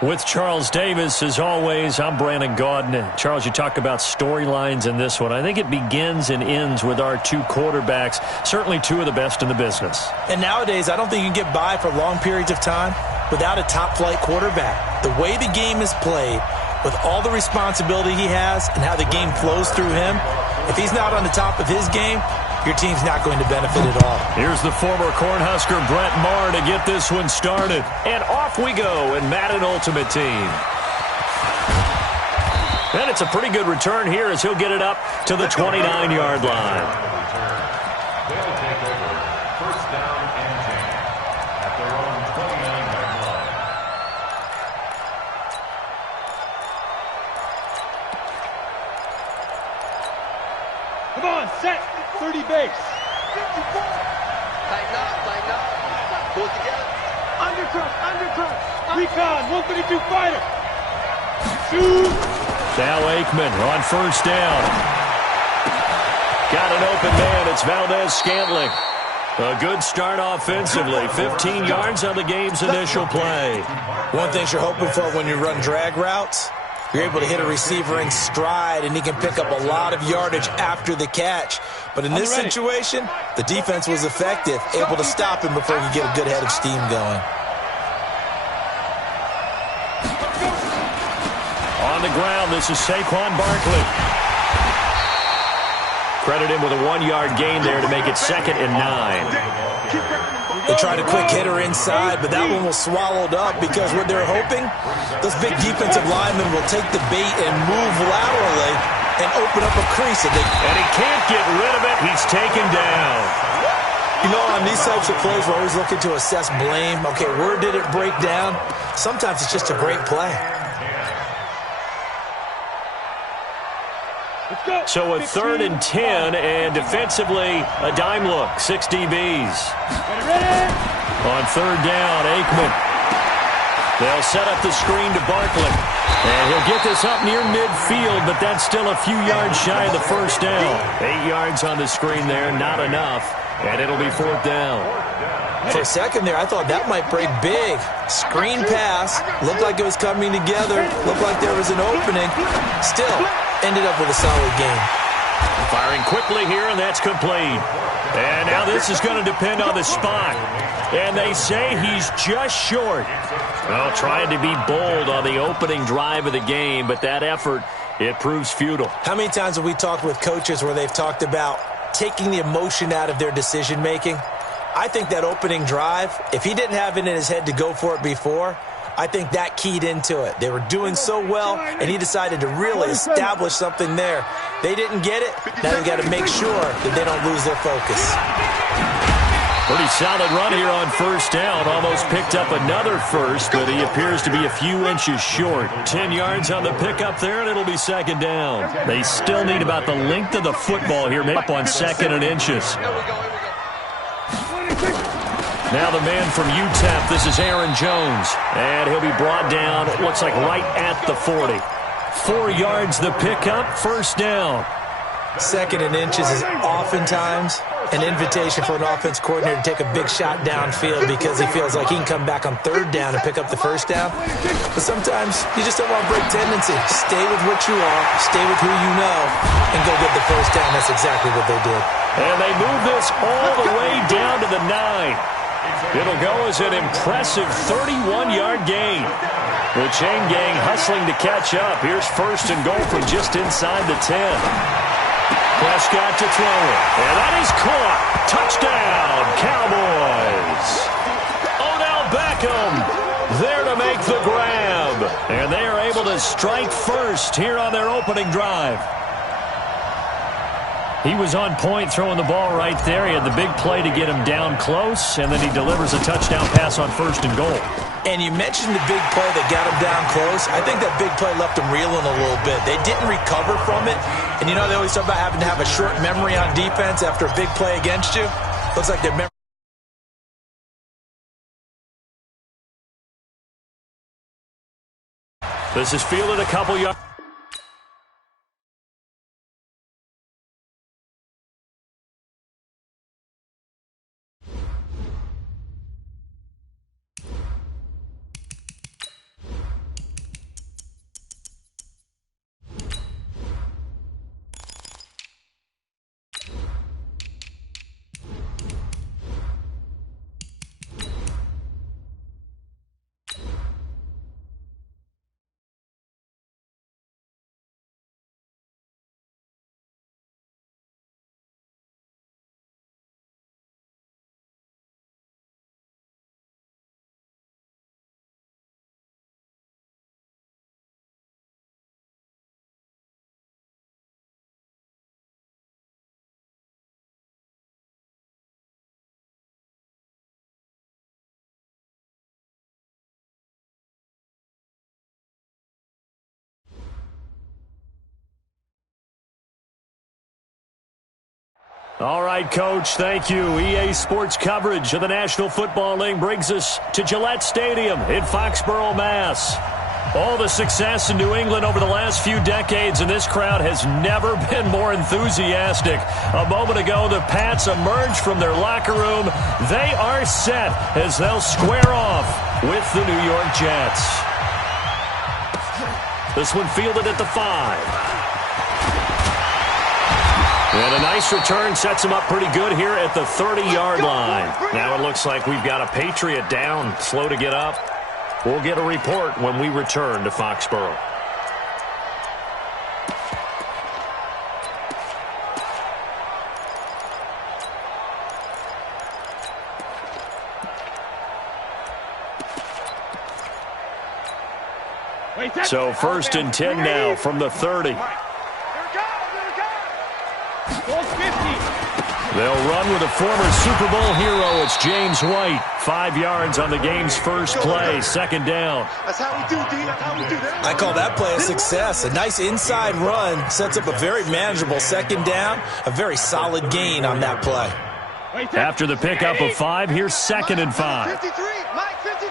With Charles Davis, as always, I'm Brandon Gaudin. Charles, you talk about storylines in this one. I think it begins and ends with our two quarterbacks, certainly two of the best in the business. And nowadays, I don't think you can get by for long periods of time without a top-flight quarterback. The way the game is played, with all the responsibility he has and how the game flows through him, if he's not on the top of his game, your team's not going to benefit at all. Here's the former Cornhusker Brett Maher to get this one started. And off we go in Madden Ultimate Team. And it's a pretty good return here as he'll get it up to the 29-yard line. Come on, set. 30 base. Tighten up. Pull it together. Undercut. Recon, 132 fighter. Shoot. Now Aikman on first down. Got an open man. It's Valdez-Scantling. A good start offensively. 15 yards on the game's initial play. One thing you're hoping for when you run drag routes, you're able to hit a receiver in stride, and he can pick up a lot of yardage after the catch. But in this situation, the defense was effective, able to stop him before he could get a good head of steam going. On the ground, this is Saquon Barkley. Credit him with a 1-yard gain there to make it 2nd and 9. They tried a quick hitter inside, but that one was swallowed up because what they're hoping, those big defensive linemen will take the bait and move laterally and open up a crease. And he can't get rid of it. He's taken down. You know, on these types of plays, we're always looking to assess blame. Okay, where did it break down? Sometimes it's just a great play. So a 3rd and 10, and defensively, a dime look. 6 DBs. On 3rd down, Aikman. They'll set up the screen to Barkley. And he'll get this up near midfield, but that's still a few yards shy of the first down. 8 yards on the screen there, not enough. And it'll be 4th down. For a second there, I thought that might break big. Screen pass. Looked like it was coming together. Looked like there was an opening. Still, ended up with a solid game. Firing quickly here, and that's complete. And now this is going to depend on the spot. And they say he's just short. Well, trying to be bold on the opening drive of the game, but that effort, it proves futile. How many times have we talked with coaches where they've talked about taking the emotion out of their decision-making? I think that opening drive, if he didn't have it in his head to go for it before, I think that keyed into it. They were doing so well, and he decided to really establish something there. They didn't get it. Now they've got to make sure that they don't lose their focus. Pretty solid run here on first down. Almost picked up another first, but he appears to be a few inches short. 10 yards on the pickup there, and it'll be 2nd down. They still need about the length of the football here, maybe up on 2nd and inches. Now the man from UTEP, this is Aaron Jones. And he'll be brought down, looks like right at the 40. 4 yards the pickup, first down. 2nd and inches is oftentimes an invitation for an offense coordinator to take a big shot downfield because he feels like he can come back on 3rd down and pick up the first down. But sometimes you just don't want to break tendency. Stay with what you are, stay with who you know, and go get the first down. That's exactly what they did. And they move this all the way down to the 9. It'll go as an impressive 31-yard gain. The chain gang hustling to catch up. Here's 1st and goal from just inside the 10. Prescott to throw it. And that is caught. Touchdown, Cowboys. Odell Beckham there to make the grab. And they are able to strike first here on their opening drive. He was on point throwing the ball right there. He had the big play to get him down close, and then he delivers a touchdown pass on 1st and goal. And you mentioned the big play that got him down close. I think that big play left him reeling a little bit. They didn't recover from it. And you know they always talk about having to have a short memory on defense after a big play against you. Looks like their memory. This is fielded a couple yards. All right, Coach, thank you. EA Sports coverage of the National Football League brings us to Gillette Stadium in Foxborough, Mass. All the success in New England over the last few decades, and this crowd has never been more enthusiastic. A moment ago, the Pats emerged from their locker room. They are set as they'll square off with the New York Jets. This one fielded at the 5. And a nice return sets him up pretty good here at the 30-yard line. Now it looks like we've got a Patriot down, slow to get up. We'll get a report when we return to Foxborough. So 1st and 10 now from the 30. They'll run with a former Super Bowl hero. It's James White. 5 yards on the game's first play. 2nd down. That's how we do, D. That's how we do. I call that play a success. A nice inside run sets up a very manageable 2nd down. A very solid gain on that play. After the pickup of 5, here's 2nd and 5. 53. Mike, 53.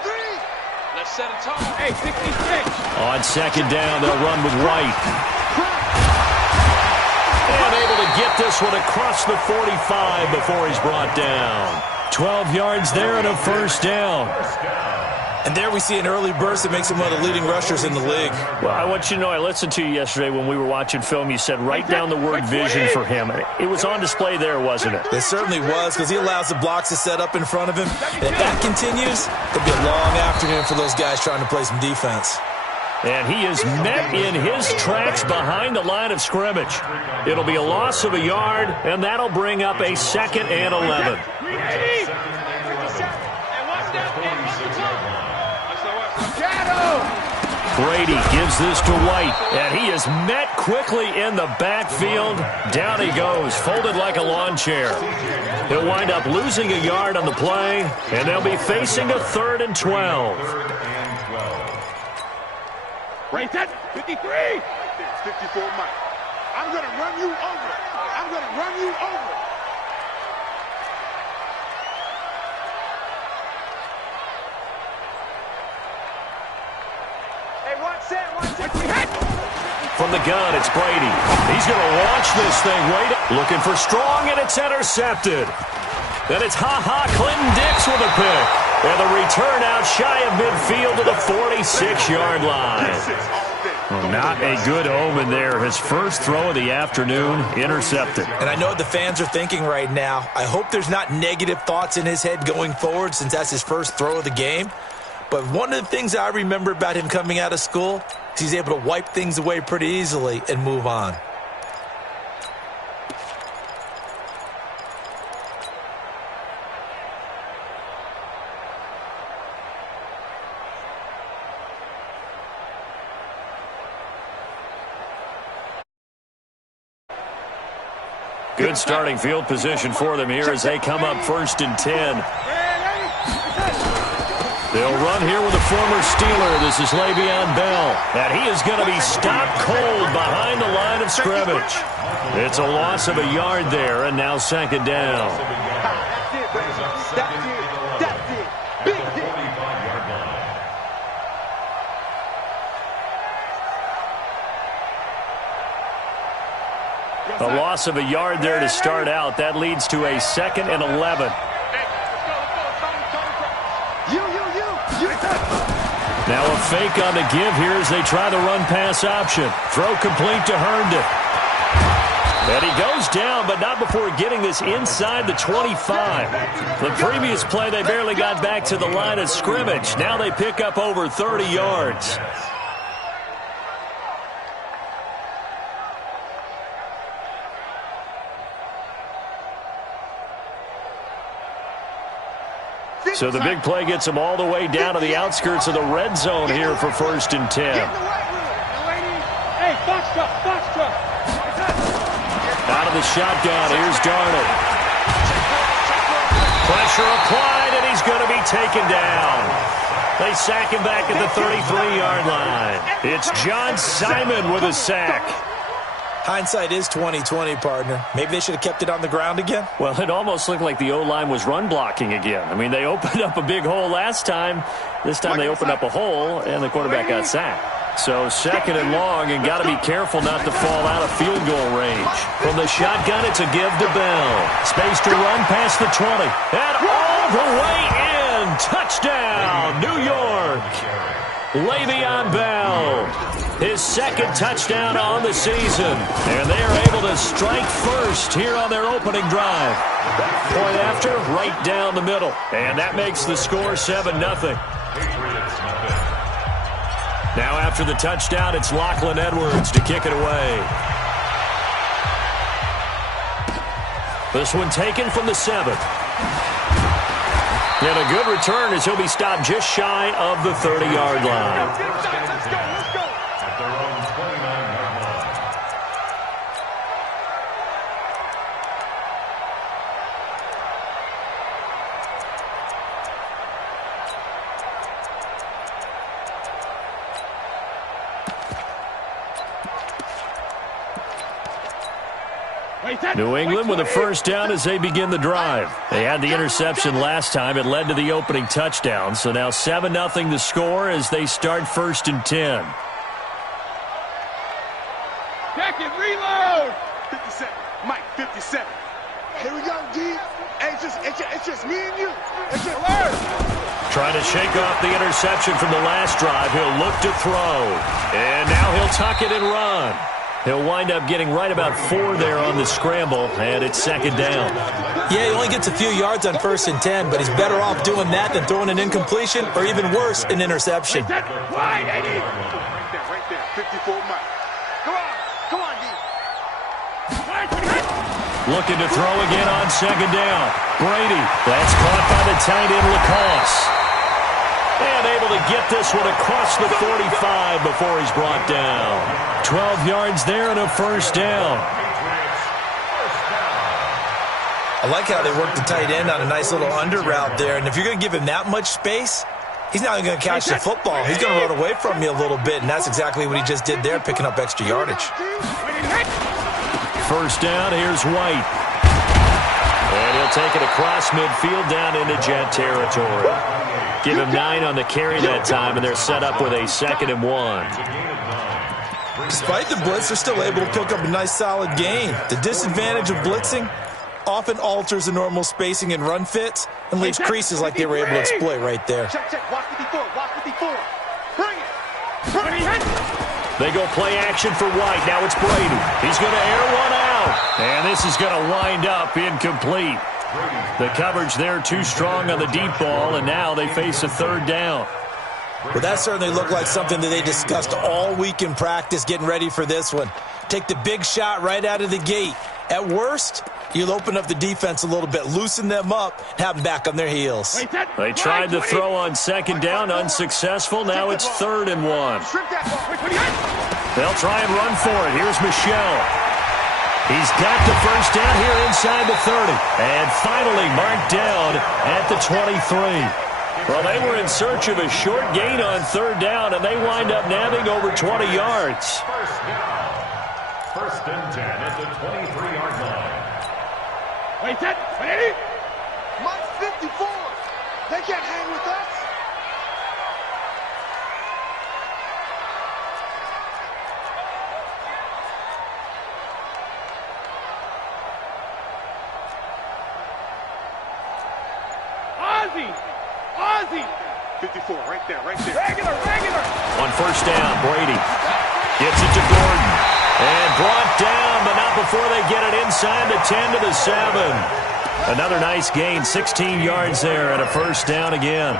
Let's set a tone. Hey, 66. On 2nd down, they'll run with White. And able to get this one across the 45 before he's brought down. 12 yards there and a 1st down. And there we see an early burst that makes him one of the leading rushers in the league. Well, I want you to know, I listened to you yesterday when we were watching film. You said write down the word vision for him. It was on display there, wasn't it? It certainly was, because he allows the blocks to set up in front of him. And if that continues, it'll be a long afternoon for those guys trying to play some defense. And he is met in his tracks behind the line of scrimmage. It'll be a loss of a yard, and that'll bring up a 2nd and 11. Brady gives this to White, and he is met quickly in the backfield. Down he goes, folded like a lawn chair. He'll wind up losing a yard on the play, and they'll be facing a 3rd and 12. Right set, 53. 54, Mike. I'm going to run you over. I'm going to run you over. Hey, one set. From the gun, it's Brady. He's going to launch this thing. Looking for Strong, and it's intercepted. Then it's Clinton Dix with a pick. And the return out shy of midfield to the 46-yard line. Well, not a good omen there. His first throw of the afternoon, intercepted. And I know what the fans are thinking right now. I hope there's not negative thoughts in his head going forward, since that's his first throw of the game. But one of the things I remember about him coming out of school is he's able to wipe things away pretty easily and move on. Good starting field position for them here as they come up 1st and 10. They'll run here with a former Steeler. This is Le'Veon Bell. And he is going to be stopped cold behind the line of scrimmage. It's a loss of a yard there, and now 2nd down. That's it, baby. That's it. That's it. Big hit. A loss of a yard there to start out. That leads to a 2nd and 11. Now a fake on the give here as they try the run-pass option. Throw complete to Herndon. And he goes down, but not before getting this inside the 25. The previous play, they barely got back to the line of scrimmage. Now they pick up over 30 yards. So the big play gets them all the way down to the outskirts of the red zone here for 1st and 10. Hey, Foxtrot. Out of the shotgun, here's Darnold. Pressure applied, and he's going to be taken down. They sack him back at the 33-yard line. It's John Simon with a sack. Hindsight is 20/20, partner. Maybe they should have kept it on the ground again. Well, it almost looked like the O-line was run blocking again. I mean, they opened up a big hole last time. This time they opened up a hole, and the quarterback got sacked. So second and long, and got to be careful not to fall out of field goal range. From the shotgun, it's a give to Bell. Space to run past the 20. And all the way in. Touchdown, New York. Le'Veon Bell, his second touchdown on the season. And they are able to strike first here on their opening drive. Point after, right down the middle. And that makes the score 7-0. Now after the touchdown, it's Lachlan Edwards to kick it away. This one taken from the 7. And a good return as he'll be stopped just shy of the 30-yard line. Let's go. At their own 29-yard line. New England with a first down as they begin the drive. They had the interception last time. It led to the opening touchdown. So now 7-0 the score as they start first and 10. Check it, reload! 57. Mike, 57. Here we go, D. Hey, it's just me and you. It's just alert. Trying to shake off the interception from the last drive. He'll look to throw. And now he'll tuck it and run. He'll wind up getting right about 4 there on the scramble, and it's second down. Yeah, he only gets a few yards on first and 10, but he's better off doing that than throwing an incompletion or even worse, an interception. Wide, Eddie! Right there. 54 Mike. Come on, D. Looking to throw again on second down. Brady, that's caught by the tight end Lacoste. And able to get this one across the 45 before he's brought down. 12 yards there and a first down. I like how they work the tight end on a nice little under route there. And if you're going to give him that much space, he's not going to catch the football. He's going to run away from you a little bit, and that's exactly what he just did there, picking up extra yardage. First down, here's White. And he'll take it across midfield down into Jet territory. Give him 9 on the carry that time, and they're set up with a 2nd and 1. Despite the blitz, they're still able to pick up a nice solid gain. The disadvantage of blitzing often alters the normal spacing and run fits and leaves creases like they were able to exploit right there. Check. Walk 54. Bring it. They go play action for White. Now it's Brady. He's going to air one out. And this is going to wind up incomplete. The coverage there too strong on the deep ball, and now they face a third down. Well, that certainly looked like something that they discussed all week in practice getting ready for this one. Take the big shot right out of the gate. At worst, you'll open up the defense a little bit, loosen them up, and have them back on their heels. They tried to throw on second down, unsuccessful. Now it's 3rd and 1. They'll try and run for it. Here's Michel. He's got the first down here inside the 30. And finally marked down at the 23. Well, they were in search of a short gain on 3rd down, and they wind up nabbing over 20 yards. First and 10 at the 23-yard line. Wait, Eddie! Mike, 54. They can't hang with us. Ozzie! 54, right there. Regular! On first down, Brady gets it to Gordon. And brought down, but not before they get it inside the 10 to the 7. Another nice gain, 16 yards there, and a first down again.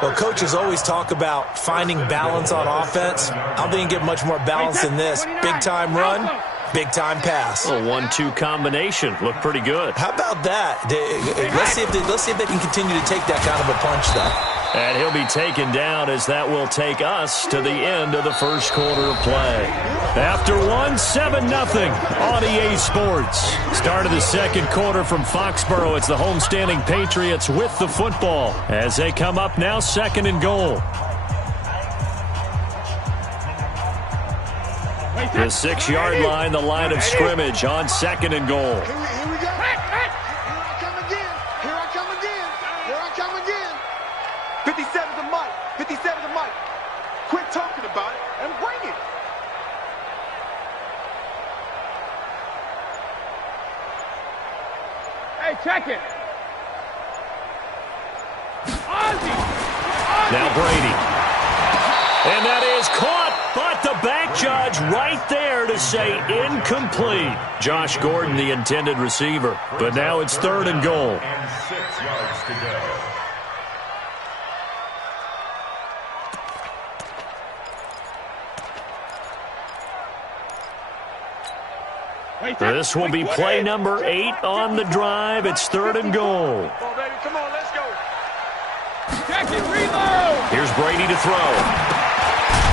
Well, coaches always talk about finding balance on offense. I don't think you can get much more balance than this. Big-time run, big-time pass. A 1-2 combination. Looked pretty good. How about that? Let's see if they can continue to take that kind of a punch, though. And he'll be taken down as that will take us to the end of the first quarter of play. After 7-0 on EA Sports. Start of the second quarter from Foxborough. It's the homestanding Patriots with the football as they come up now 2nd and goal. The 6-yard line, the line of scrimmage on 2nd and goal. Here we go. Here I come again. Here I come again. Here I come again. 57's the mic. 57's the mic. Quit talking about it and bring it. Hey, check it. Ozzie. Now Brady. And that is caught, but the back judge right there to say incomplete. Josh Gordon, the intended receiver. But now it's 3rd and goal. And 6 yards to go. This will be play number 8 on the drive. It's 3rd and goal. Come on, baby. Come on, let's go. Check it, reload. Here's Brady to throw.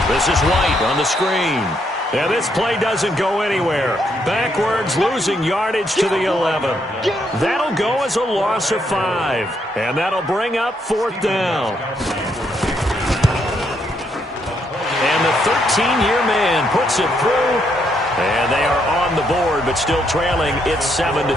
This is White on the screen. And this play doesn't go anywhere. Backwards, losing yardage to the 11. That'll go as a loss of 5. And that'll bring up 4th down. And the 13-year man puts it through. And they are on the board, but still trailing. It's 7-3.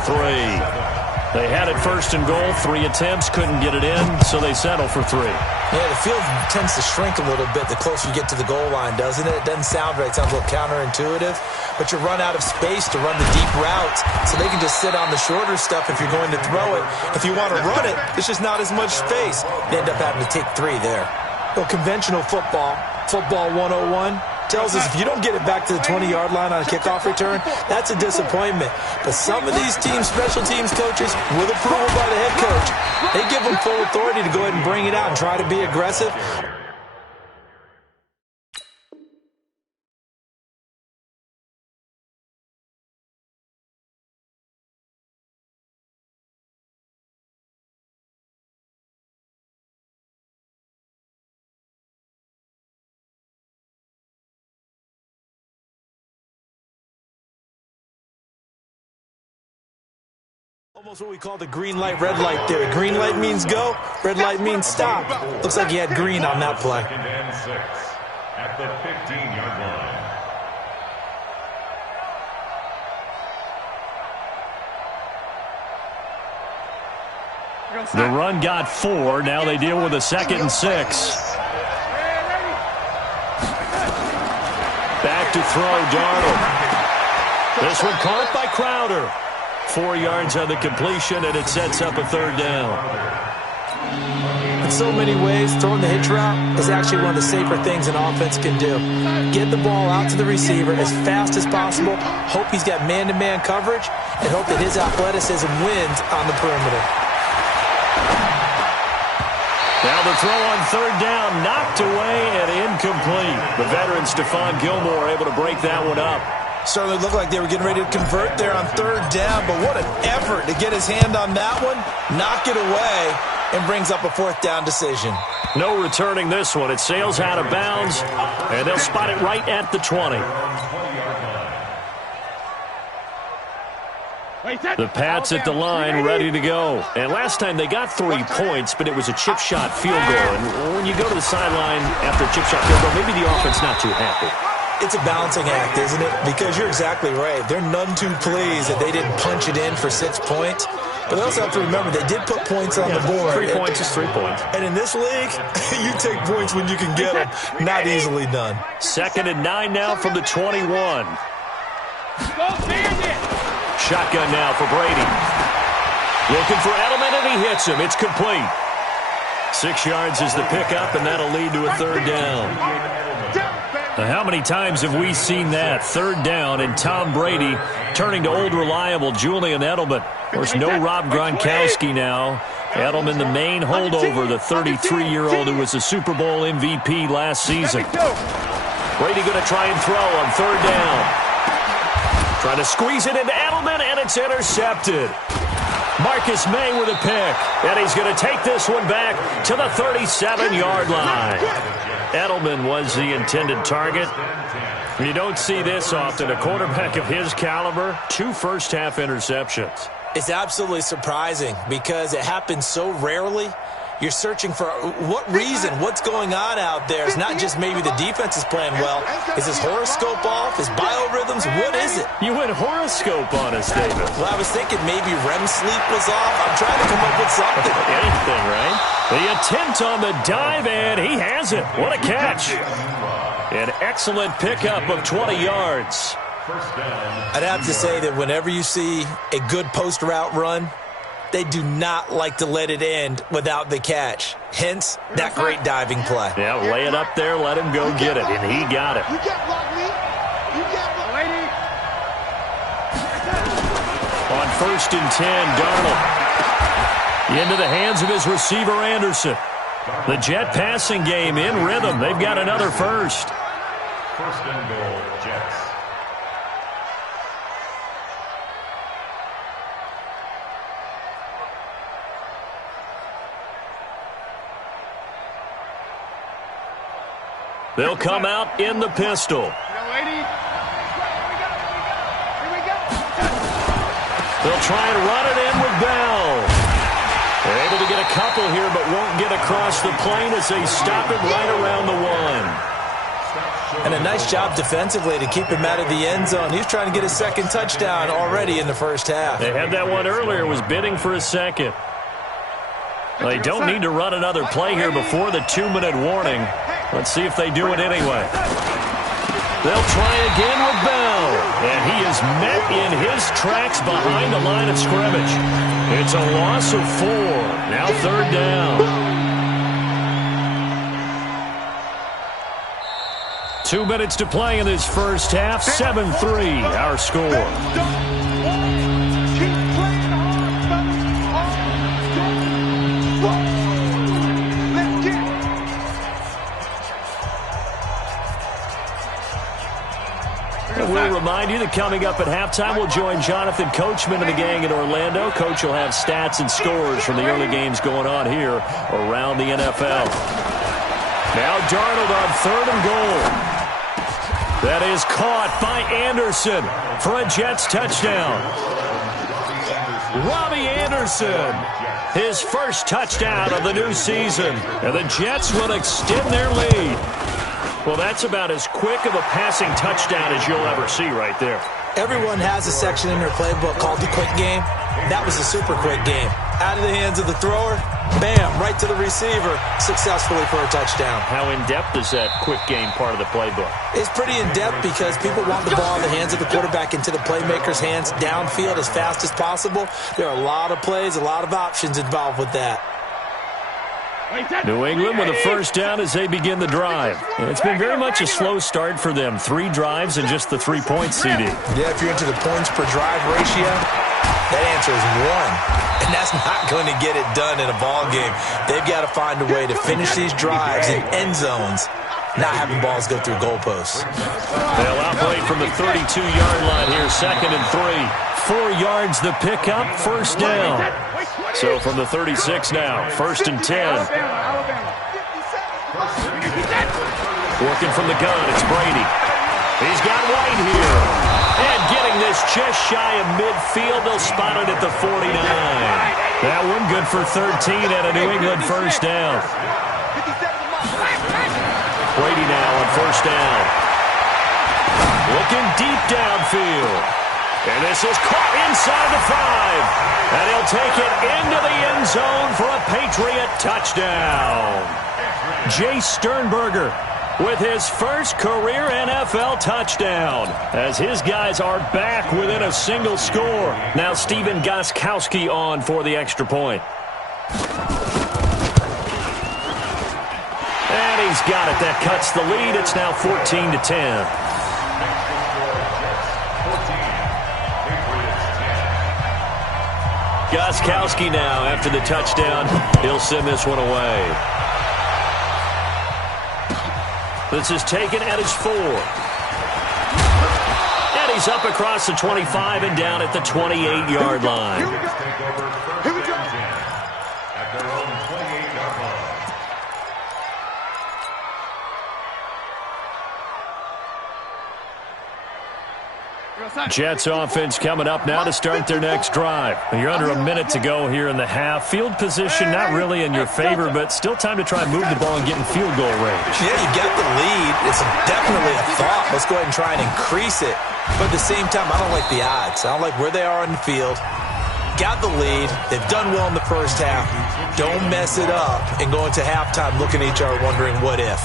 They had it 1st and goal. 3 attempts, couldn't get it in, so they settle for 3. Yeah, the field tends to shrink a little bit the closer you get to the goal line, doesn't it? It doesn't sound right. It sounds a little counterintuitive. But you run out of space to run the deep routes, so they can just sit on the shorter stuff if you're going to throw it. If you want to run it, there's just not as much space. They end up having to take 3 there. Well, conventional football 101, tells us if you don't get it back to the 20-yard line on a kickoff return, that's a disappointment. But some of these teams, special teams coaches, with approval by the head coach, they give them full authority to go ahead and bring it out and try to be aggressive. Almost what we call the green light, red light theory. Green light means go, red light means stop. Looks like he had green on that play. 2nd and 6 at the 15-yard line. The run got 4. Now they deal with a 2nd and 6. Back to throw, Darnold. This one caught by Crowder. 4 yards on the completion, and it sets up a 3rd down. In so many ways, throwing the hitch route is actually one of the safer things an offense can do. Get the ball out to the receiver as fast as possible, hope he's got man-to-man coverage, and hope that his athleticism wins on the perimeter. Now the throw on 3rd down, knocked away and incomplete. The veteran Stephon Gilmore able to break that one up. Certainly looked like they were getting ready to convert there on 3rd down, but what an effort to get his hand on that one, knock it away, and brings up a 4th down decision. No returning this one. It sails out of bounds, and they'll spot it right at the 20. The Pats at the line, ready to go. And last time they got 3 points, but it was a chip shot field goal. And when you go to the sideline after a chip shot field goal, maybe the offense not too happy. It's a balancing act, isn't it? Because you're exactly right. They're none too pleased that they didn't punch it in for 6 points. But they also have to remember they did put points on the board. 3 points is 3 points. And in this league, you take points when you can get them. Not easily done. 2nd and 9 now from the 21. Go Bandit! Shotgun now for Brady. Looking for Edelman, and he hits him. It's complete. 6 yards is the pickup, and that'll lead to a 3rd down. How many times have we seen that? 3rd down, and Tom Brady turning to old reliable Julian Edelman. Of course, no Rob Gronkowski now. Edelman, the main holdover, the 33-year-old who was a Super Bowl MVP last season. Brady going to try and throw on 3rd down. Trying to squeeze it into Edelman, and it's intercepted. Marcus May with a pick, and he's going to take this one back to the 37-yard line. Edelman was the intended target. You don't see this often. A quarterback of his caliber, 2 first-half interceptions. It's absolutely surprising because it happens so rarely. You're searching for what reason, what's going on out there. It's not just maybe the defense is playing well. Is his horoscope off? His biorhythms? What is it? You went horoscope on us, David. Well, I was thinking maybe REM sleep was off. I'm trying to come up with something. Anything, right? The attempt on the dive, and he has it. What a catch. An excellent pickup of 20 yards. I'd have to say that whenever you see a good post route run, they do not like to let it end without the catch. Hence, that great diving play. Yeah, lay it up there, let him go get it, and he got it. You can't block me. You can't block me. On 1st and 10, Darnold. Into the hands of his receiver, Anderson. The Jet passing game in rhythm. They've got another first. 1st and goal, Jets. They'll come out in the pistol. They'll try and run it in with Bell. They're able to get a couple here, but won't get across the plane as they stop it right around the 1. And a nice job defensively to keep him out of the end zone. He was trying to get his second touchdown already in the first half. They had that one earlier, was bidding for a second. They don't need to run another play here before the 2-minute warning. Let's see if they do it anyway. They'll try again with Bell. And he is met in his tracks behind the line of scrimmage. It's a loss of 4. Now 3rd down. 2 minutes to play in this first half. 7-3 our score. We'll remind you that coming up at halftime, we'll join Jonathan Coachman and the gang in Orlando. Coach will have stats and scores from the early games going on here around the NFL. Now Darnold on 3rd and goal. That is caught by Anderson for a Jets touchdown. Robbie Anderson, his first touchdown of the new season. And the Jets will extend their lead. Well, that's about as quick of a passing touchdown as you'll ever see right there. Everyone has a section in their playbook called the quick game. That was a super quick game. Out of the hands of the thrower, bam, right to the receiver, successfully for a touchdown. How in-depth is that quick game part of the playbook? It's pretty in-depth because people want the ball in the hands of the quarterback into the playmaker's hands downfield as fast as possible. There are a lot of plays, a lot of options involved with that. New England with a first down as they begin the drive. And it's been very much a slow start for them. 3 drives and just the 3 points, CD. Yeah, if you're into the points per drive ratio, that answer is 1. And that's not going to get it done in a ball game. They've got to find a way to finish these drives in end zones, not having balls go through goalposts. They'll operate from the 32-yard line here, 2nd and 3. 4 yards the pickup, first down. So from the 36 now, 1st and 10. Working from the gun, it's Brady. He's got White here. And getting this just shy of midfield, they'll spot it at the 49. That one good for 13 and a New England first down. Brady now on first down. Looking deep downfield. And this is caught inside the 5. And he'll take it into the end zone for a Patriot touchdown. Jay Sternberger with his first career NFL touchdown as his guys are back within a single score. Now Stephen Gostkowski on for the extra point. And he's got it. That cuts the lead. It's now 14-10. Gostkowski now, after the touchdown, he'll send this one away. This is taken at his 4. And he's up across the 25 and down at the 28-yard line. Here we go. At their own 28-yard line. Jets offense coming up now to start their next drive. You're under a minute to go here in the half. Field position not really in your favor, but still time to try and move the ball and get in field goal range. Yeah, you got the lead. It's definitely a thought. Let's go ahead and try and increase it. But at the same time, I don't like the odds. I don't like where they are on the field. Got the lead. They've done well in the first half. Don't mess it up and go into halftime looking at each other wondering what if.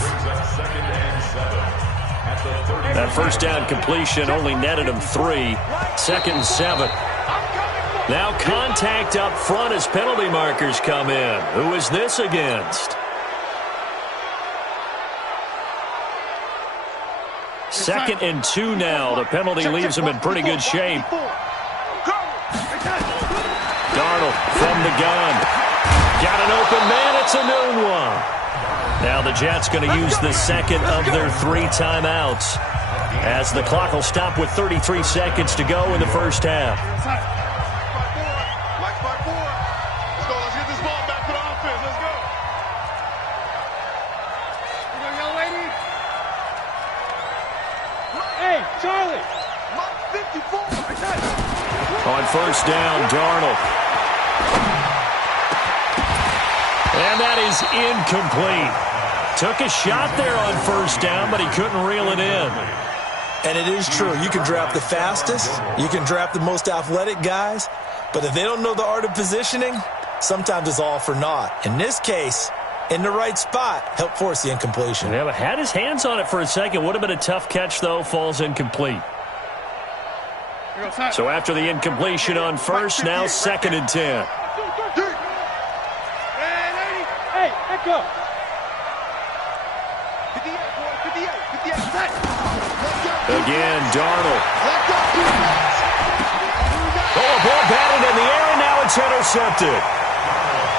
That first down completion only netted him 3. 2nd and 7. Now contact up front as penalty markers come in. Who is this against? 2nd and 2 now. The penalty leaves him in pretty good shape. Darnold from the gun. Got an open man. It's a noon one. Now the Jets going to use the second of their 3 timeouts as the clock will stop with 33 seconds to go in the first half. Let's go. Let's get this ball back to the offense. Let's go. Young lady. Hey, Charlie. Mike 54. On first down, Darnold. And that is incomplete. Took a shot there on first down, but he couldn't reel it in. And it is true. You can draft the fastest. You can draft the most athletic guys. But if they don't know the art of positioning, sometimes it's all for naught. In this case, in the right spot, helped force the incompletion. Yeah, but had his hands on it for a second. Would have been a tough catch, though. Falls incomplete. So after the incompletion on first, now 2nd and 10. Hey, let go. 58. Again, Darnold. Oh, a ball batted in the air, and now it's intercepted.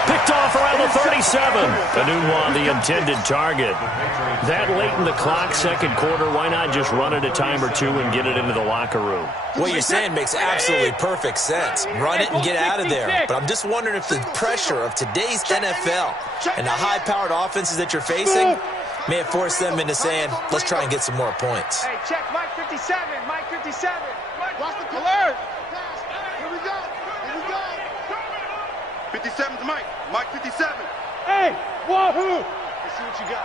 Picked off around the 37. Anunwa, the intended target. That late in the clock, second quarter, why not just run it a time or two and get it into the locker room? What you're saying makes absolutely perfect sense. Run it and get out of there. But I'm just wondering if the pressure of today's NFL and the high-powered offenses that you're facing may have forced them into saying, let's try and get some more points. Hey, check Mike 57. Mike 57. Watch the alert. Here we go. 57 to Mike. Mike 57. Hey, wahoo. Let's see what you got.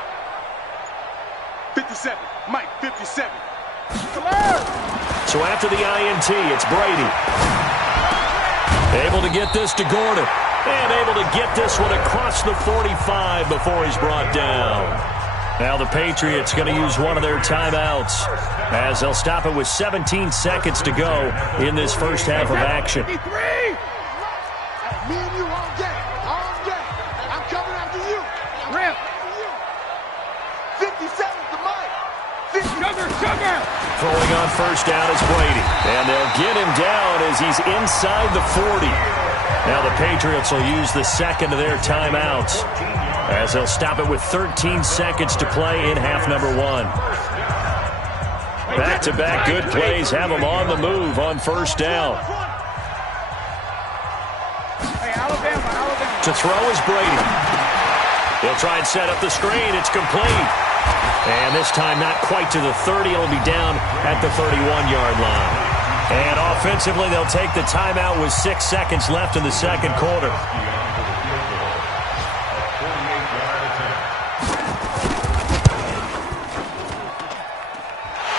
57. Mike 57. Alert. So after the INT, it's Brady. Able to get this to Gordon. And able to get this one across the 45 before he's brought down. Now the Patriots going to use one of their timeouts as they'll stop it with 17 seconds to go in this first half of action. 53. Me and you all day. I'm coming after you. Rip. 57 to Mike. Sugar. Throwing on first down is Brady. And they'll get him down as he's inside the 40. Now the Patriots will use the second of their timeouts as they'll stop it with 13 seconds to play in half number 1. Back-to-back good plays have them on the move on first down. Hey, Alabama. To throw is Brady. He'll try and set up the screen. It's complete. And this time not quite to the 30. It'll be down at the 31-yard line. And offensively, they'll take the timeout with 6 seconds left in the second quarter.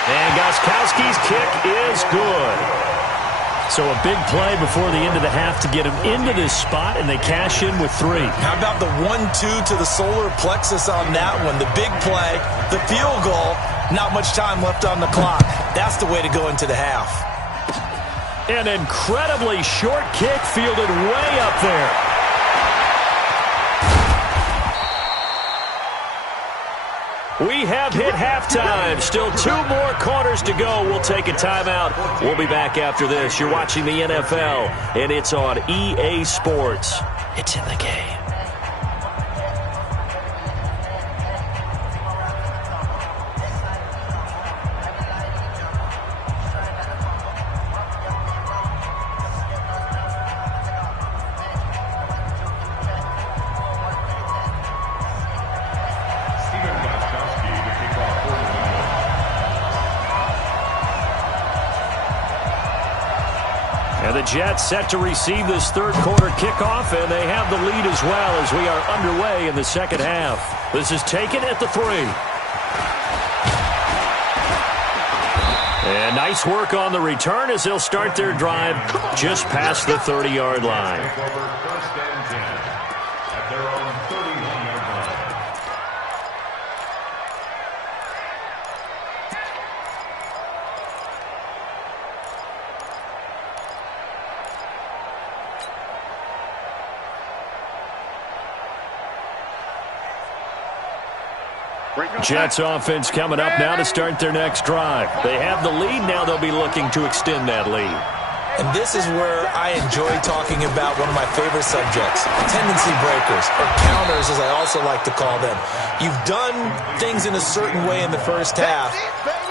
And Gostkowski's kick is good. So a big play before the end of the half to get him into this spot, and they cash in with 3. How about the 1-2 to the solar plexus on that one? The big play, the field goal, not much time left on the clock. That's the way to go into the half. An incredibly short kick fielded way up there. We have hit halftime. Still 2 more quarters to go. We'll take a timeout. We'll be back after this. You're watching the NFL, and it's on EA Sports. It's in the game. And the Jets set to receive this third quarter kickoff, and they have the lead as well as we are underway in the second half. This is taken at the 3. And nice work on the return as they'll start their drive just past the 30-yard line. First and 10 at their own 31-yard line. Jets offense coming up now to start their next drive. They have the lead. Now they'll be looking to extend that lead. And this is where I enjoy talking about one of my favorite subjects, tendency breakers, or counters as I also like to call them. You've done things in a certain way in the first half,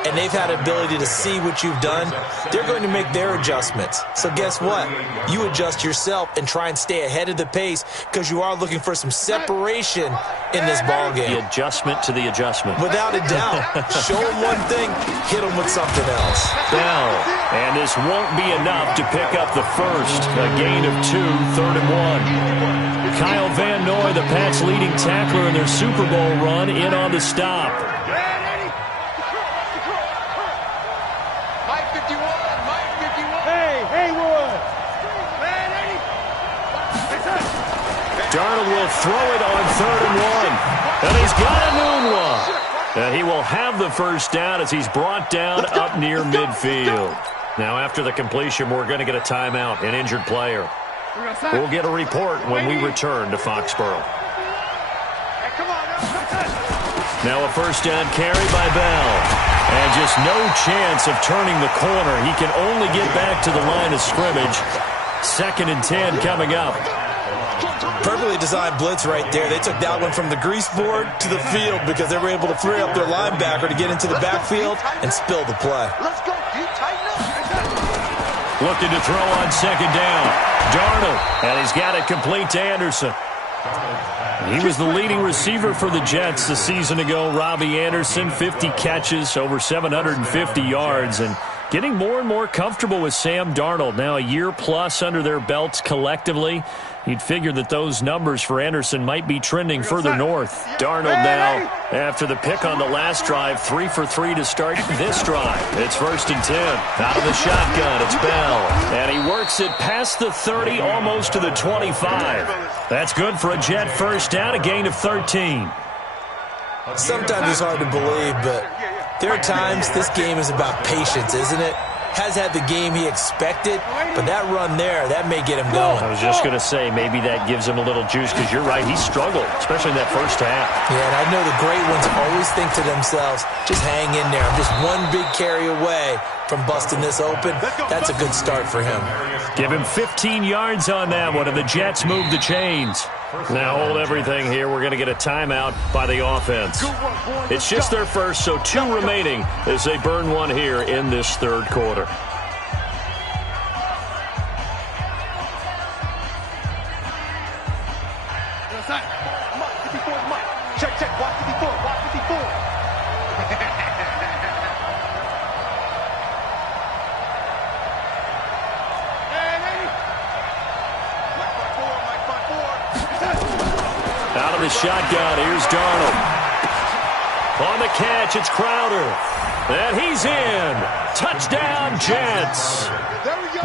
and they've had ability to see what you've done. They're going to make their adjustments. So guess what? You adjust yourself and try and stay ahead of the pace because you are looking for some separation in this ballgame. The adjustment to the adjustment. Without a doubt. Show them one thing, hit them with something else. Bell. And this won't be enough to pick up the first. A gain of 2, 3rd and 1. Kyle Van Noy, the Pats' leading tackler in their Super Bowl run, in on the stop. Mike 51, Mike 51. Hey, Haywood. Darnold will throw it on 3rd and 1. And he's got a Moonwalk. And he will have the first down as he's brought down up near midfield. Now, after the completion, we're going to get a timeout, an injured player. We'll get a report when we return to Foxborough. Now a first down carry by Bell. And just no chance of turning the corner. He can only get back to the line of scrimmage. 2nd and 10 coming up. Perfectly designed blitz right there. They took that one from the grease board to the field because they were able to free up their linebacker to get into the backfield and spill the play. Let's go. You tighten up. Looking to throw on 2nd down. Darnold, and he's got it complete to Anderson. He was the leading receiver for the Jets a season ago. Robbie Anderson, 50 catches, over 750 yards, and getting more and more comfortable with Sam Darnold. Now a year plus under their belts collectively. You'd figure that those numbers for Anderson might be trending further north. Darnold now, after the pick on the last drive, 3 for 3 to start this drive. It's 1st and 10. Out of the shotgun, it's Bell. And he works it past the 30, almost to the 25. That's good for a Jet first down, a gain of 13. Sometimes it's hard to believe, but there are times this game is about patience, isn't it? Has had the game he expected, but that run there, that may get him going. I was just going to say, maybe that gives him a little juice, because you're right, he struggled, especially in that first half. Yeah, and I know the great ones always think to themselves, just hang in there. I'm just one big carry away from busting this open. That's a good start for him. Give him 15 yards on that one, and the Jets move the chains. Now hold everything here. We're going to get a timeout by the offense. It's just their first, so 2 remaining as they burn one here in this third quarter. Check. Watch 54. Watch 54. Out of the shotgun, here's Darnold. On the catch, it's Crowder. And he's in. Touchdown, Jets.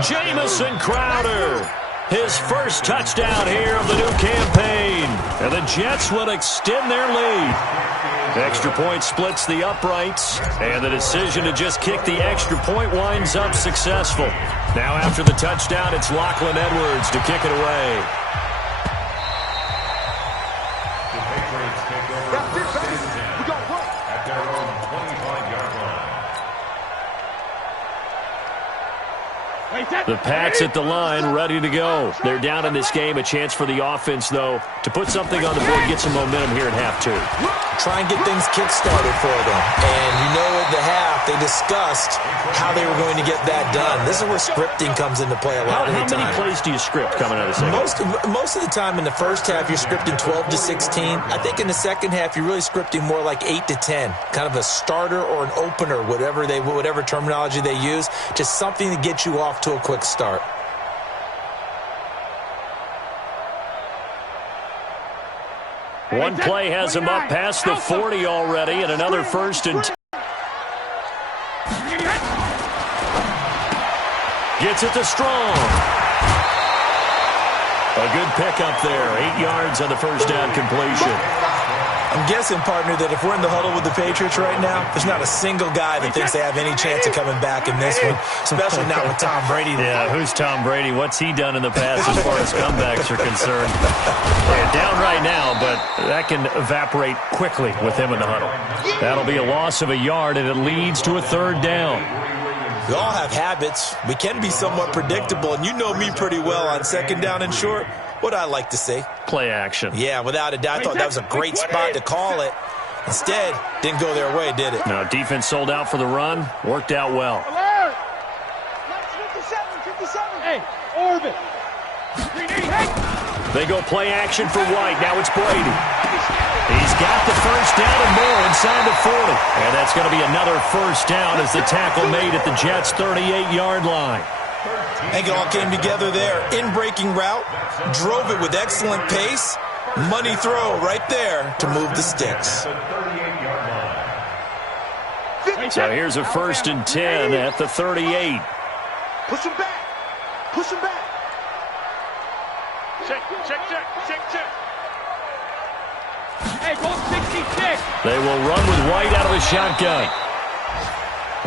Jamison Crowder. His first touchdown here of the new campaign. And the Jets will extend their lead. Extra point splits the uprights. And the decision to just kick the extra point winds up successful. Now after the touchdown, it's Lachlan Edwards to kick it away. At their own 25-yard line. The Pats at the line, ready to go. They're down in this game. A chance for the offense, though, to put something on the board, get some momentum here at half 2. Try and get things kick-started for them. And you know at the half, they discussed how they were going to get that done. This is where scripting comes into play a lot of the time. How many plays do you script coming out of the second? Most of the time in the first half, you're scripting 12 to 16. I think in the second half, you're really scripting more like 8 to 10. Kind of a starter or an opener, whatever terminology they use. Just something to get you off to a quick start. One play has him up past the 40 already, and another 1st and 10. Gets it to Strong. A good pickup there. 8 yards on the first down completion. I'm guessing, partner, that if we're in the huddle with the Patriots right now, there's not a single guy that thinks they have any chance of coming back in this one, especially not with Tom Brady. Yeah, who's Tom Brady? What's he done in the past as far as comebacks are concerned? They're down right now, but that can evaporate quickly with him in the huddle. That'll be a loss of a yard, and it leads to a 3rd down. We all have habits. We can be somewhat predictable, and you know me pretty well on 2nd down and short. What I like to say? Play action. Yeah, without a doubt. I thought that was a great spot to call it. Instead, didn't go their way, did it? No, defense sold out for the run. Worked out well. Alert! 57. Hey, orbit. They go play action for White. Now it's Brady. He's got the 1st down and more inside the 40. And that's going to be another 1st down as the tackle made at the Jets' 38-yard line. I think it all came together there. In-breaking route, drove it with excellent pace. Money throw right there to move the sticks. So here's a 1st and 10 at the 38. Push him back. Push him back. Check. Hey, go 66. They will run with White out of the shotgun.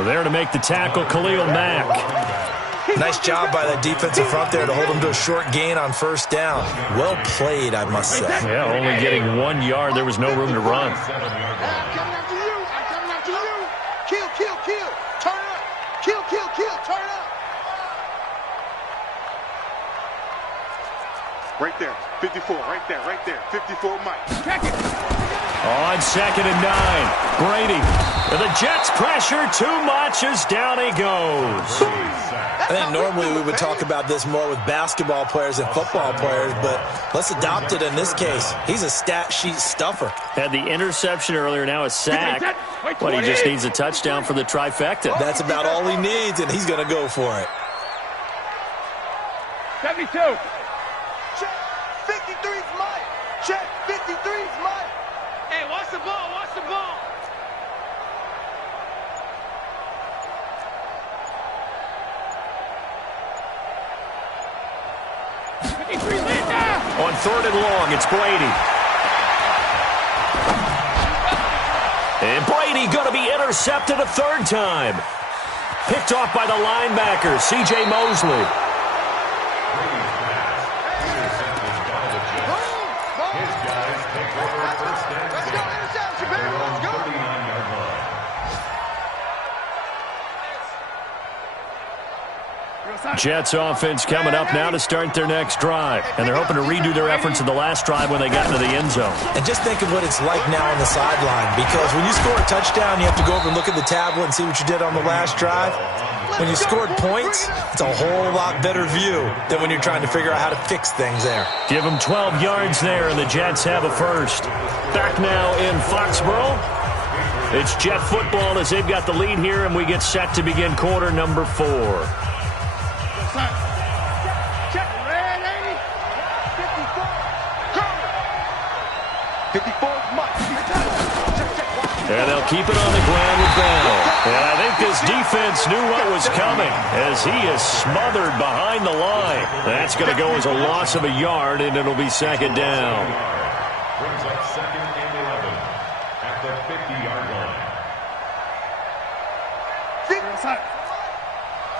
There to make the tackle, Khalil Mack. Nice job by that defensive front there to hold him to a short gain on 1st down. Well played, I must say. Yeah, only getting 1 yard. There was no room to run. I'm coming after you. Kill. Turn up. Kill. Turn up. Right there. 54. Right there. 54, Mike. Check it. On 2nd and 9, Brady. The Jets pressure too much as down he goes. I think normally we would talk about this more with basketball players and football players, but let's adopt it in this case. He's a stat sheet stuffer. Had the interception earlier, now a sack. But he just needs a touchdown for the trifecta. That's about all he needs, and he's going to go for it. 72. Check. 53's Mike. Check. 53's Mike. Hey, watch the ball. 53, On 3rd and long, it's Brady. And Brady going to be intercepted a 3rd time. Picked off by the linebacker, C.J. Mosley. Jets offense coming up now to start their next drive. And they're hoping to redo their efforts in the last drive when they got into the end zone. And just think of what it's like now on the sideline, because when you score a touchdown, you have to go over and look at the tablet and see what you did on the last drive. When you scored points, it's a whole lot better view than when you're trying to figure out how to fix things there. Give them 12 yards there, and the Jets have a 1st. Back now in Foxborough. It's Jet football as they've got the lead here, and we get set to begin quarter number 4. Check. Red 80. 54's Mike. And they'll keep it on the ground with Bell. And I think this defense knew what was coming as he is smothered behind the line. That's going to go as a loss of a yard, and it'll be 2nd down. Brings up 2nd and 11 at the 50-yard line.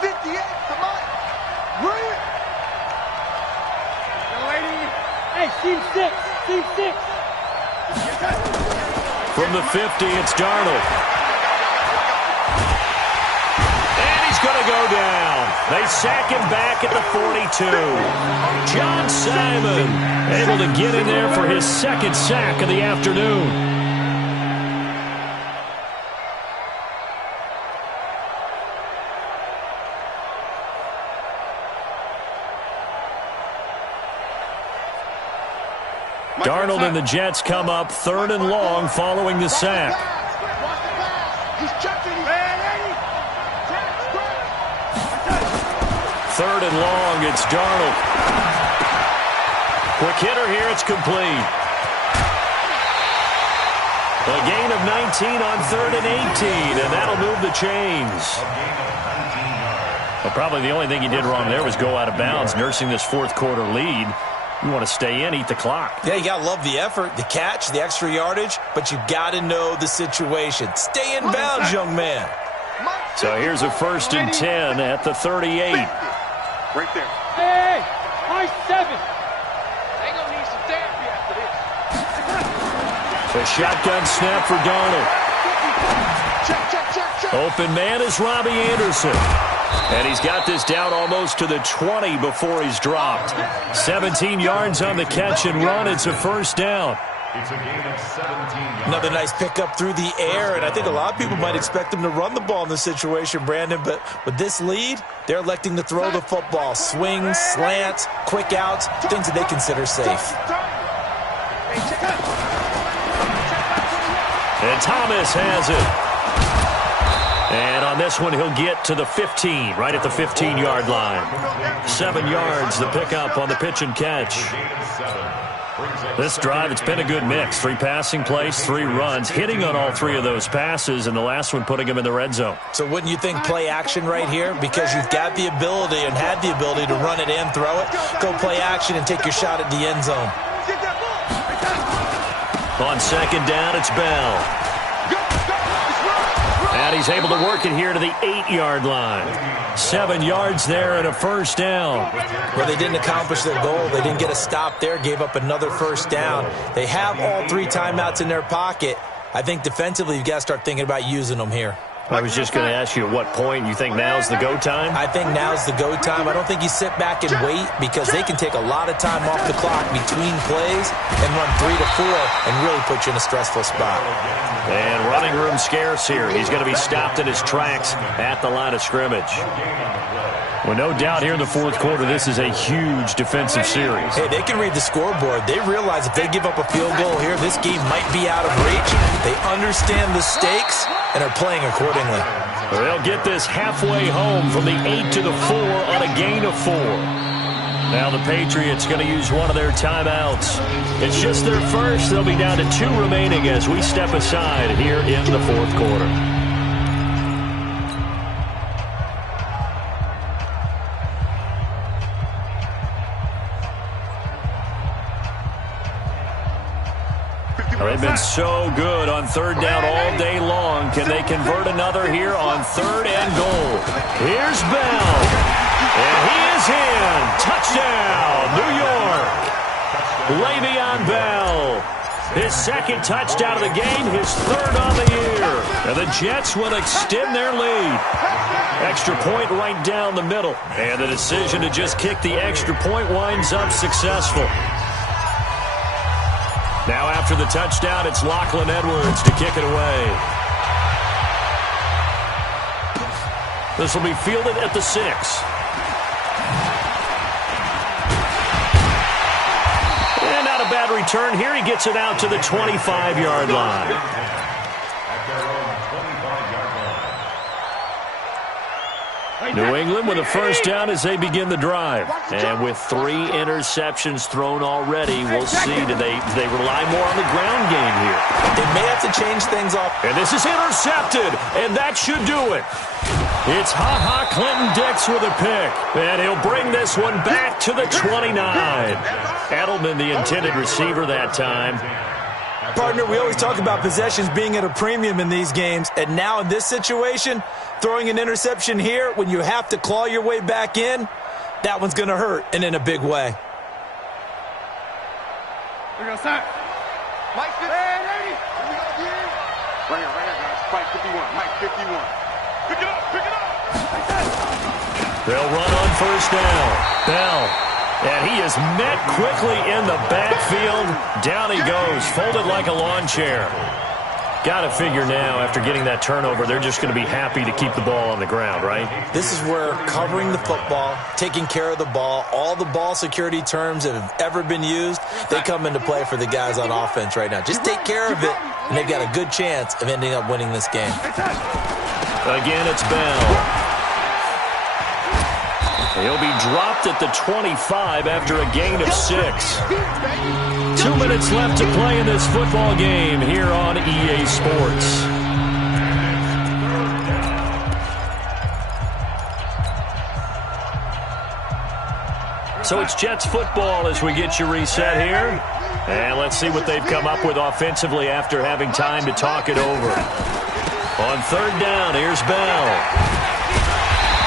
58 to Mike. Brilliant. Hey, Team 6. From the 50, it's Darnold. And he's going to go down. They sack him back at the 42. John Simon able to get in there for his 2nd sack of the afternoon. Darnold and the Jets come up 3rd and long following the sack. He's checking. 3rd and long, it's Darnold. Quick hitter here, it's complete. A gain of 19 on 3rd and 18, and that'll move the chains. Well, probably the only thing he did wrong there was go out of bounds, nursing this fourth quarter lead. You want to stay in, eat the clock. Yeah, you got to love the effort, the catch, the extra yardage, but you got to know the situation. Stay in bounds, young man. So here's a 1st and 10 at the 38. Right there. Hey, high 7. They gonna need some therapy after this. A shotgun snap for Darnold. Check. Open man is Robbie Anderson. And he's got this down almost to the 20 before he's dropped. 17 yards on the catch and run. It's a 1st down. It's a gain of 17 yards. Another nice pickup through the air, and I think a lot of people might expect him to run the ball in this situation, Brandon, but with this lead, they're electing to throw the football. Swings, slants, quick outs, things that they consider safe. And Thomas has it. And on this one, he'll get to the 15, right at the 15-yard line. 7 yards, the pickup on the pitch and catch. This drive, it's been a good mix. 3 passing plays, 3 runs, hitting on all 3 of those passes, and the last one putting him in the red zone. So wouldn't you think play action right here? Because you've got the ability and had the ability to run it and throw it. Go play action and take your shot at the end zone. On 2nd down, it's Bell. And he's able to work it here to the 8-yard line. 7 yards there and a 1st down. Well, they didn't accomplish their goal. They didn't get a stop there, gave up another 1st down. They have all 3 timeouts in their pocket. I think defensively, you've got to start thinking about using them here. I was just going to ask you at what point you think now's the go time? I think now's the go time. I don't think you sit back and wait because they can take a lot of time off the clock between plays and run 3 to 4 and really put you in a stressful spot. And running room scarce here. He's going to be stopped in his tracks at the line of scrimmage. Well, no doubt here in the 4th quarter, this is a huge defensive series. Hey, they can read the scoreboard. They realize if they give up a field goal here, this game might be out of reach. They understand the stakes and are playing accordingly. They'll get this halfway home from the 8 to the 4 on a gain of 4. Now the Patriots going to use one of their timeouts. It's just their first. They'll be down to 2 remaining as we step aside here in the 4th quarter. They've been so good on 3rd down all day long. Can they convert another here on 3rd and goal? Here's Bell. And he is in. Touchdown, New York. Le'Veon Bell. His 2nd touchdown of the game, his 3rd on the year. And the Jets will extend their lead. Extra point right down the middle. And the decision to just kick the extra point winds up successful. Now after the touchdown, it's Lachlan Edwards to kick it away. This will be fielded at the 6. And not a bad return here. He gets it out to the 25-yard line. New England with a 1st down as they begin the drive. And with 3 interceptions thrown already, we'll see. Do they rely more on the ground game here? They may have to change things up. And this is intercepted, and that should do it. It's Ha-Ha Clinton-Dix with a pick. And he'll bring this one back to the 29. Edelman, the intended receiver that time. Partner, we always talk about possessions being at a premium in these games. And now in this situation, throwing an interception here when you have to claw your way back in, that one's going to hurt, and in a big way. We're going to start. Mike 50. Hey, ready? Here we go again. Right here, guys. Mike 51. Mike 51. Pick it up. They'll run on 1st down. Bell. And he is met quickly in the backfield. Down he goes, folded like a lawn chair. Got to figure now, after getting that turnover, they're just going to be happy to keep the ball on the ground, right? This is where covering the football, taking care of the ball, all the ball security terms that have ever been used, they come into play for the guys on offense right now. Just take care of it, and they've got a good chance of ending up winning this game. Again, it's Bell. He'll be dropped at the 25 after a gain of 6. 2 minutes left to play in this football game here on EA Sports. So it's Jets football as we get you reset here. And let's see what they've come up with offensively after having time to talk it over. On third down, here's Bell.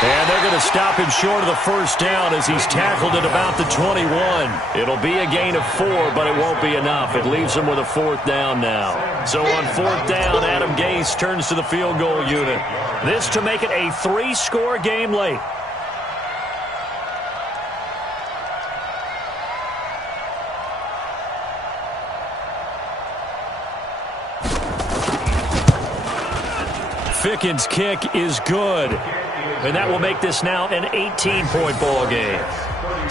And they're going to stop him short of the first down as he's tackled at about the 21. It'll be a gain of 4, but it won't be enough. It leaves him with a fourth down now. So on fourth down, Adam Gase turns to the field goal unit. This to make it a 3-score game late. Fickens' kick is good. And that will make this now an 18-point ball game.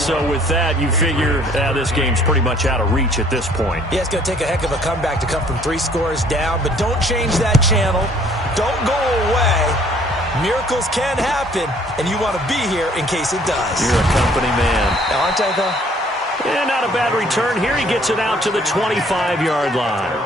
So with that, you figure this game's pretty much out of reach at this point. Yeah, it's going to take a heck of a comeback to come from 3 scores down, but don't change that channel. Don't go away. Miracles can happen, and you want to be here in case it does. You're a company man. Aren't I, though? Yeah, not a bad return. Here he gets it out to the 25-yard line.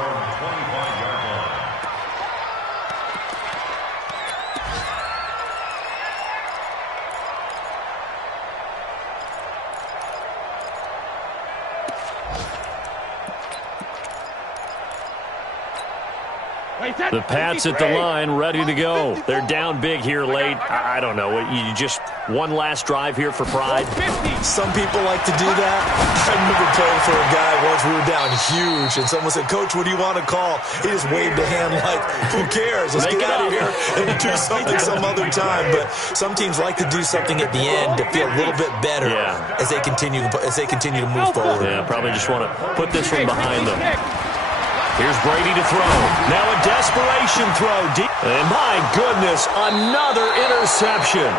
The Pats at the line, ready to go. They're down big here late. I don't know. You just one last drive here for pride? Some people like to do that. I remember playing for a guy once. We were down huge, and someone said, "Coach, what do you want to call?" He just waved a hand like, "Who cares? Let's get out of here and do something some other time." But some teams like to do something at the end to feel a little bit better as they continue to move forward. Yeah, probably just want to put this one behind them. Here's Brady to throw. Now a desperation throw. And my goodness, another interception.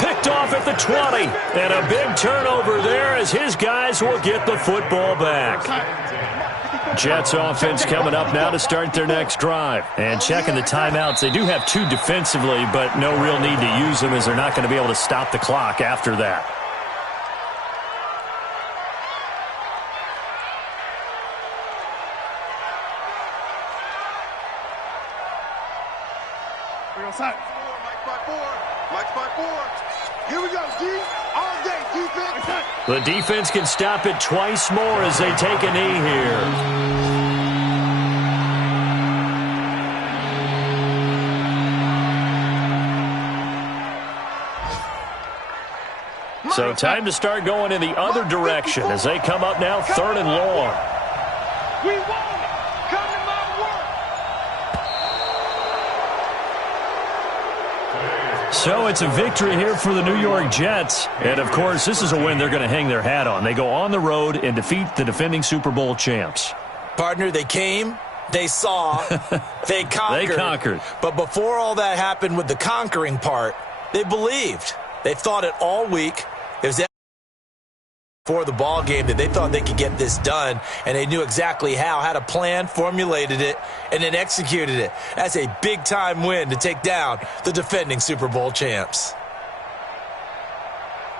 Picked off at the 20. And a big turnover there as his guys will get the football back. Jets offense coming up now to start their next drive. And checking the timeouts. They do have 2 defensively, but no real need to use them as they're not going to be able to stop the clock after that. Here we go, D. All day, defense. The defense can stop it twice more as they take a knee here. So time to start going in the other direction as they come up now 3rd and long. We won it. Come to my work. So it's a victory here for the New York Jets. And, of course, this is a win they're going to hang their hat on. They go on the road and defeat the defending Super Bowl champs. Partner, they came, they saw, they conquered. They conquered. But before all that happened with the conquering part, they believed. They thought it all week. It was before the ball game that they thought they could get this done, and they knew exactly how, had a plan, formulated it, and then executed it. That's a big-time win to take down the defending Super Bowl champs.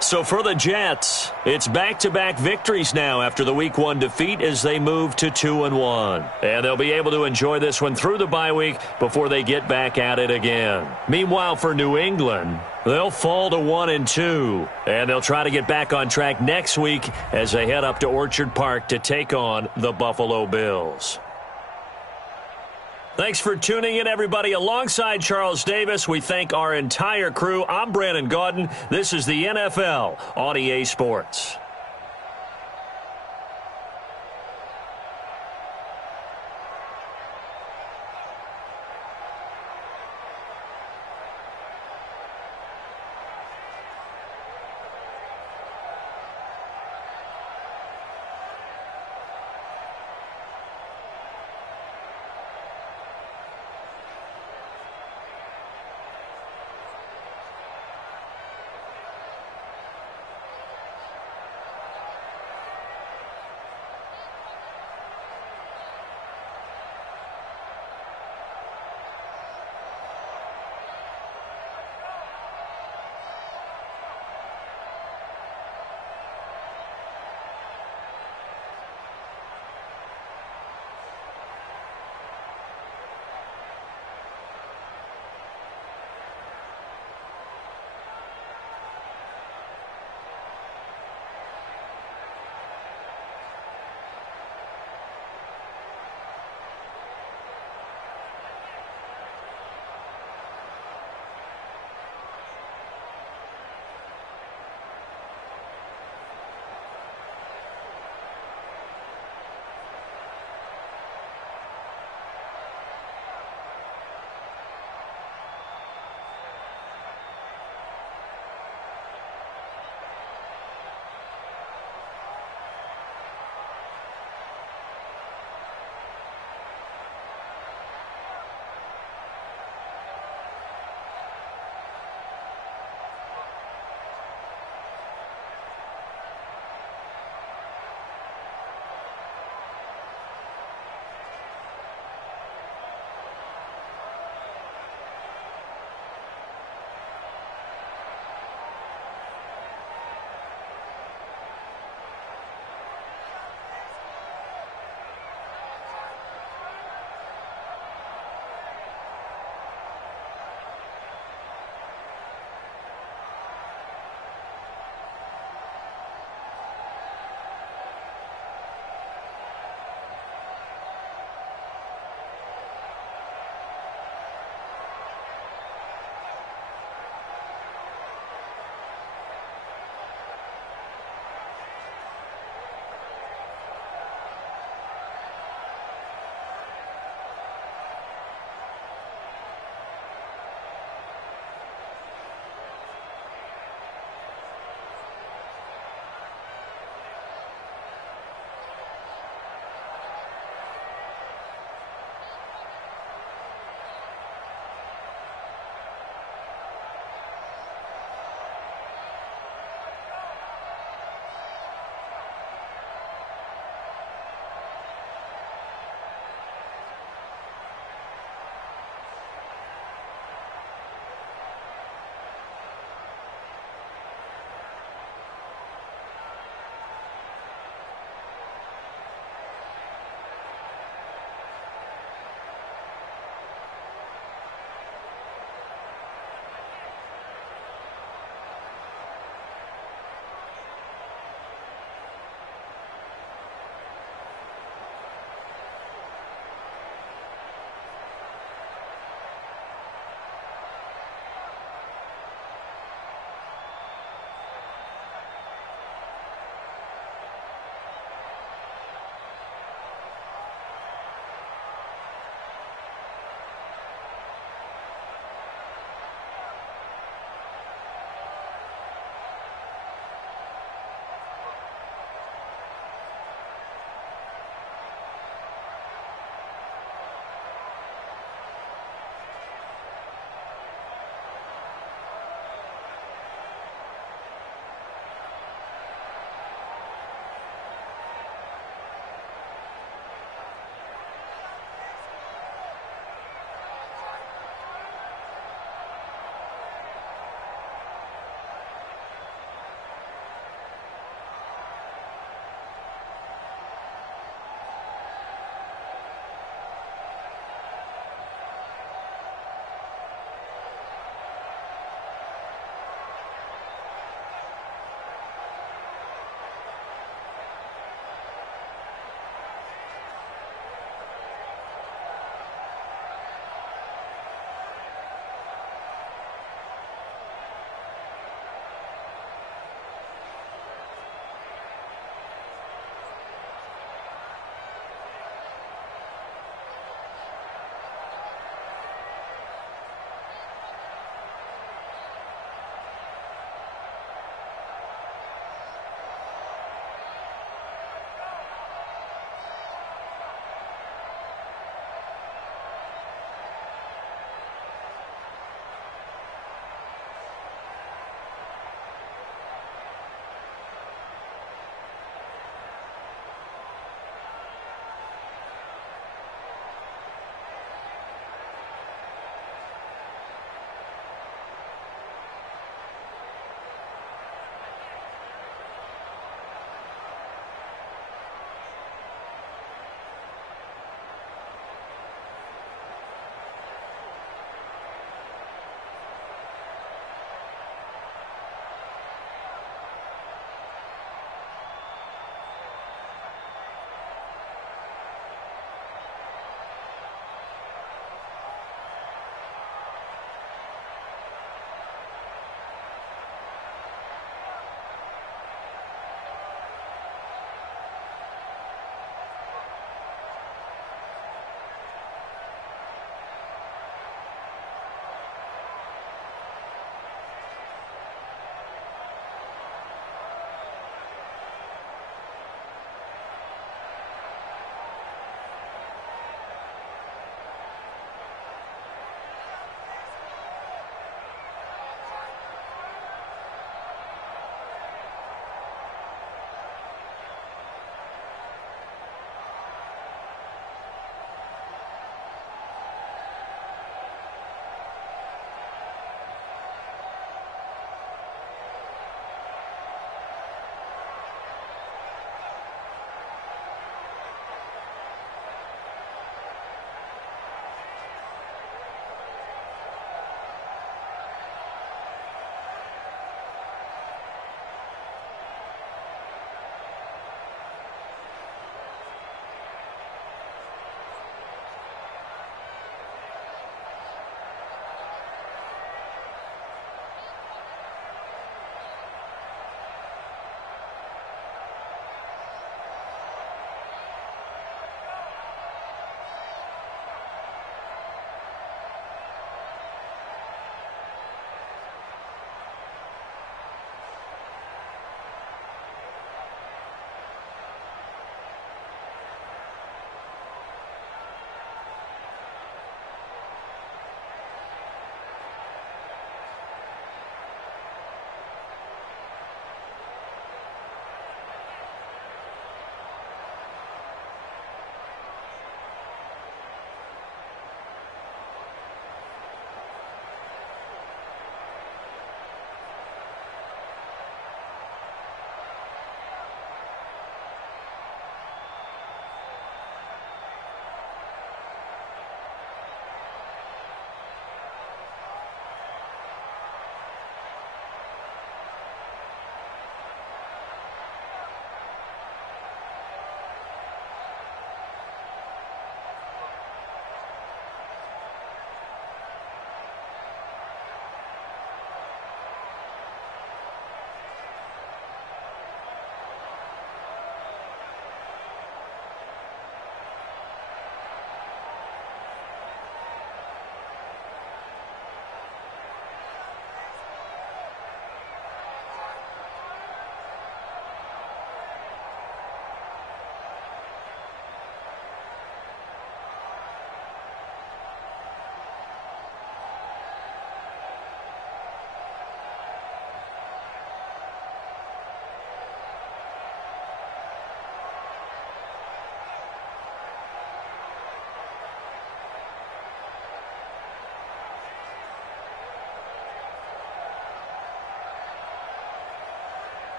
So for the Jets, it's back-to-back victories now after the Week 1 defeat as they move to 2-1. And they'll be able to enjoy this one through the bye week before they get back at it again. Meanwhile, for New England, they'll fall to 1-2. And they'll try to get back on track next week as they head up to Orchard Park to take on the Buffalo Bills. Thanks for tuning in, everybody. Alongside Charles Davis, we thank our entire crew. I'm Brandon Gaudin. This is the NFL on EA Sports.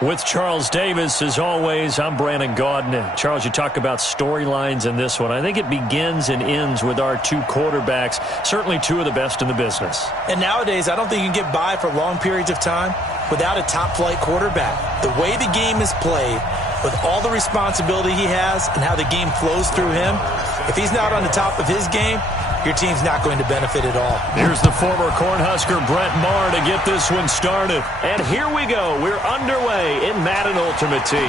With Charles Davis, as always, I'm Brandon Gaudin. And Charles, you talk about storylines in this one. I think it begins and ends with our two quarterbacks, certainly two of the best in the business. And nowadays, I don't think you can get by for long periods of time without a top-flight quarterback. The way the game is played, with all the responsibility he has and how the game flows through him, if he's not on the top of his game, your team's not going to benefit at all. Here's the former Cornhusker Brett Maher to get this one started. And here we go. We're underway in Madden Ultimate Team.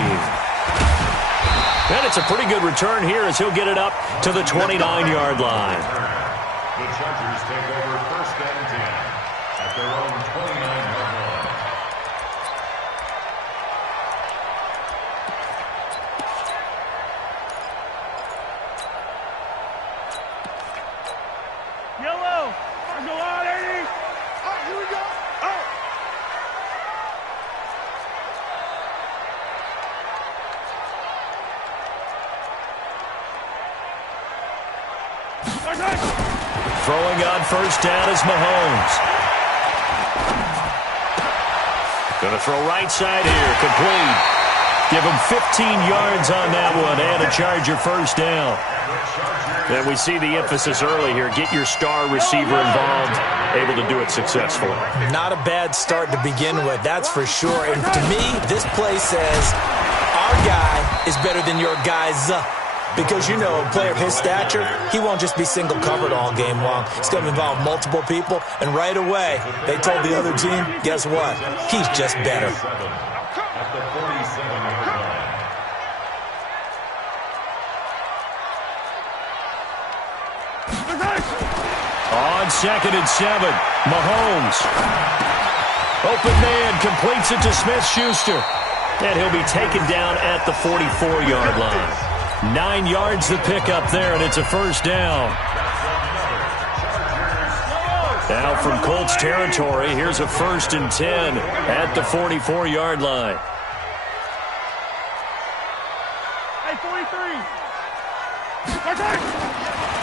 And it's a pretty good return here as he'll get it up to the 29-yard line. The Chargers take over first and 10 at their own 29-yard line. Yellow. Go on, 80. All right, here we go. Oh. Throwing on first down is Mahomes. Going to throw right side here, complete. Give him 15 yards on that one and a Charger first down. And we see the emphasis early here. Get your star receiver involved, able to do it successfully. Not a bad start to begin with, that's for sure. And to me, this play says our guy is better than your guy's. Because, you know, a player of his stature, he won't just be single covered all game long. It's going to involve multiple people. And right away, they told the other team, guess what? He's just better. At the 47-yard line. On 2nd and 7, Mahomes. Open man, completes it to Smith-Schuster. And he'll be taken down at the 44-yard line. 9 yards to pick up there, and it's a first down. Now from Colts territory, here's a 1st and 10 at the 44-yard line. Hey, 43.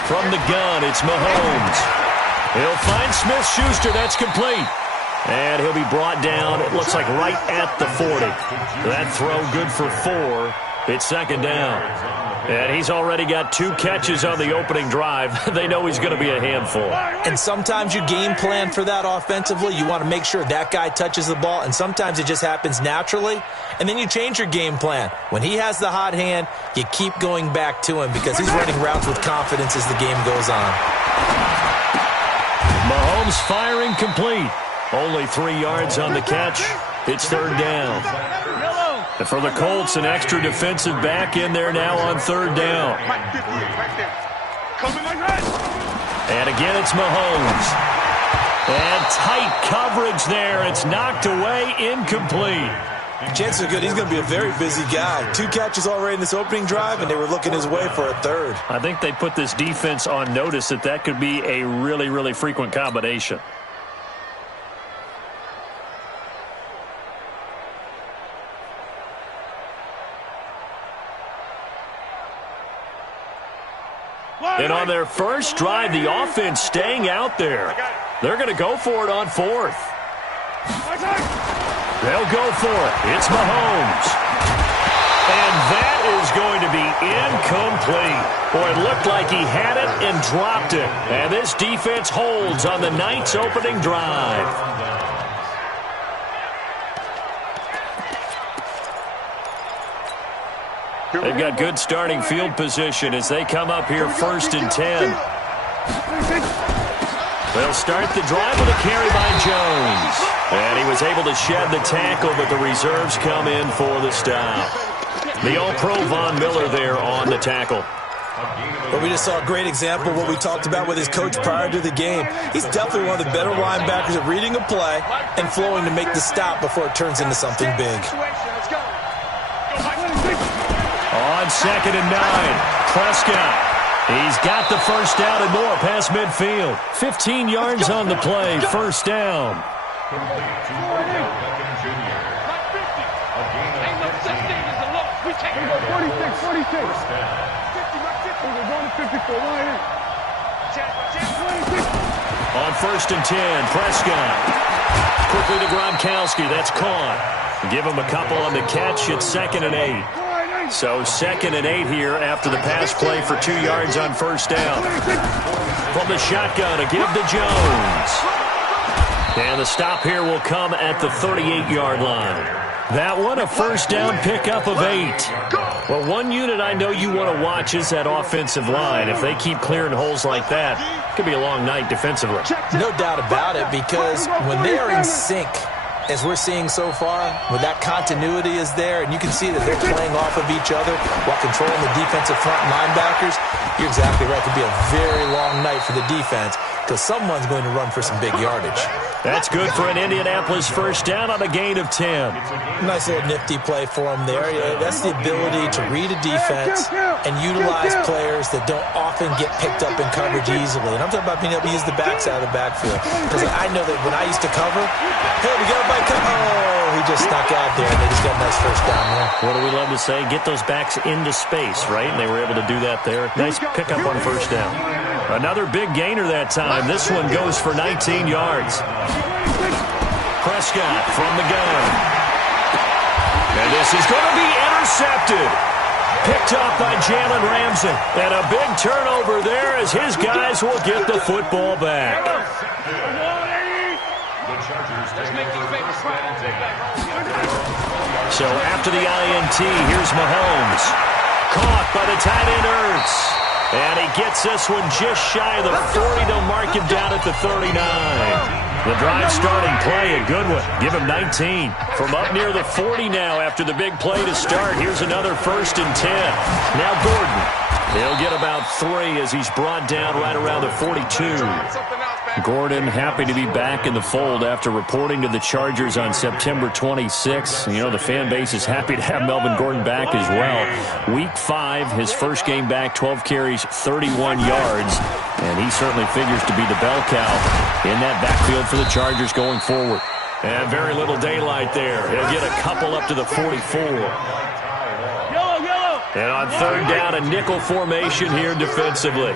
From the gun, it's Mahomes. He'll find Smith-Schuster. That's complete. And he'll be brought down, it looks like right at the 40. That throw good for 4. It's 2nd down. And he's already got 2 catches on the opening drive. They know he's going to be a handful. And sometimes you game plan for that offensively. You want to make sure that guy touches the ball, and sometimes it just happens naturally. And then you change your game plan. When he has the hot hand, you keep going back to him because he's running routes with confidence as the game goes on. Mahomes firing complete. Only 3 yards on the catch. It's 3rd down. And for the Colts, an extra defensive back in there now on 3rd down. And again, it's Mahomes. And tight coverage there. It's knocked away, incomplete. Chances are good he's going to be a very busy guy. 2 catches already in this opening drive, and they were looking his way for a 3rd. I think they put this defense on notice that could be a really, really frequent combination. And on their first drive, the offense staying out there. They're going to go for it on 4th. They'll go for it. It's Mahomes. And that is going to be incomplete. Boy, it looked like he had it and dropped it. And this defense holds on the Knights' opening drive. They've got good starting field position as they come up here 1st and 10. They'll start the drive with a carry by Jones. And he was able to shed the tackle, but the reserves come in for the stop. The All-Pro Von Miller there on the tackle. But we just saw a great example of what we talked about with his coach prior to the game. He's definitely one of the better linebackers at reading a play and flowing to make the stop before it turns into something big. On 2nd and 9, Prescott. He's got the first down and more past midfield. 15 yards on the play, first down. Complete to Odell Beckham Jr. A gain of 15. 46. First down. 54. On 1st and 10, Prescott. Quickly to Gronkowski. That's caught. Give him a couple on the catch. It's 2nd and 8. So 2nd and 8 here after the pass play for 2 yards on first down. From the shotgun, a give to Jones. And the stop here will come at the 38-yard line. That one, a first down pickup of 8. Well, one unit I know you want to watch is that offensive line. If they keep clearing holes like that, it could be a long night defensively. No doubt about it, because when they are in sync, as we're seeing so far, when that continuity is there, and you can see that they're playing off of each other while controlling the defensive front linebackers, you're exactly right. It could be a very long night for the defense because someone's going to run for some big yardage. That's good for an Indianapolis first down on a gain of 10. Nice little nifty play for them there. That's the ability to read a defense and utilize players that don't often get picked up in coverage easily. And I'm talking about being able to use the backs out of the backfield. Because I know that when I used to cover, hey, we got a bike cover. Oh, he just snuck out there, and they just got a nice first down there. What do we love to say? Get those backs into space, right? And they were able to do that there. Nice pickup on first down. Another big gainer that time. This one goes for 19 yards. Prescott from the gun. And this is going to be intercepted. Picked up by Jalen Ramsey. And a big turnover there as his guys will get the football back. So after the INT, here's Mahomes. Caught by the tight end Ertz. And he gets this one just shy of the 40. They'll mark him down at the 39. The drive starting play, a good one. Give him 19. From up near the 40 now after the big play to start. Here's another 1st and 10. Now Gordon. He'll get about 3 as he's brought down right around the 42. Gordon happy to be back in the fold after reporting to the Chargers on September 26th. You know, the fan base is happy to have Melvin Gordon back as well. Week 5, his first game back, 12 carries, 31 yards. And he certainly figures to be the bell cow in that backfield for the Chargers going forward. And very little daylight there. He'll get a couple up to the 44. And on 3rd down, a nickel formation here defensively.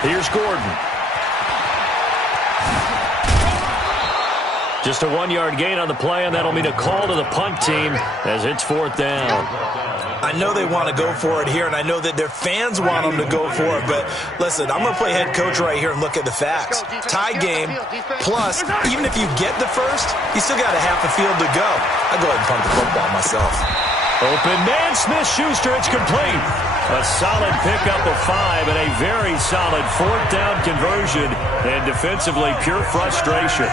Here's Gordon. Just a 1-yard gain on the play, and that'll mean a call to the punt team as it's 4th down. I know they want to go for it here, and I know that their fans want them to go for it, but listen, I'm going to play head coach right here and look at the facts. Tie game, plus, even if you get the first, you still got a half a field to go. I'll go ahead and punt the football myself. Open man, Smith-Schuster, it's complete. A solid pickup of 5 and a very solid 4th down conversion, and defensively pure frustration.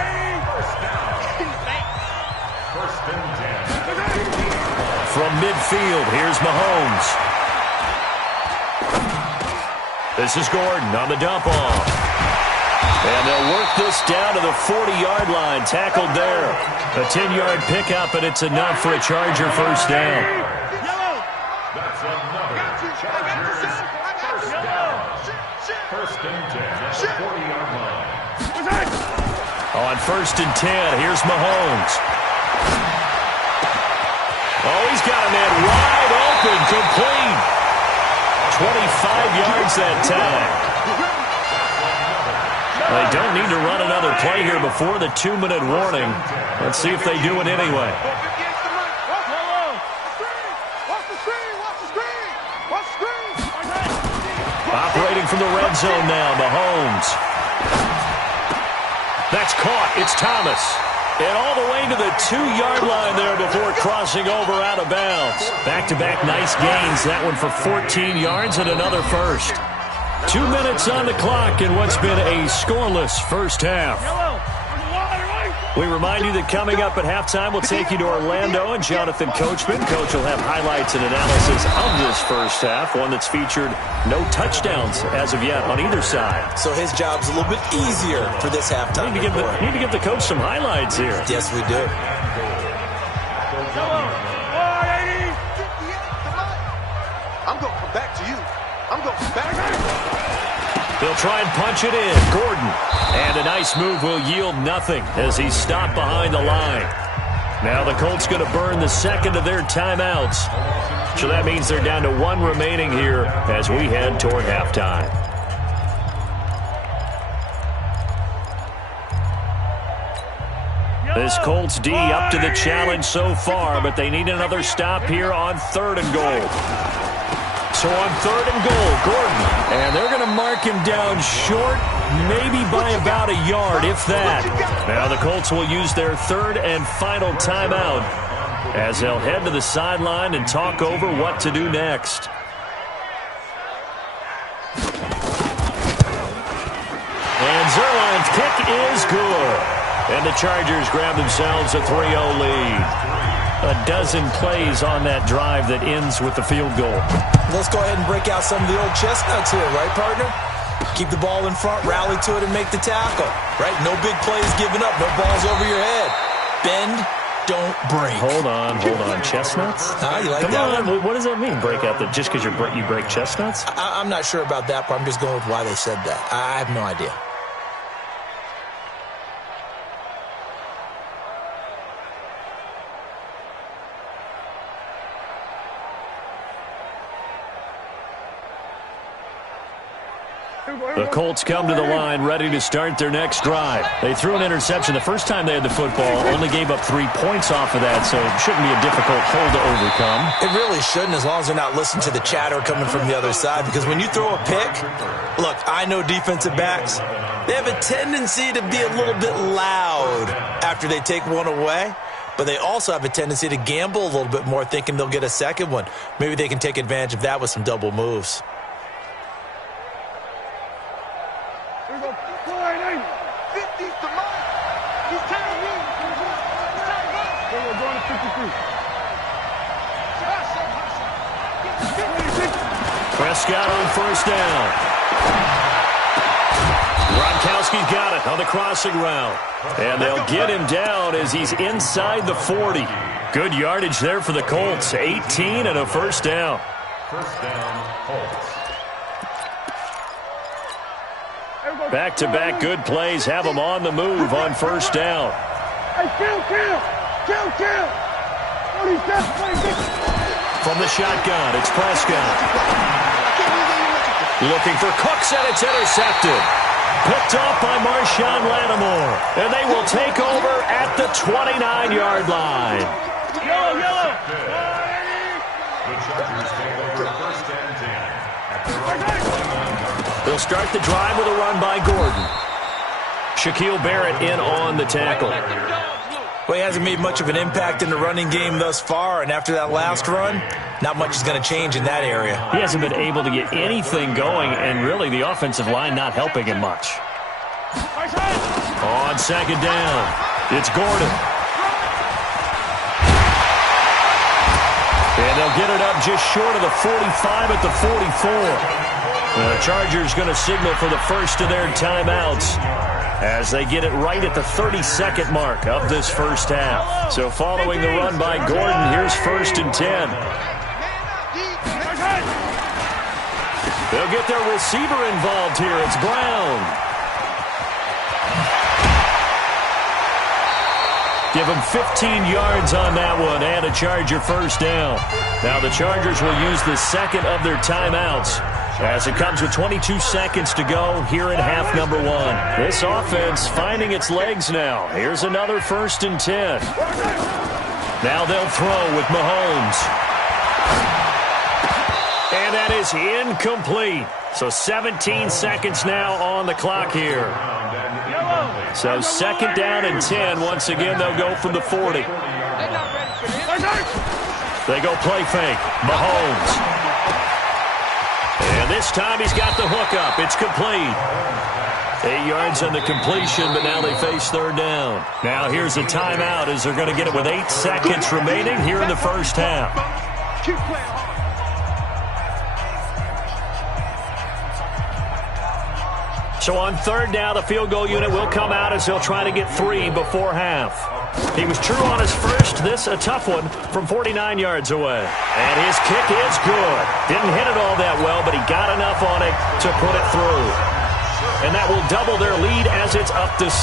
From midfield, here's Mahomes. This is Gordon on the dump off. And they'll work this down to the 40-yard line, tackled there. A 10-yard pickup, and it's enough for a Charger first down. That's another Chargers first down. 1st and 10 at the 40-yard line. On 1st and 10, here's Mahomes. Oh, he's got a man wide open, complete. 25 yards that time. They don't need to run another play here before the 2-minute warning. Let's see if they do it anyway. Operating from the red zone now, Mahomes. That's caught. It's Thomas. And all the way to the 2-yard line there before crossing over out of bounds. Back-to-back nice gains. That one for 14 yards and another first. 2 minutes on the clock in what's been a scoreless first half. We remind you that coming up at halftime, we'll take you to Orlando and Jonathan Coachman. Coach will have highlights and analysis of this first half, one that's featured no touchdowns as of yet on either side. So his job's a little bit easier for this halftime. Need to give the coach some highlights here. Yes, we do. I'm going to come back to you. I'm going to come back to you. They'll try and punch it in. Gordon. And a nice move will yield nothing as he's stopped behind the line. Now the Colts going to burn the second of their timeouts. So that means they're down to 1 remaining here as we head toward halftime. This Colts D up to the challenge so far, but they need another stop here on 3rd and goal. So on 3rd and goal, Gordon. And they're going to mark him down short, maybe by about a yard, if that. Now the Colts will use their 3rd and final timeout as they'll head to the sideline and talk over what to do next. And Zuerlein's kick is good. And the Chargers grab themselves a 3-0 lead. A dozen plays on that drive that ends with the field goal. Let's go ahead and break out some of the old chestnuts here, right, partner? Keep the ball in front, rally to it, and make the tackle, right? No big plays given up, no balls over your head. Bend, don't break. Hold on. Chestnuts? You like Come that on. one? What does that mean, break out the, just because you break chestnuts? I'm not sure about that, but I'm just going with why they said that. I have no idea. The Colts come to the line ready to start their next drive. They threw an interception the first time they had the football, only gave up 3 points off of that, so it shouldn't be a difficult hole to overcome. It really shouldn't, as long as they're not listening to the chatter coming from the other side, because when you throw a pick, look, I know defensive backs, they have a tendency to be a little bit loud after they take one away, but they also have a tendency to gamble a little bit more, thinking they'll get a second one. Maybe they can take advantage of that with some double moves. Prescott on 1st down. Gronkowski's got it on the crossing route. And they'll get him down as he's inside the 40. Good yardage there for the Colts. 18 and a 1st down. 1st down, Colts. Back-to-back good plays have them on the move on 1st down. Hey, kill! From the shotgun, it's Prescott. Looking for Cooks, and it's intercepted. Picked off by Marshawn Lattimore. And they will take over at the 29-yard line. Yellow! The Chargers take over 1st and 10 at their own 29-yard. They'll start the drive with a run by Gordon. Shaquille Barrett in on the tackle. Well, he hasn't made much of an impact in the running game thus far, and after that last run, not much is going to change in that area. He hasn't been able to get anything going, and really the offensive line not helping him much. On 2nd down, it's Gordon. And they'll get it up just short of the 45 at the 44. The Chargers going to signal for the first of their timeouts as they get it right at the 32nd mark of this first half. So following the run by Gordon, here's 1st and 10. They'll get their receiver involved here. It's Brown. Give him 15 yards on that one and a Charger 1st down. Now the Chargers will use the second of their timeouts as it comes with 22 seconds to go here in half number 1. This offense finding its legs now. Here's another 1st and 10. Now they'll throw with Mahomes. And that is incomplete. So 17 seconds now on the clock here. So 2nd down and 10. Once again, they'll go from the 40. They go play fake. Mahomes. And this time he's got the hook up. It's complete. 8 yards on the completion, but now they face 3rd down. Now here's a timeout as they're going to get it with 8 seconds remaining here in the first half. Keep playing hard. So on 3rd now, the field goal unit will come out as they'll try to get 3 before half. He was true on his first. This a tough one from 49 yards away. And his kick is good. Didn't hit it all that well, but he got enough on it to put it through. And that will double their lead as it's up to 6.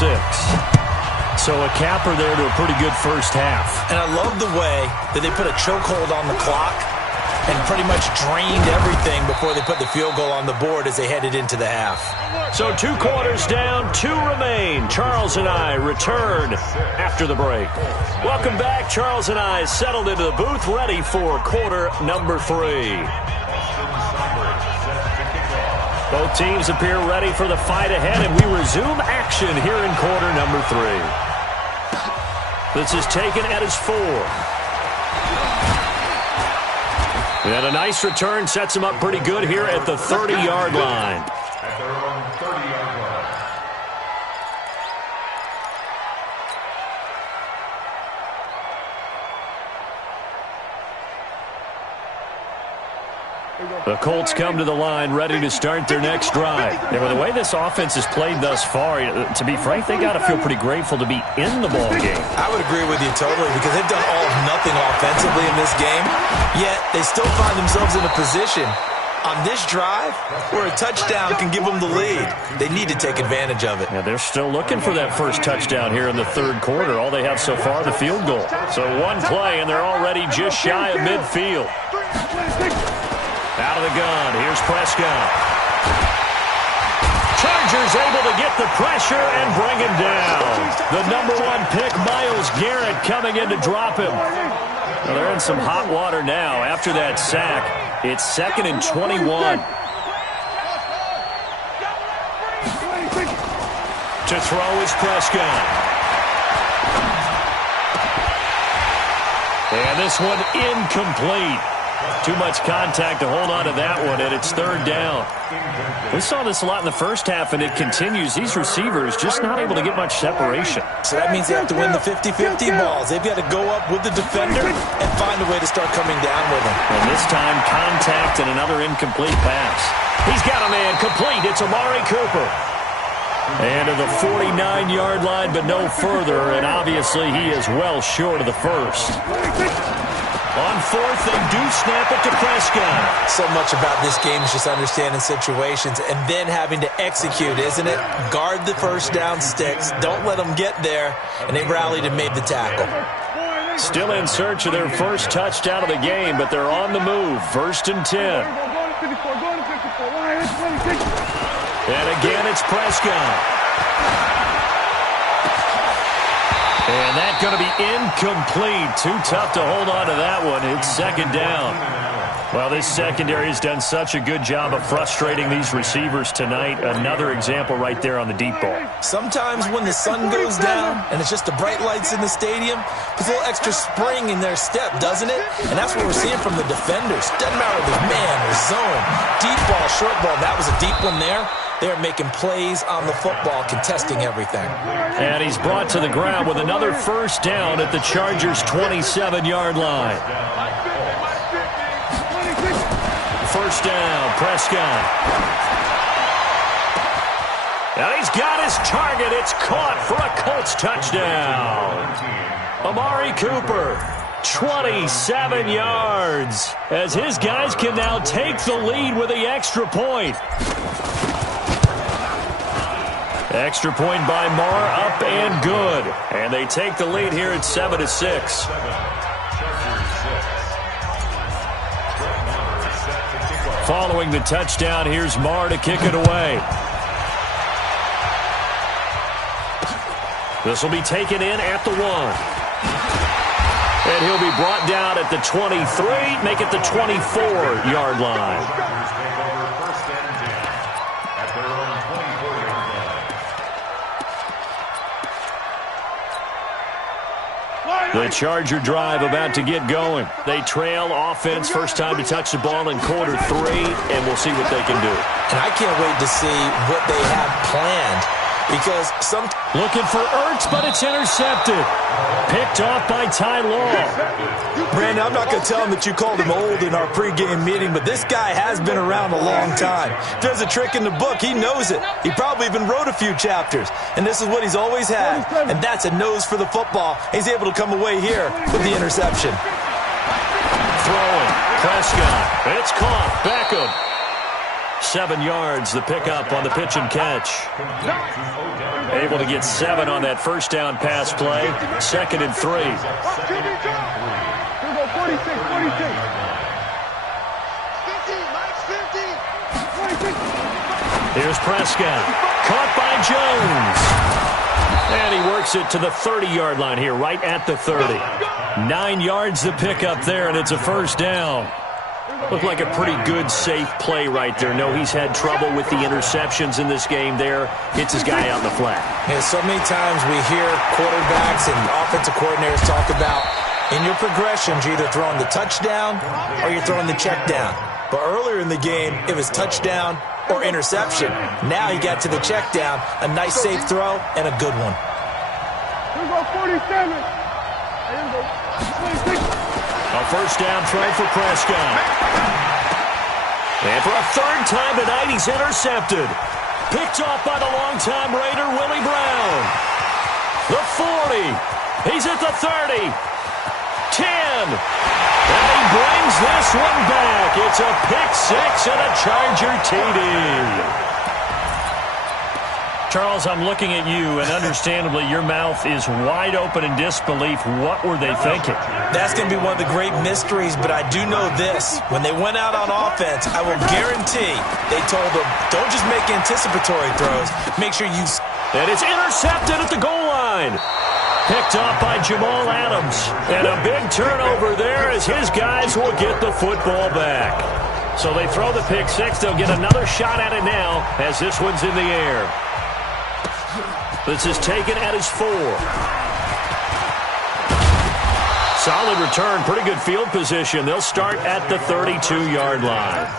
So a capper there to a pretty good first half. And I love the way that they put a chokehold on the clock and pretty much drained everything before they put the field goal on the board as they headed into the half. So 2 quarters down, 2 remain. Charles and I return after the break. Welcome back. Charles and I settled into the booth, ready for quarter number 3. Both teams appear ready for the fight ahead, and we resume action here in quarter number 3. This is taken at his 4. And a nice return sets him up pretty good here at the 30-yard line. At their own 30-yard line. The Colts come to the line ready to start their next drive. And with the way this offense has played thus far, to be frank, they got to feel pretty grateful to be in the ball game. I would agree with you totally because they've done all of nothing offensively in this game, yet they still find themselves in a position on this drive where a touchdown can give them the lead. They need to take advantage of it. Yeah, they're still looking for that first touchdown here in the third quarter. All they have so far, the field goal. So one play, and they're already just shy of midfield. Out of the gun, here's Prescott. Chargers able to get the pressure and bring him down. The number 1 pick, Myles Garrett, coming in to drop him. Well, they're in some hot water now. After that sack, it's 2nd and 21. To throw is Prescott. And this one incomplete. Too much contact to hold on to that one, and it's 3rd down. We saw this a lot in the first half, and it continues. These receivers just not able to get much separation. So that means they have to win the 50-50 balls. They've got to go up with the defender and find a way to start coming down with him. And this time, contact and another incomplete pass. He's got a man complete. It's Amari Cooper. And to the 49-yard line, but no further, and obviously he is well short of the first. On 4th, they do snap it to Prescott. So much about this game is just understanding situations and then having to execute, isn't it? Guard the first down sticks. Don't let them get there. And they rallied and made the tackle. Still in search of their first touchdown of the game, but they're on the move. 1st and 10. And again, it's Prescott. And that's going to be incomplete. Too tough to hold on to that one. It's 2nd down. Well, this secondary has done such a good job of frustrating these receivers tonight. Another example right there on the deep ball. Sometimes when the sun goes down and it's just the bright lights in the stadium, there's a little extra spring in their step, doesn't it? And that's what we're seeing from the defenders. Doesn't matter if it's man or zone. Deep ball, short ball. That was a deep one there. They're making plays on the football, contesting everything. And he's brought to the ground with another first down at the Chargers' 27-yard line. First down, Prescott. And he's got his target. It's caught for a Colts touchdown. Amari Cooper, 27 yards, as his guys can now take the lead with the extra point. Extra point by Marr, up and good. And they take the lead here at 7-6. Following the touchdown, here's Marr to kick it away. This will be taken in at the 1. And he'll be brought down at the 23, make it the 24-yard line. The Charger drive about to get going. They trail offense, first time to touch the ball in quarter 3, and we'll see what they can do. And I can't wait to see what they have planned because some... Looking for Ertz, but it's intercepted. Picked off by Ty Law. Brandon, I'm not going to tell him that you called him old in our pregame meeting, but this guy has been around a long time. If there's a trick in the book, he knows it. He probably even wrote a few chapters, and this is what he's always had, and that's a nose for the football. He's able to come away here with the interception. Throwing, Prescott. It's caught. Beckham. 7 yards, the pickup on the pitch and catch. Able to get 7 on that first down pass play. 2nd and 3. Here's Prescott. Caught by Jones. And he works it to the 30-yard line here, right at the 30. 9 yards to pick up there, and it's a first down. Looked like a pretty good, safe play right there. No, he's had trouble with the interceptions in this game there. Hits his guy out in the flat. Yeah, so many times we hear quarterbacks and offensive coordinators talk about in your progressions, you're either throwing the touchdown or you're throwing the check down. But earlier in the game, it was touchdown or interception. Now he got to the check down, a nice safe throw, and a good one. Here we go, 47. A first down throw for Prescott. And for a third time tonight, he's intercepted. Picked off by the longtime Raider, Willie Brown. The 40. He's at the 30. 10. And he brings this one back. It's a pick six and a Charger TD. Charles, I'm looking at you, and understandably, your mouth is wide open in disbelief. What were they thinking? That's going to be one of the great mysteries, but I do know this. When they went out on offense, I will guarantee they told them, don't just make anticipatory throws. Make sure you... And it's intercepted at the goal line. Picked off by Jamal Adams. And a big turnover there as his guys will get the football back. So they throw the pick six. They'll get another shot at it now as this one's in the air. This is taken at his 4. Solid return, pretty good field position. They'll start at the 32-yard line.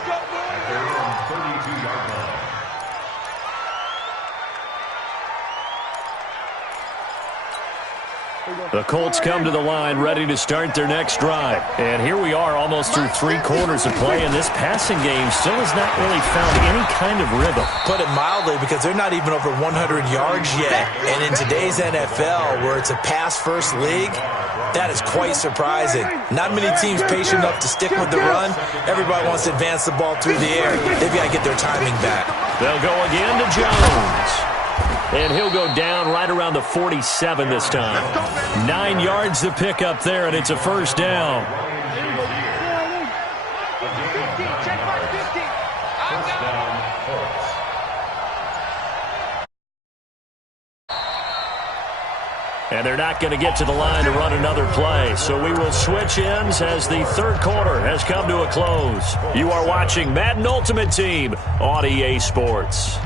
The Colts come to the line ready to start their next drive. And here we are almost through 3 quarters of play, and this passing game still has not really found any kind of rhythm. Put it mildly, because they're not even over 100 yards yet. And in today's NFL, where it's a pass-first league, that is quite surprising. Not many teams patient enough to stick with the run. Everybody wants to advance the ball through the air. They've got to get their timing back. They'll go again to Jones. And he'll go down right around the 47 this time. 9 yards to pick up there, and it's a first down. And they're not going to get to the line to run another play. So we will switch ends as the third quarter has come to a close. You are watching Madden Ultimate Team on EA Sports.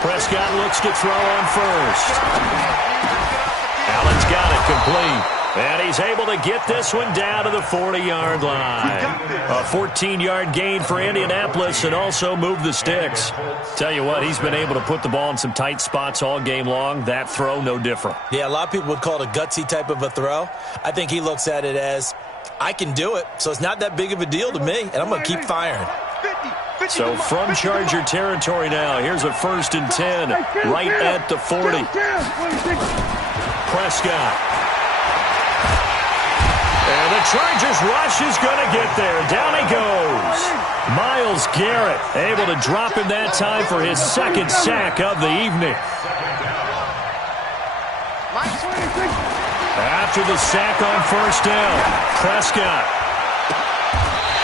Prescott looks to throw on first. Allen's got it complete. And he's able to get this one down to the 40-yard line. A 14-yard gain for Indianapolis and also move the sticks. Tell you what, he's been able to put the ball in some tight spots all game long. That throw, no different. Yeah, a lot of people would call it a gutsy type of a throw. I think he looks at it as, I can do it, so it's not that big of a deal to me, and I'm going to keep firing. So from Charger territory now, here's a 1st and 10 right at the 40. Prescott. And the Chargers rush is going to get there. Down he goes. Myles Garrett able to drop him that time for his 2nd sack of the evening. After the sack on 1st down, Prescott.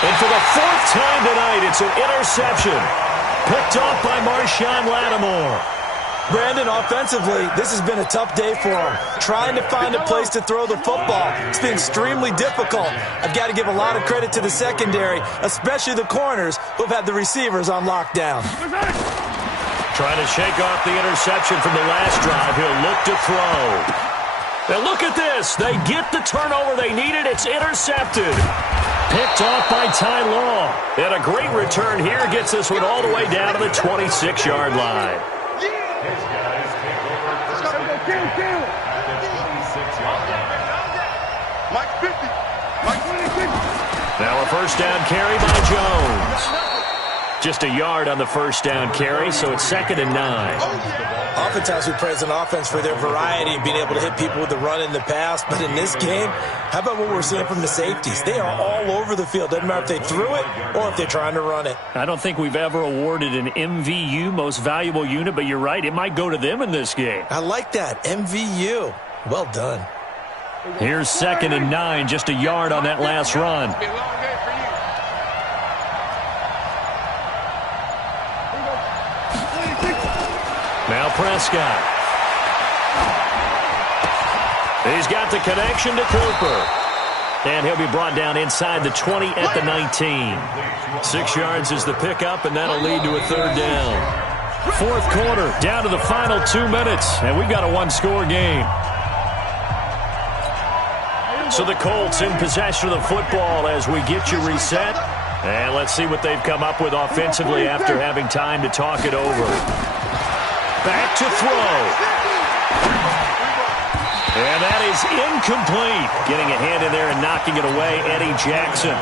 And for the 4th time tonight, it's an interception. Picked off by Marshawn Lattimore. Brandon, offensively, this has been a tough day for him. Trying to find a place to throw the football. It's been extremely difficult. I've got to give a lot of credit to the secondary, especially the corners who've had the receivers on lockdown. Trying to shake off the interception from the last drive. He'll look to throw. And look at this. They get the turnover they needed. It's intercepted. Picked off by Ty Law. And a great return here gets this one all the way down to the 26-yard line. Now a 1st down carry by Jones. just a yard on the first down carry, so it's 2nd and 9. Oftentimes we praise an offense for their variety of being able to hit people with the run in the pass, but in this game, how about what we're seeing from the safeties? They are all over the field. Doesn't matter if they threw it or if they're trying to run it. I don't think we've ever awarded an MVU, most valuable unit, but you're right, it might go to them in this game. I like that, MVU. Well done. Here's 2nd and 9, just a yard on that last run. Now Prescott. He's got the connection to Cooper. And he'll be brought down inside the 20 at the 19. 6 yards is the pickup, and that'll lead to a 3rd down. 4th quarter, down to the final 2 minutes, and we've got a one-score game. So the Colts in possession of the football as we get you reset. And let's see what they've come up with offensively after having time to talk it over. Back to throw. And that is incomplete. Getting a hand in there and knocking it away, Eddie Jackson.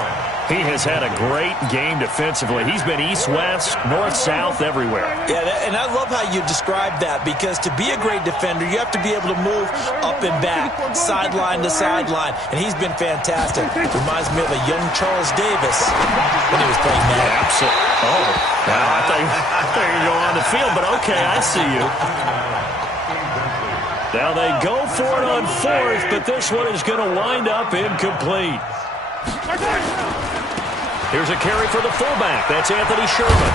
He has had a great game defensively. He's been east-west, north-south, everywhere. Yeah, and I love how you describe that, because to be a great defender, you have to be able to move up and back, sideline to sideline, and he's been fantastic. Reminds me of a young Charles Davis when he was playing Madden. Yeah, absolutely. Oh, wow, I thought you were going on the field, but okay, I see you. Now they go for it on 4th, but this one is going to wind up incomplete. Here's a carry for the fullback. That's Anthony Sherman.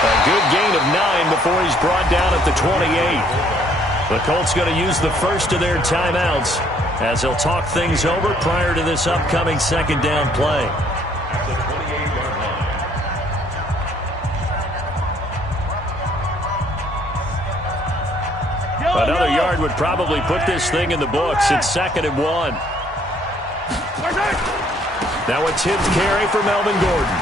A good gain of 9 before he's brought down at the 28. The Colts going to use the first of their timeouts as they'll talk things over prior to this upcoming 2nd down play. Another yard would probably put this thing in the books. It's 2nd and 1. Now it's his carry for Melvin Gordon.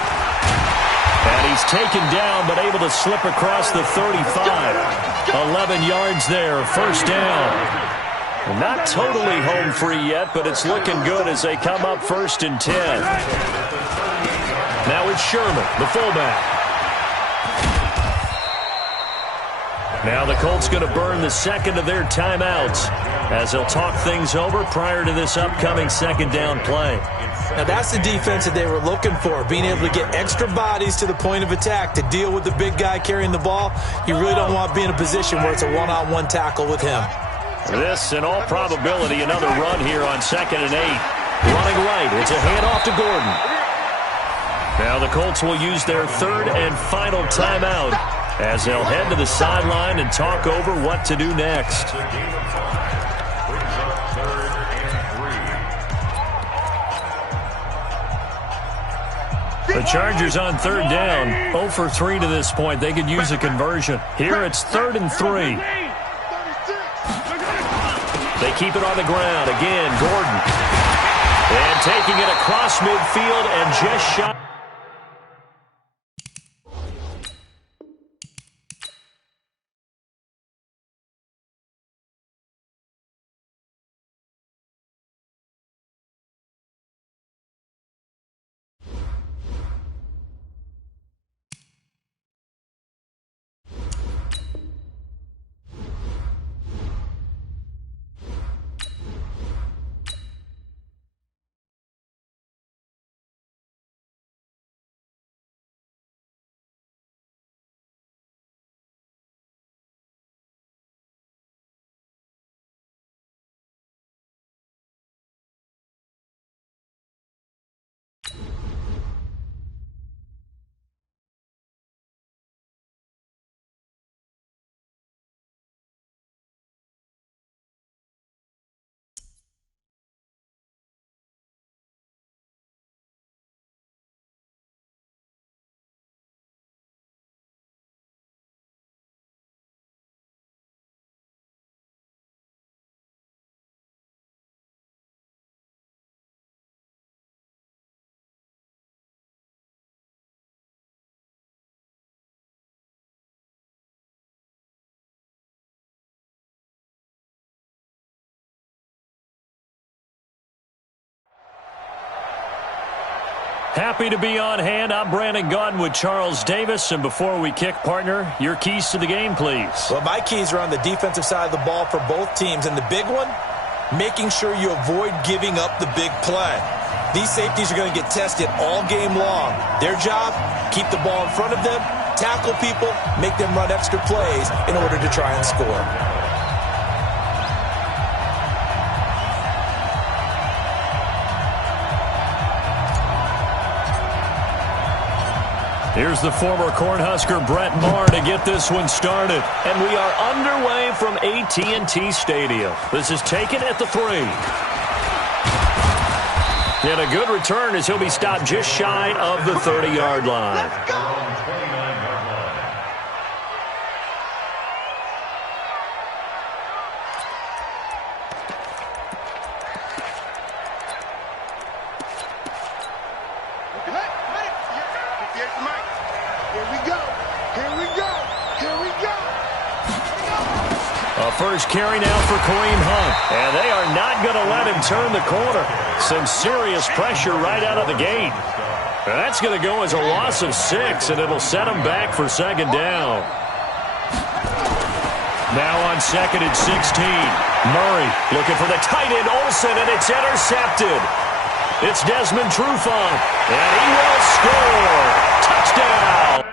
And he's taken down but able to slip across the 35. 11 yards there, 1st down. Not totally home free yet, but it's looking good as they come up 1st and 10. Now it's Sherman, the fullback. Now the Colts going to burn the 2nd of their timeouts as they'll talk things over prior to this upcoming 2nd down play. Now that's the defense that they were looking for, being able to get extra bodies to the point of attack to deal with the big guy carrying the ball. You really don't want to be in a position where it's a one-on-one tackle with him. This, in all probability, another run here on 2nd and 8. Running right, it's a handoff to Gordon. Now the Colts will use their 3rd and final timeout as they'll head to the sideline and talk over what to do next. The Chargers on 3rd down, 0 for 3 to this point. They could use a conversion. Here it's 3rd and 3. They keep it on the ground. Again, Gordon. And taking it across midfield and just shot. Happy to be on hand. I'm Brandon Gaudin with Charles Davis. And before we kick, partner, your keys to the game, please. Well, my keys are on the defensive side of the ball for both teams. And the big one, making sure you avoid giving up the big play. These safeties are going to get tested all game long. Their job, keep the ball in front of them, tackle people, make them run extra plays in order to try and score. Here's the former Cornhusker Brett Maher to get this one started. And we are underway from AT&T Stadium. This is taken at the 3. And a good return as he'll be stopped just shy of the 30-yard line. First carry now for Kareem Hunt. And they are not going to let him turn the corner. Some serious pressure right out of the gate. And that's going to go as a loss of 6, and it'll set him back for second down. Now on 2nd and 16. Murray looking for the tight end Olsen, and it's intercepted. It's Desmond Trufant, and he will score. Touchdown.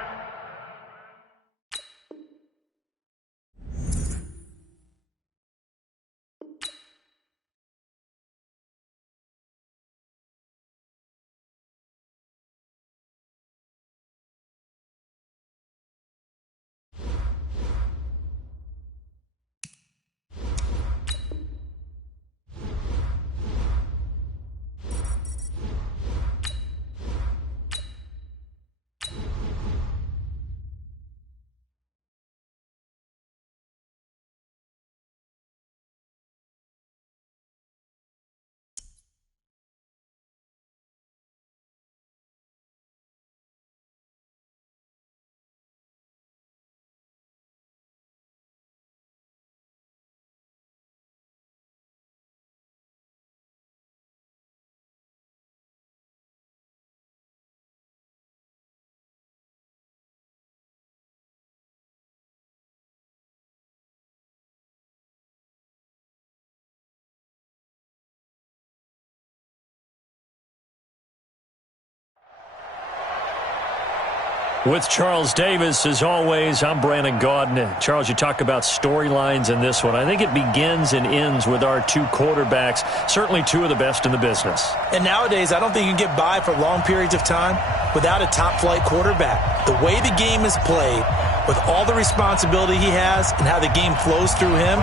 With Charles Davis, as always, I'm Brandon Gaudin. Charles, you talk about storylines in this one. I think it begins and ends with our 2 quarterbacks, certainly 2 of the best in the business. And nowadays, I don't think you can get by for long periods of time without a top-flight quarterback. The way the game is played, with all the responsibility he has and how the game flows through him,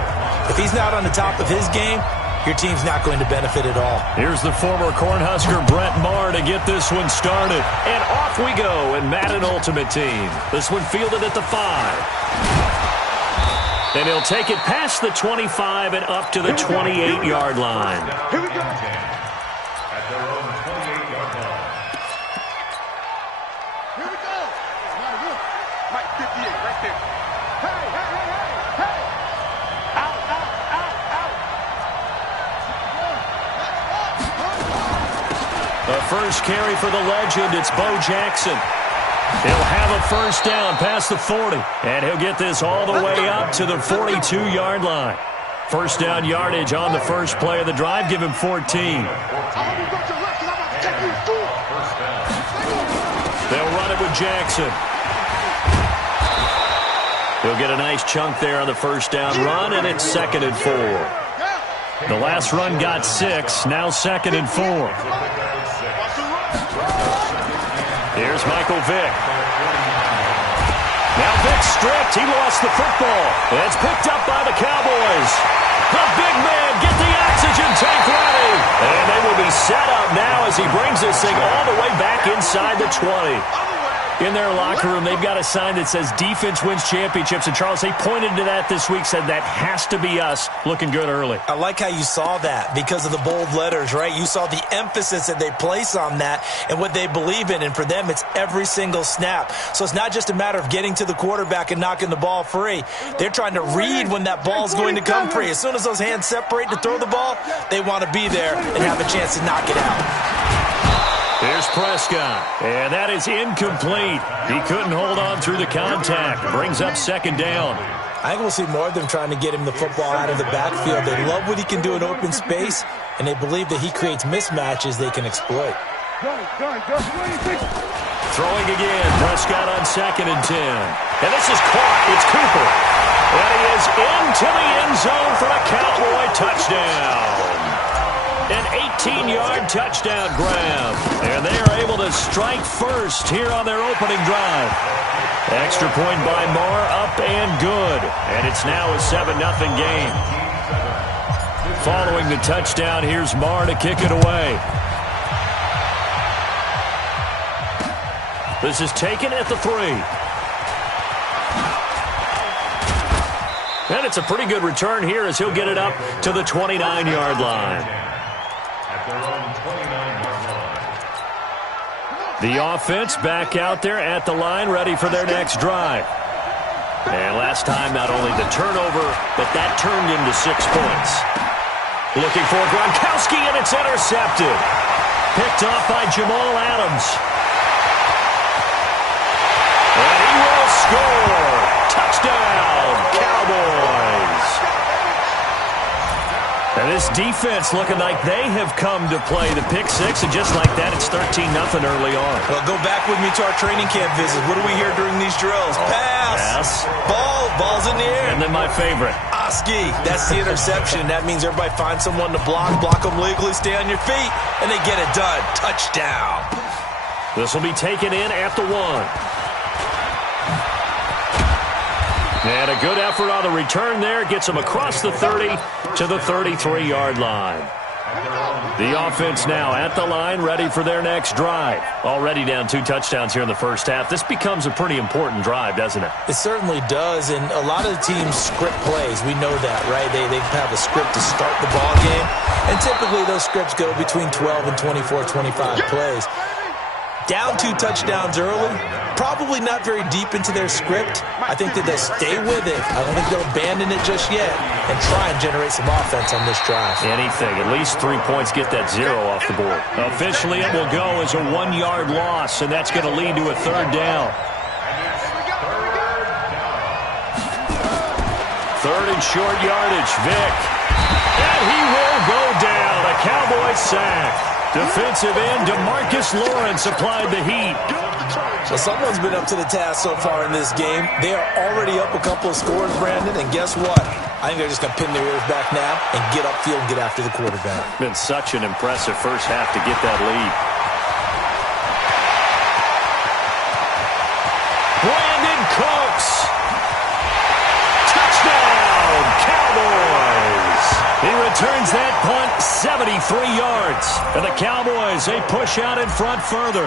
if he's not on the top of his game, your team's not going to benefit at all. Here's the former Cornhusker Brett Maher to get this one started. And off we go in Madden Ultimate Team. This one fielded at the 5. And he'll take it past the 25 and up to the 28-yard line. Here we go. At their own 28-yard line. Here we go. Mike 58 right there. Hey, hey, hey, hey, hey. Out, out, out, out. The first carry for the legend, it's Bo Jackson. He'll have a first down past the 40, and he'll get this all the way up to the 42-yard line. First down yardage on the first play of the drive, give him 14. They'll run it with Jackson. He'll get a nice chunk there on the first down run, and it's 2nd and 4. The last run got 6, now 2nd and 4. Here's Michael Vick. Now Vick stripped. He lost the football. It's picked up by the Cowboys. The big man, get the oxygen tank ready. And they will be set up now as he brings this thing all the way back inside the 20. In their locker room, they've got a sign that says defense wins championships. And, Charles, they pointed to that this week, said that has to be us, looking good early. I like how you saw that because of the bold letters, right? You saw the emphasis that they place on that and what they believe in. And for them, it's every single snap. So it's not just a matter of getting to the quarterback and knocking the ball free. They're trying to read when that ball's going to come free. As soon as those hands separate to throw the ball, they want to be there and have a chance to knock it out. Here's Prescott, and that is incomplete. He couldn't hold on through the contact. Brings up second down. I think we'll see more of them trying to get him the football out of the backfield. They love what he can do in open space, and they believe that he creates mismatches they can exploit. Throwing again, Prescott on 2nd and 10. And this is caught. It's Cooper. And he is into the end zone for a Cowboy touchdown. An 18-yard touchdown grab. And they are able to strike first here on their opening drive. Extra point by Marr, up and good. And it's now a 7-0 game. Following the touchdown, here's Marr to kick it away. This is taken at the 3. And it's a pretty good return here as he'll get it up to the 29-yard line. At their own 29-yard line. The offense back out there at the line, ready for their next drive. And last time, not only the turnover, but that turned into 6 points. Looking for Gronkowski, and it's intercepted. Picked off by Jamal Adams. And he will score. Touchdown, Cowboys. And this defense looking like they have come to play the pick six, and just like that, it's 13-0 early on. Well, go back with me to our training camp visit. What do we hear during these drills? Pass. Ball's in the air. And then my favorite. Oski. That's the interception. That means everybody finds someone to block them legally, stay on your feet, and they get it done. Touchdown. This will be taken in at the 1. And a good effort on the return there. Gets him across the 30 to the 33-yard line. The offense now at the line, ready for their next drive. Already down 2 touchdowns here in the first half. This becomes a pretty important drive, doesn't it? It certainly does, and a lot of the teams script plays. We know that, right? They have a script to start the ball game, and typically those scripts go between 12 and 24, 25 plays. Down 2 touchdowns early, probably not very deep into their script. I think that they'll stay with it. I don't think they'll abandon it just yet and try and generate some offense on this drive. Anything. At least 3 points, get that 0 off the board. Officially, it will go as a 1-yard loss, and that's going to lead to a 3rd down. 3rd and short yardage. Vick. And he will go down. A Cowboy sack. Defensive end DeMarcus Lawrence applied the heat. So someone's been up to the task so far in this game. They are already up a couple of scores, Brandon, and guess what? I think they're just going to pin their ears back now and get upfield and get after the quarterback. Been such an impressive first half to get that lead. Brandon Cooks. Touchdown, Cowboys. He returns that punt 73 yards. And the Cowboys, they push out in front further.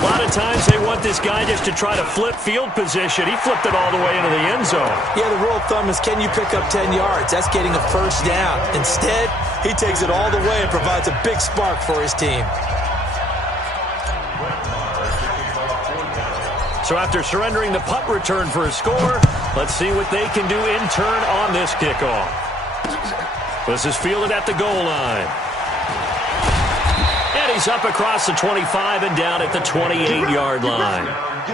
A lot of times they want this guy just to try to flip field position. He flipped it all the way into the end zone. Yeah, the rule of thumb is, can you pick up 10 yards? That's getting a first down. Instead, he takes it all the way and provides a big spark for his team. So after surrendering the punt return for a score, let's see what they can do in turn on this kickoff. This is fielded at the goal line. And he's up across the 25 and down at the 28-yard line. At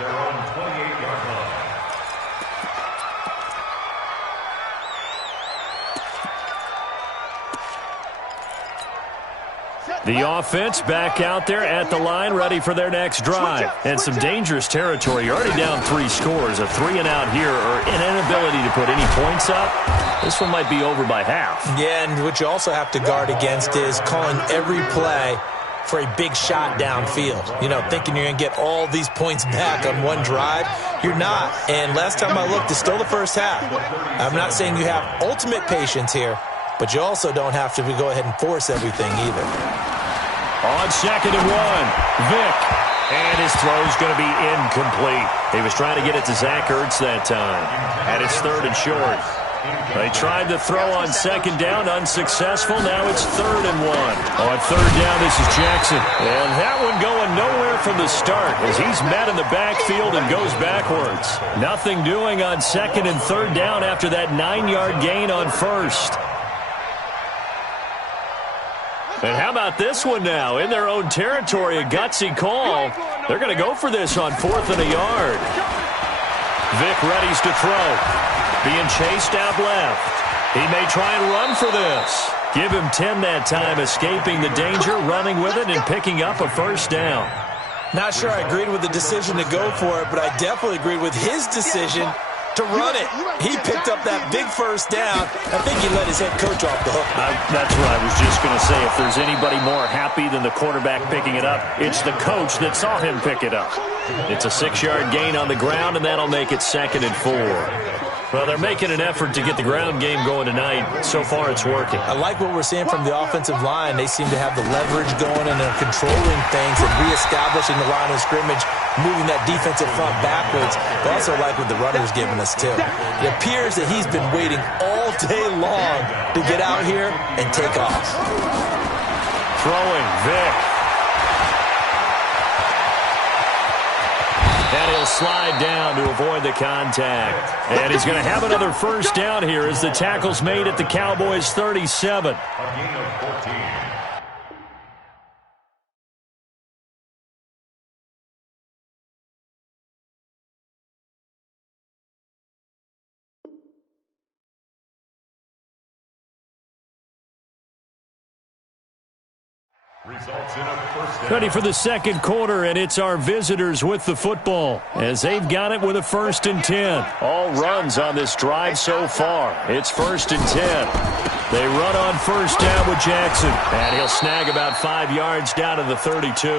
their own 28-yard line. The offense back out there at the line, ready for their next drive. And some dangerous territory. You're already down 3 scores. A 3-and-out here, or an inability to put any points up. This one might be over by half. Yeah, and what you also have to guard against is calling every play for a big shot downfield. You know, thinking you're going to get all these points back on one drive. You're not. And last time I looked, it's still the first half. I'm not saying you have ultimate patience here, but you also don't have to go ahead and force everything either. On 2nd and 1, Vick. And his throw's going to be incomplete. He was trying to get it to Zach Ertz that time. And it's 3rd and short. They tried to throw on 2nd down, unsuccessful. Now it's 3rd and 1. On 3rd down, this is Jackson. And that one going nowhere from the start as he's met in the backfield and goes backwards. Nothing doing on 2nd and 3rd down after that 9-yard gain on 1st. And how about this one now? In their own territory, a gutsy call. They're going to go for this on 4th and a yard. Vick readies to throw. Being chased out left. He may try and run for this. Give him 10 that time, escaping the danger, running with it, and picking up a first down. Not sure I agreed with the decision to go for it, but I definitely agreed with his decision to run it. He picked up that big first down. I think he let his head coach off the hook. That's what I was just going to say. If there's anybody more happy than the quarterback picking it up, it's the coach that saw him pick it up. It's a 6-yard gain on the ground, and that'll make it 2nd and 4. Well, they're making an effort to get the ground game going tonight. So far, it's working. I like what we're seeing from the offensive line. They seem to have the leverage going, and they're controlling things and reestablishing the line of scrimmage, moving that defensive front backwards. I also like what the runner's giving us, too. It appears that he's been waiting all day long to get out here and take off. Throwing, Vick. And he'll slide down to avoid the contact. And he's going to have another first down here as the tackle's made at the Cowboys' 37. A gain of 14. Results in a first down. Ready for the second quarter, and it's our visitors with the football as they've got it with a 1st and 10. All runs on this drive so far. It's 1st and 10. They run on first down with Jackson, and he'll snag about 5 yards down to the 32.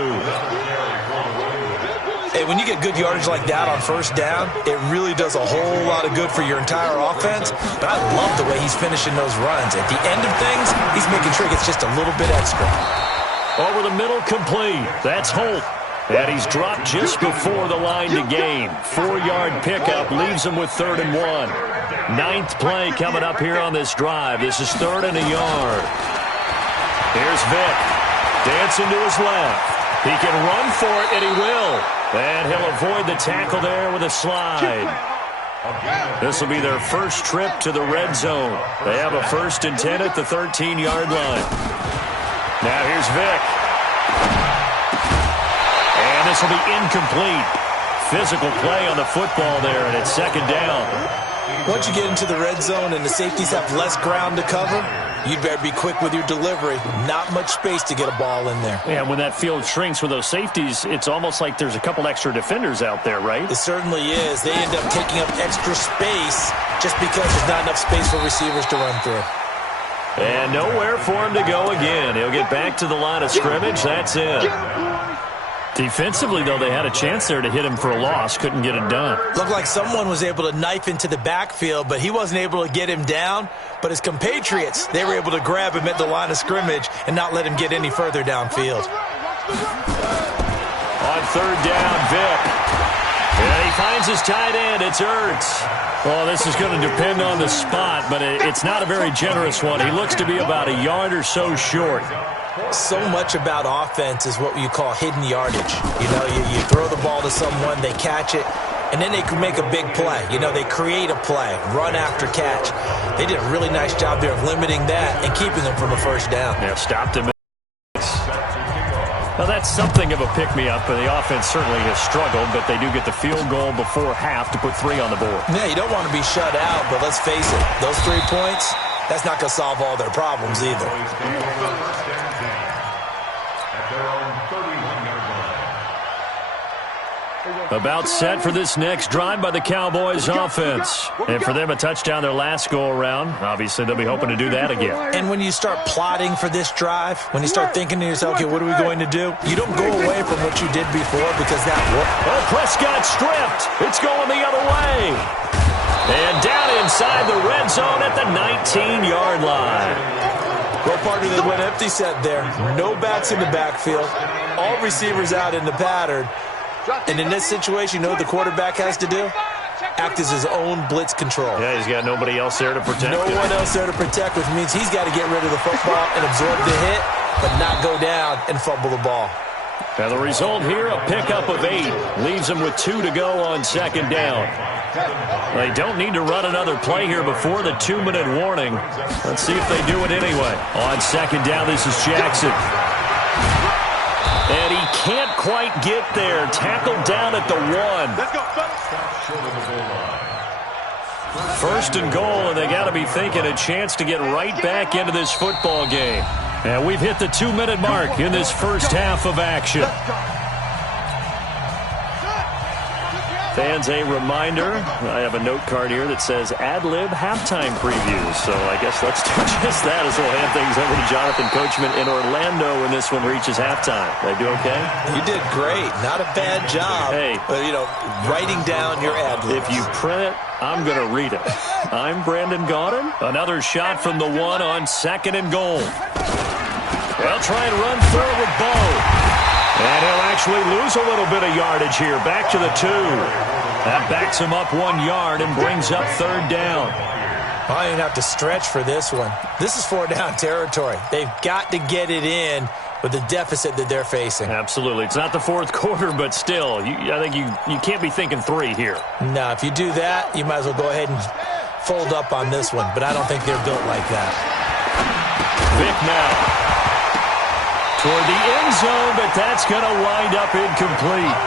Hey, when you get good yardage like that on first down, it really does a whole lot of good for your entire offense. But I love the way he's finishing those runs. At the end of things, he's making sure he gets just a little bit extra. Over the middle, complete. That's Holt. And he's dropped just before the line to gain. 4-yard pickup leaves him with 3rd and 1. 9th play coming up here on this drive. This is 3rd and a yard. Here's Vick. Dancing to his left. He can run for it, and he will. And he'll avoid the tackle there with a slide. This will be their first trip to the red zone. They have a 1st and 10 at the 13-yard line. Now here's Vick. And this will be incomplete. Physical play on the football there, and it's 2nd down. Once you get into the red zone and the safeties have less ground to cover, you'd better be quick with your delivery. Not much space to get a ball in there. Yeah, when that field shrinks with those safeties, it's almost like there's a couple extra defenders out there, right? It certainly is. They end up taking up extra space just because there's not enough space for receivers to run through. And nowhere for him to go again. He'll get back to the line of scrimmage. That's it. Defensively, though, they had a chance there to hit him for a loss. Couldn't get it done. Looked like someone was able to knife into the backfield, but he wasn't able to get him down. But his compatriots, they were able to grab him at the line of scrimmage and not let him get any further downfield. On 3rd down, Vick. And he finds his tight end. It's Ertz. Well, this is going to depend on the spot, but it's not a very generous one. He looks to be about a yard or so short. So much about offense is what you call hidden yardage. You know, you throw the ball to someone, they catch it, and then they can make a big play. You know, they create a play, run after catch. They did a really nice job there of limiting that and keeping them from a first down. Yeah, stopped him. Now, that's something of a pick-me-up, but the offense certainly has struggled, but they do get the field goal before half to put 3 on the board. Yeah, you don't want to be shut out, but let's face it, those 3 points, that's not going to solve all their problems either. About set for this next drive by the Cowboys offense. And for them, a touchdown their last go-around. Obviously, they'll be hoping to do that again. And when you start plotting for this drive, when you start thinking to yourself, okay, what are we going to do? You don't go away from what you did before because that worked. Oh, Prescott stripped. It's going the other way. And down inside the red zone at the 19-yard line. Well, partner, they went empty set there. No backs in the backfield. All receivers out in the pattern. And in this situation, you know what the quarterback has to do? Act as his own blitz control. Yeah, he's got nobody else there to protect him. No one else there to protect, which means he's got to get rid of the football and absorb the hit, but not go down and fumble the ball. Now the result here, a pickup of 8. Leaves him with 2 to go on 2nd down. They don't need to run another play here before the 2-minute warning. Let's see if they do it anyway. On second down, this is Jackson. And he can't quite get there. Tackled down at the 1. Let's go, fellas. First and goal, and they got to be thinking a chance to get right back into this football game. And we've hit the 2-minute mark in this first half of action. Fans, a reminder, I have a note card here that says ad-lib halftime previews. So I guess let's do just that as we'll hand things over to Jonathan Coachman in Orlando when this one reaches halftime. Did I do okay? You did great. Not a bad job. Hey. Writing down your ad-libs. If you print it, I'm going to read it. I'm Brandon Gaudin. Another shot from the 1 on second and goal. They'll try and run through with Bo. And he'll actually lose a little bit of yardage here. Back to the 2. That backs him up 1 yard and brings up third down. I didn't have to stretch for this one. This is 4-down territory. They've got to get it in with the deficit that they're facing. Absolutely. It's not the fourth quarter, but still, I think you can't be thinking 3 here. No, if you do that, you might as well go ahead and fold up on this one. But I don't think they're built like that. Vick now toward the end zone, but that's going to wind up incomplete.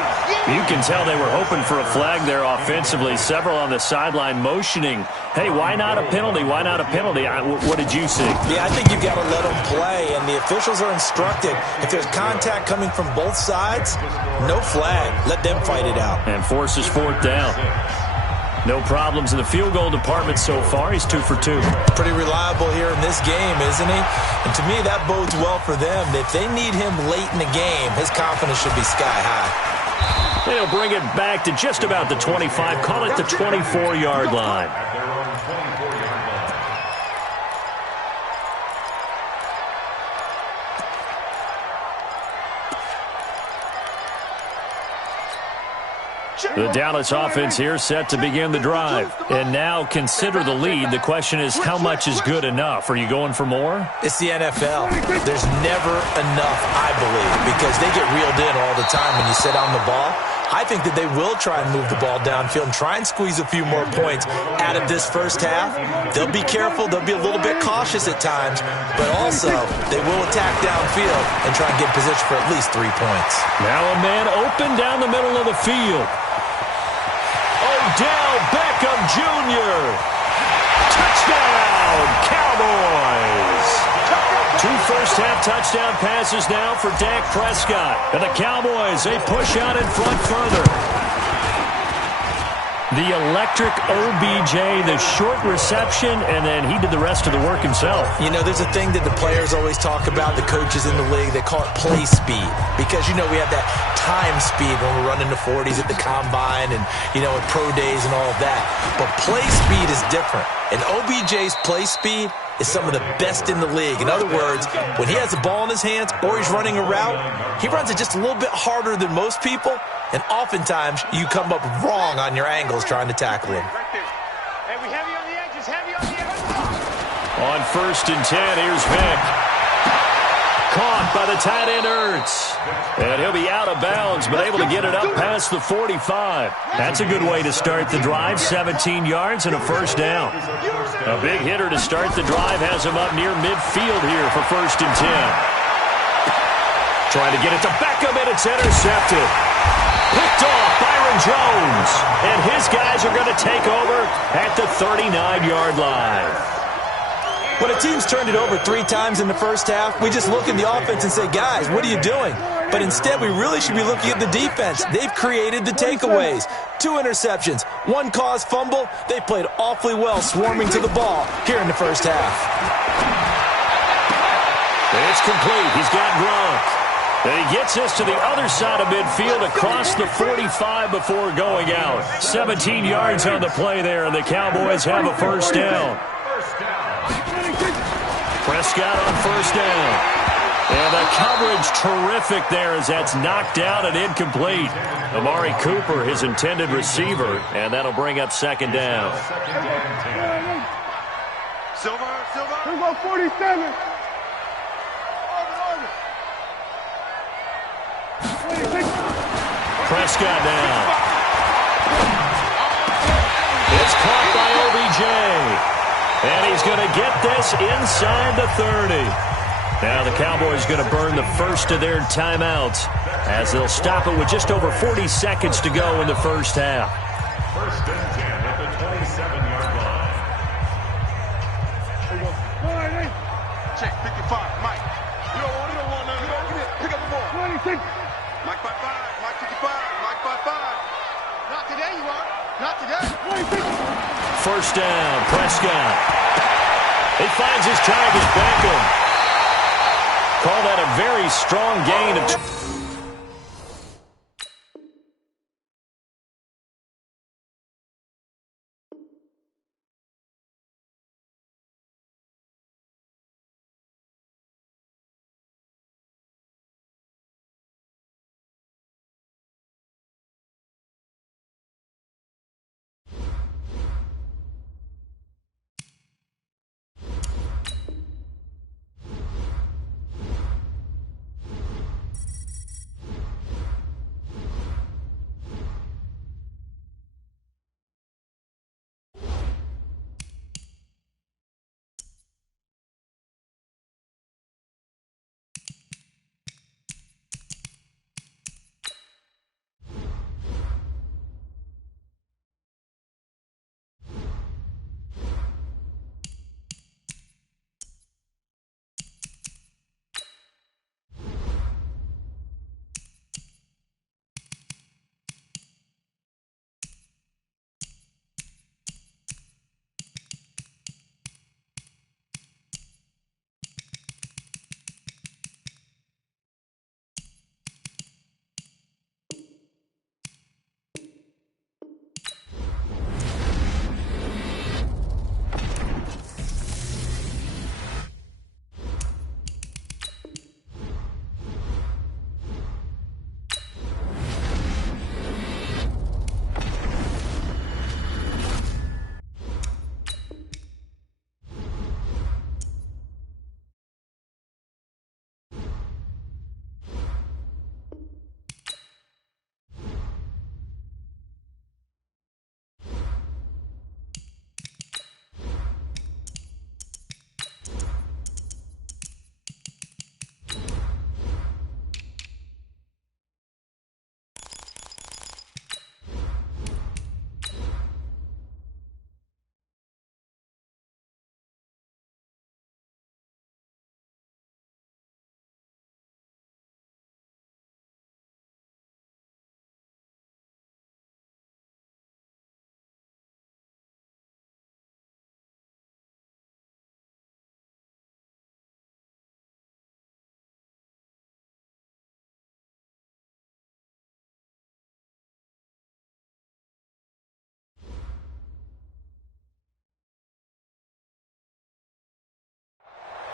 You can tell they were hoping for a flag there offensively. Several on the sideline motioning, hey, why not a penalty? Why not a penalty? What did you see? Yeah, I think you've got to let them play, and the officials are instructed. If there's contact coming from both sides, no flag. Let them fight it out. And forces fourth down. No problems in the field goal department so far. He's 2 for 2. Pretty reliable here in this game, isn't he? And to me, that bodes well for them. If they need him late in the game, his confidence should be sky high. They'll bring it back to just about the 25. Call it the 24-yard line. The Dallas offense here set to begin the drive. And now consider the lead. The question is, how much is good enough? Are you going for more? It's the NFL. There's never enough, I believe, because they get reeled in all the time when you sit on the ball. I think that they will try and move the ball downfield and try and squeeze a few more points out of this first half. They'll be careful. They'll be a little bit cautious at times, but also they will attack downfield and try and get position for at least 3 points. Now a man open down the middle of the field. Odell Beckham Jr. Touchdown, Cowboys. 2 first-half touchdown passes now for Dak Prescott. And the Cowboys, they push out in front further. The electric OBJ, the short reception, and then he did the rest of the work himself. You know, there's a thing that the players always talk about, the coaches in the league, they call it play speed. Because, you know, we have that time speed when we're running the 40s at the combine and, you know, at pro days and all of that. But play speed is different. And OBJ's play speed is some of the best in the league. In other words, when he has the ball in his hands or he's running a route, he runs it just a little bit harder than most people, and oftentimes you come up wrong on your angles trying to tackle him. Hey, we heavy on the edges, heavy on the edges. On 1st and 10, here's Vick. Caught by the tight end Ertz. And he'll be out of bounds, but able to get it up past the 45. That's a good way to start the drive. 17 yards and a first down. A big hitter to start the drive has him up near midfield here for 1st and 10. Trying to get it to Beckham, and it's intercepted. Picked off Byron Jones. And his guys are going to take over at the 39-yard line. When a team's turned it over 3 times in the first half, we just look at the offense and say, guys, what are you doing? But instead, we really should be looking at the defense. They've created the takeaways. 2 interceptions, 1 caused fumble. They played awfully well swarming to the ball here in the first half. It's complete. He's got Gronk. And he gets us to the other side of midfield across the 45 before going out. 17 yards on the play there, and the Cowboys have a first down. Prescott on first down. And the coverage terrific there as that's knocked down and incomplete. Amari Cooper, his intended receiver, and that'll bring up second down. Silver. Let's go 47. Prescott down. OBJ. And he's going to get this inside the 30. Now the Cowboys going to burn the first of their timeouts as they'll stop it with just over 40 seconds to go in the first half. First and 10 at the 27-yard line. Check 55, Mike. You don't want none. You don't get it. Pick up the ball. 26. Mike 55, Mike 55, Mike 55. Not today, you are. Not today. 26. First down, Prescott. He finds his target, Beckham. Call that a very strong gain of...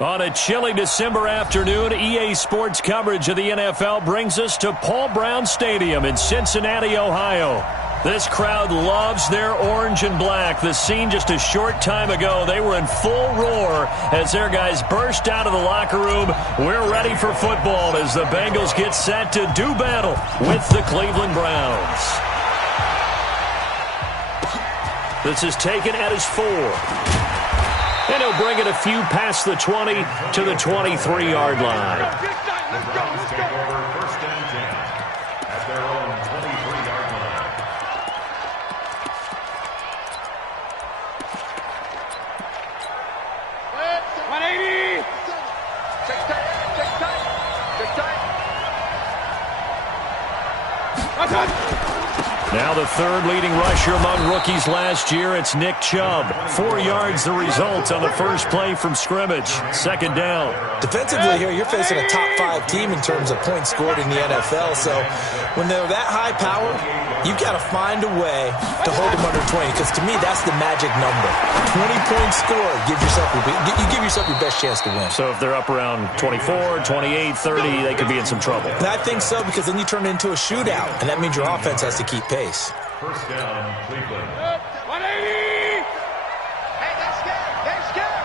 On a chilly December afternoon, EA Sports coverage of the NFL brings us to Paul Brown Stadium in Cincinnati, Ohio. This crowd loves their orange and black. The scene just a short time ago, they were in full roar as their guys burst out of the locker room. We're ready for football as the Bengals get set to do battle with the Cleveland Browns. This is taken at his 4. And he'll bring it a few past the 20 to the 23-yard line. The Browns take over first and 10 at their own 23-yard line. Now the third leading rusher among rookies last year, it's Nick Chubb. 4 yards the result on the first play from scrimmage. Second down. Defensively here, you're facing a top 5 team in terms of points scored in the NFL. So when they're that high power, you've got to find a way to hold them under 20. Because to me, that's the magic number. 20 points scored, you give yourself your best chance to win. So if they're up around 24, 28, 30, they could be in some trouble. And I think so, because then you turn it into a shootout, and that means your offense has to keep pace. First down, Cleveland. 180! Hey, they're scared. They're scared.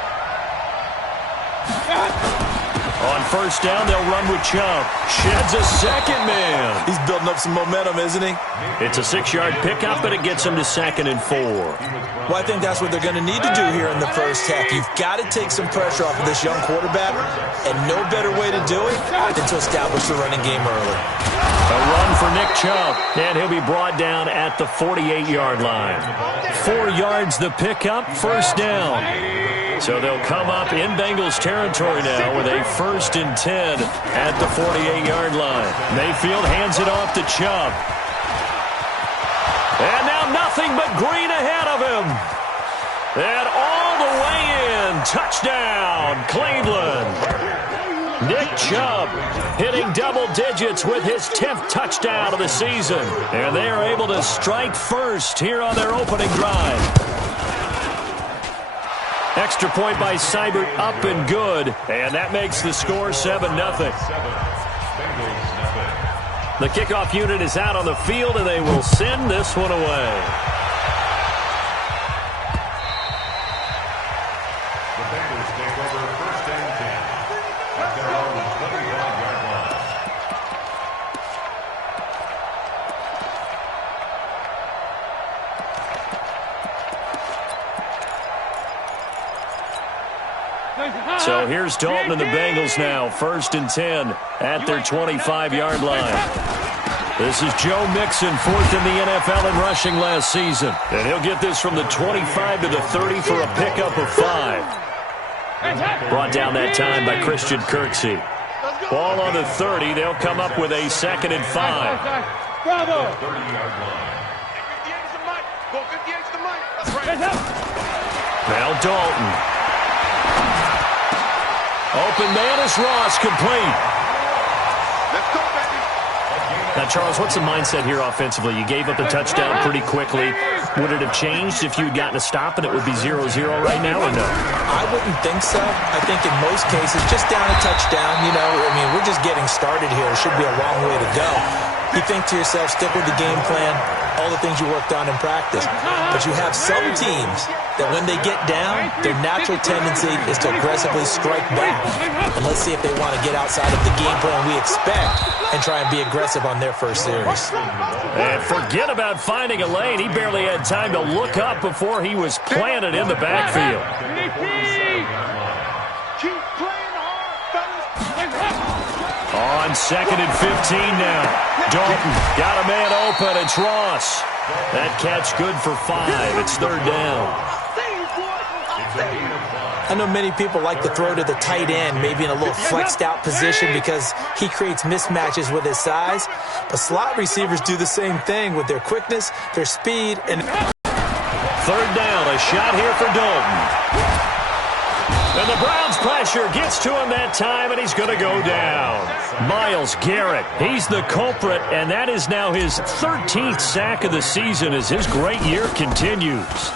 On first down, they'll run with Chubb. Sheds a second man. He's building up some momentum, isn't he? It's a 6-yard pickup, and it gets him to 2nd and 4. Well, I think that's what they're going to need to do here in the first half. You've got to take some pressure off of this young quarterback, and no better way to do it than to establish the running game early. A run for Nick Chubb, and he'll be brought down at the 48-yard line. 4 yards the pickup, first down. So they'll come up in Bengals territory now with a 1st and 10 at the 48-yard line. Mayfield hands it off to Chubb. And now nothing but green ahead of him. And all the way in. Touchdown, Cleveland. Nick Chubb hitting double digits with his 10th touchdown of the season. And they are able to strike first here on their opening drive. Extra point by Seibert, up and good. And that makes the score 7-0. The kickoff unit is out on the field, and they will send this one away. The Bengals take over 1st and 10 at their own 25-yard line. So here's Dalton and the Bengals now, 1st and 10 at their 25-yard line. This is Joe Mixon, 4th in the NFL in rushing last season. And he'll get this from the 25 to the 30 for a pickup of 5. Brought down that time by Christian Kirksey. Ball on the 30. They'll come up with a 2nd and 5. Bravo! 30-yard line. Go 58 to the mic. That's right. Now Dalton. Open man is Ross, complete. Let's go, baby. Now, Charles, what's the mindset here offensively? You gave up the touchdown pretty quickly. Would it have changed if you had gotten a stop and it would be 0-0 right now, or no? I wouldn't think so. I think in most cases, just down a touchdown, we're just getting started here. It should be a long way to go. You think to yourself, stick with the game plan, all the things you worked on in practice. But you have some teams that when they get down, their natural tendency is to aggressively strike back. And let's see if they want to get outside of the game plan we expect and try and be aggressive on their first series. And forget about finding a lane. He barely had time to look up before he was planted in the backfield. Keep playing hard, fellas. On 2nd and 15 now. Dalton got a man open. It's Ross. That catch good for 5. It's 3rd down. I know many people like to throw to the tight end, maybe in a little flexed out position because he creates mismatches with his size. But slot receivers do the same thing with their quickness, their speed, and 3rd down. A shot here for Dalton. And the Browns pressure gets to him that time, and he's going to go down. Myles Garrett, he's the culprit, and that is now his 13th sack of the season as his great year continues.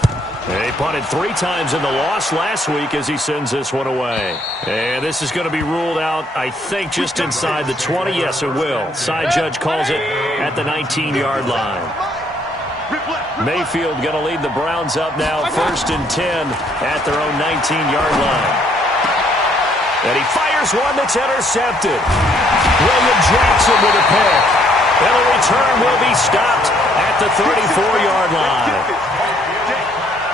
He punted 3 times in the loss last week as he sends this one away. And this is going to be ruled out, I think, just inside the 20. Yes, it will. Side judge calls it at the 19-yard line. Mayfield going to lead the Browns up now, 1st and 10 at their own 19-yard line. And he fires one that's intercepted. William Jackson with a pick. And the return will be stopped at the 34-yard line.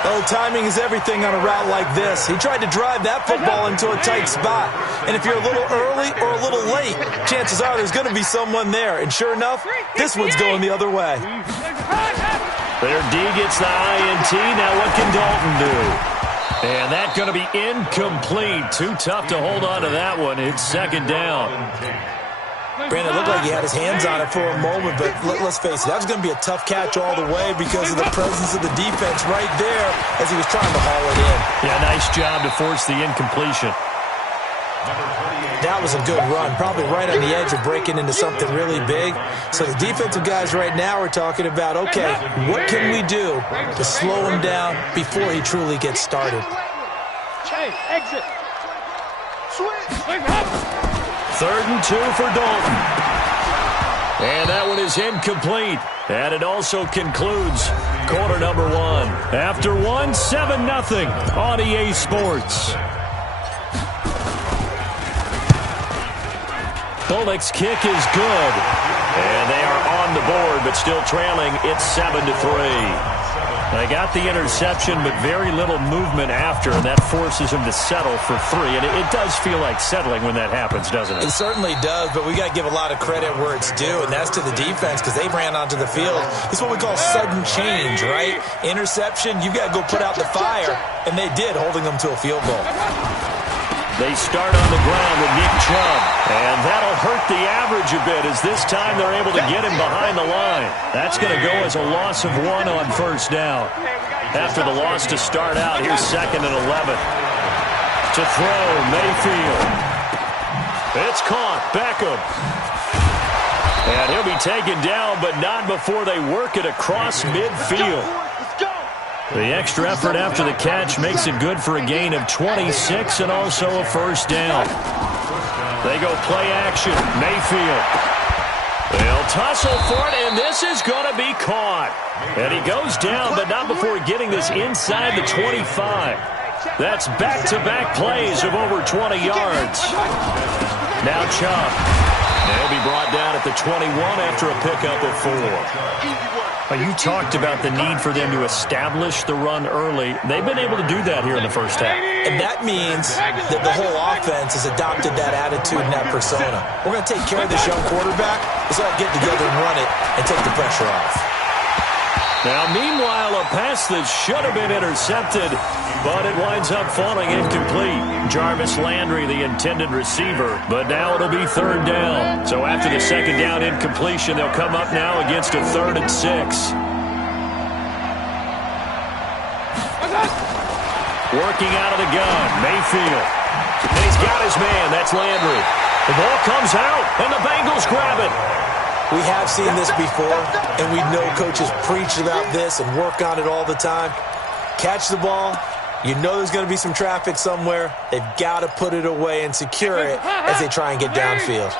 oh, timing is everything on a route like this. He tried to drive that football into a tight spot. And if you're a little early or a little late, chances are there's going to be someone there. And sure enough, this one's going the other way. Their D gets the INT. Now what can Dalton do? And that's going to be incomplete. Too tough to hold on to that one. It's 2nd down. Brandon, it looked like he had his hands on it for a moment, but let's face it, that was going to be a tough catch all the way because of the presence of the defense right there as he was trying to haul it in. Yeah, nice job to force the incompletion. That was a good run, probably right on the edge of breaking into something really big. So the defensive guys right now are talking about, okay, what can we do to slow him down before he truly gets started? Hey, exit. Switch. 3rd and 2 for Dalton. And that one is incomplete. And it also concludes quarter number 1. After 1, 7-0 on EA Sports. Bullock's kick is good. And they are on the board, but still trailing. It's 7-3. They got the interception, but very little movement after, and that forces him to settle for 3. And it does feel like settling when that happens, doesn't it? It certainly does, but we got to give a lot of credit where it's due, and that's to the defense because they ran onto the field. It's what we call sudden change, right? Interception, you got to go put out the fire, and they did, holding them to a field goal. They start on the ground with Nick Chubb, and that'll hurt the average a bit as this time they're able to get him behind the line. That's going to go as a loss of 1 on first down. After the loss to start out, here's 2nd and 11. To throw, Mayfield. It's caught, Beckham. And he'll be taken down, but not before they work it across midfield. The extra effort after the catch makes it good for a gain of 26 and also a first down. They go play action. Mayfield. They'll tussle for it, and this is going to be caught. And he goes down, but not before getting this inside the 25. That's back-to-back plays of over 20 yards. Now Chubb. They'll be brought down at the 21 after a pickup of 4. You talked about the need for them to establish the run early. They've been able to do that here in the first half. And that means that the whole offense has adopted that attitude and that persona. We're going to take care of this young quarterback. Let's all get together and run it and take the pressure off. Now, meanwhile, a pass that should have been intercepted, but it winds up falling incomplete. Jarvis Landry, the intended receiver, but now it'll be 3rd down. So after the 2nd down incompletion, they'll come up now against a 3rd and 6. Working out of the gun, Mayfield. And he's got his man, that's Landry. The ball comes out, and the Bengals grab it. We have seen this before, and we know coaches preach about this and work on it all the time. Catch the ball. You know there's going to be some traffic somewhere. They've got to put it away and secure it as they try and get downfield.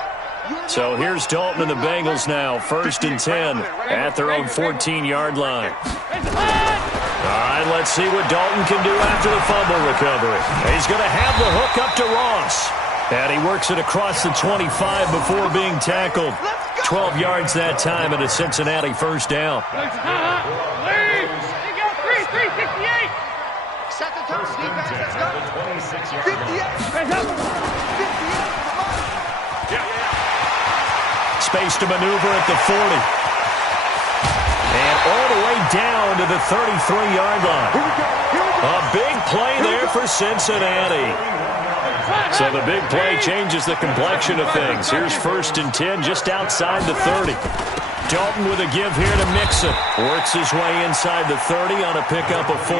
So here's Dalton and the Bengals now, 1st and 10 at their own 14-yard line. All right, let's see what Dalton can do after the fumble recovery. He's going to have the hook up to Ross. And he works it across the 25 before being tackled. 12 yards that time and a Cincinnati first down. Space to maneuver at the 40. And all the way down to the 33-yard line. A big play there for Cincinnati. So the big play changes the complexion of things. Here's 1st and 10 just outside the 30. Dalton with a give here to Mixon. Works his way inside the 30 on a pickup of 4.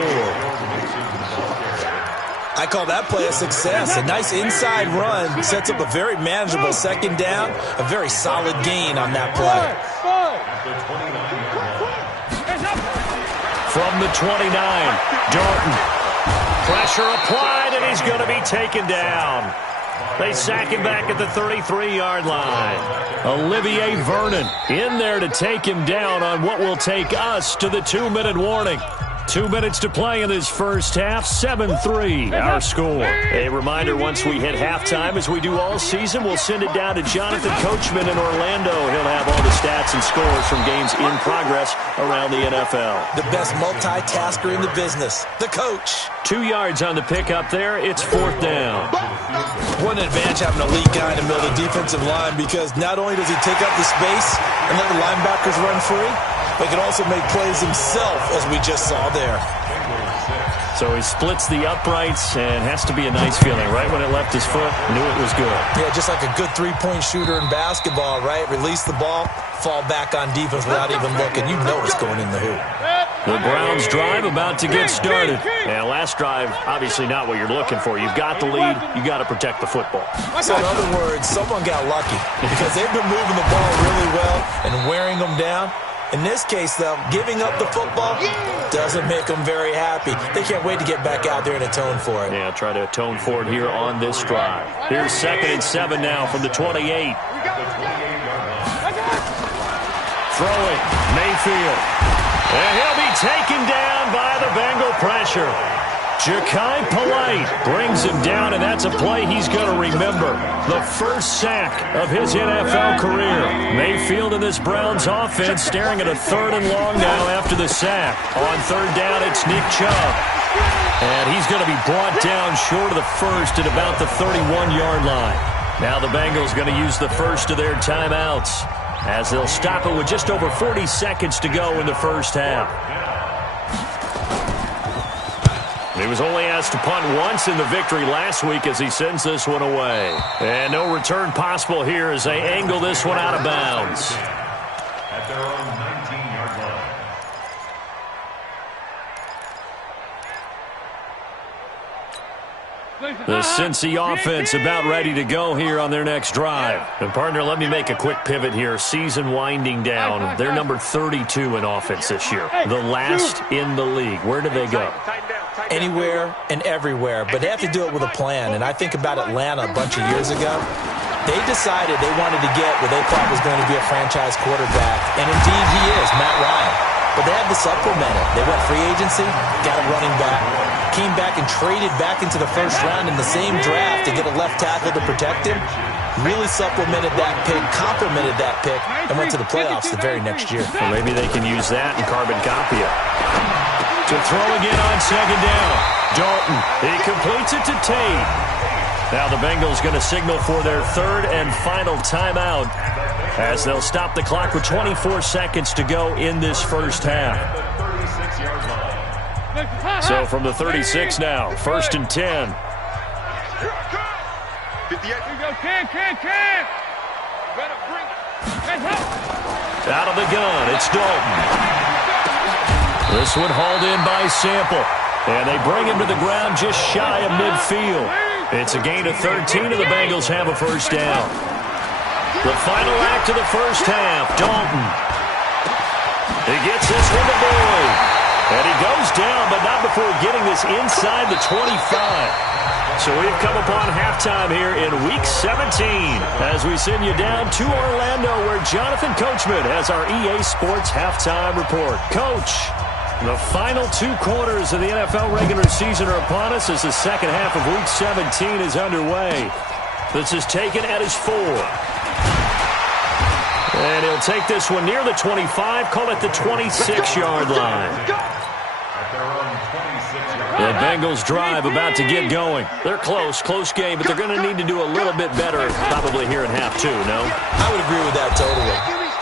I call that play a success. A nice inside run sets up a very manageable 2nd down. A very solid gain on that play. From the 29, Dalton. Pressure applied, and he's going to be taken down. They sack him back at the 33-yard line. Olivier Vernon in there to take him down on what will take us to the 2-minute warning. 2 minutes to play in this first half, 7-3 our score. A reminder, once we hit halftime, as we do all season, we'll send it down to Jonathan Coachman in Orlando. He'll have all the stats and scores from games in progress around the NFL. The best multitasker in the business, the coach. 2 yards on the pickup there. It's 4th down. What an advantage having an elite guy in the middle of the defensive line, because not only does he take up the space and let the linebackers run free, but he can also make plays himself, as we just saw there. So he splits the uprights, and has to be a nice feeling. Right when it left his foot, knew it was good. Yeah, just like a good three-point shooter in basketball, right? Release the ball, fall back on defense without even looking. You know it's going in the hoop. The Browns drive about to get started. And last drive, obviously not what you're looking for. You've got the lead. You got to protect the football. So in other words, someone got lucky because they've been moving the ball really well and wearing them down. In this case, though, giving up the football doesn't make them very happy. They can't wait to get back out there and atone for it. Yeah, try to atone for it here on this drive. Here's 2nd and 7 now from the 28. Throwing, Mayfield. And he'll be taken down by the Bengal pressure. Ja'Kai Polite brings him down, and that's a play he's going to remember. The first sack of his NFL career. Mayfield in this Browns offense staring at a 3rd and long now after the sack. On 3rd down, it's Nick Chubb. And he's going to be brought down short of the first at about the 31-yard line. Now the Bengals going to use the first of their timeouts as they'll stop it with just over 40 seconds to go in the first half. He was only asked to punt once in the victory last week as he sends this one away. And no return possible here as they angle this one out of bounds. At their own 19-yard line. The Cincy offense about ready to go here on their next drive. And, partner, let me make a quick pivot here. Season winding down. They're number 32 in offense this year. The last in the league. Where do they go? Anywhere and everywhere, but they have to do it with a plan. And I think about Atlanta a bunch of years ago. They decided they wanted to get what they thought was going to be a franchise quarterback, and indeed he is, Matt Ryan. But they had to supplement it. They went free agency, got a running back, came back and traded back into the first round in the same draft to get a left tackle to protect him. Really supplemented that pick, complemented that pick, and went to the playoffs the very next year. Well, maybe they can use that and carbon copy it. To throw again on 2nd down. Dalton, he completes it to Tate. Now the Bengals going to signal for their 3rd and final timeout as they'll stop the clock with 24 seconds to go in this first half. So from the 36 now, 1st and 10. 58. Out of the gun, it's Dalton. This one hauled in by Sample. And they bring him to the ground just shy of midfield. It's a gain of 13, and the Bengals have a first down. The final act of the first half, Dalton. He gets this one to Boyd. And he goes down, but not before getting this inside the 25. So we've come upon halftime here in Week 17 as we send you down to Orlando where Jonathan Coachman has our EA Sports Halftime Report. Coach, the final 2 quarters of the NFL regular season are upon us as the second half of Week 17 is underway. This is taken at his 4. And he'll take this one near the 25, call it the 26-yard line. The Bengals drive about to get going. They're close game, but they're going to need to do a little bit better probably here in half 2, no? I would agree with that totally.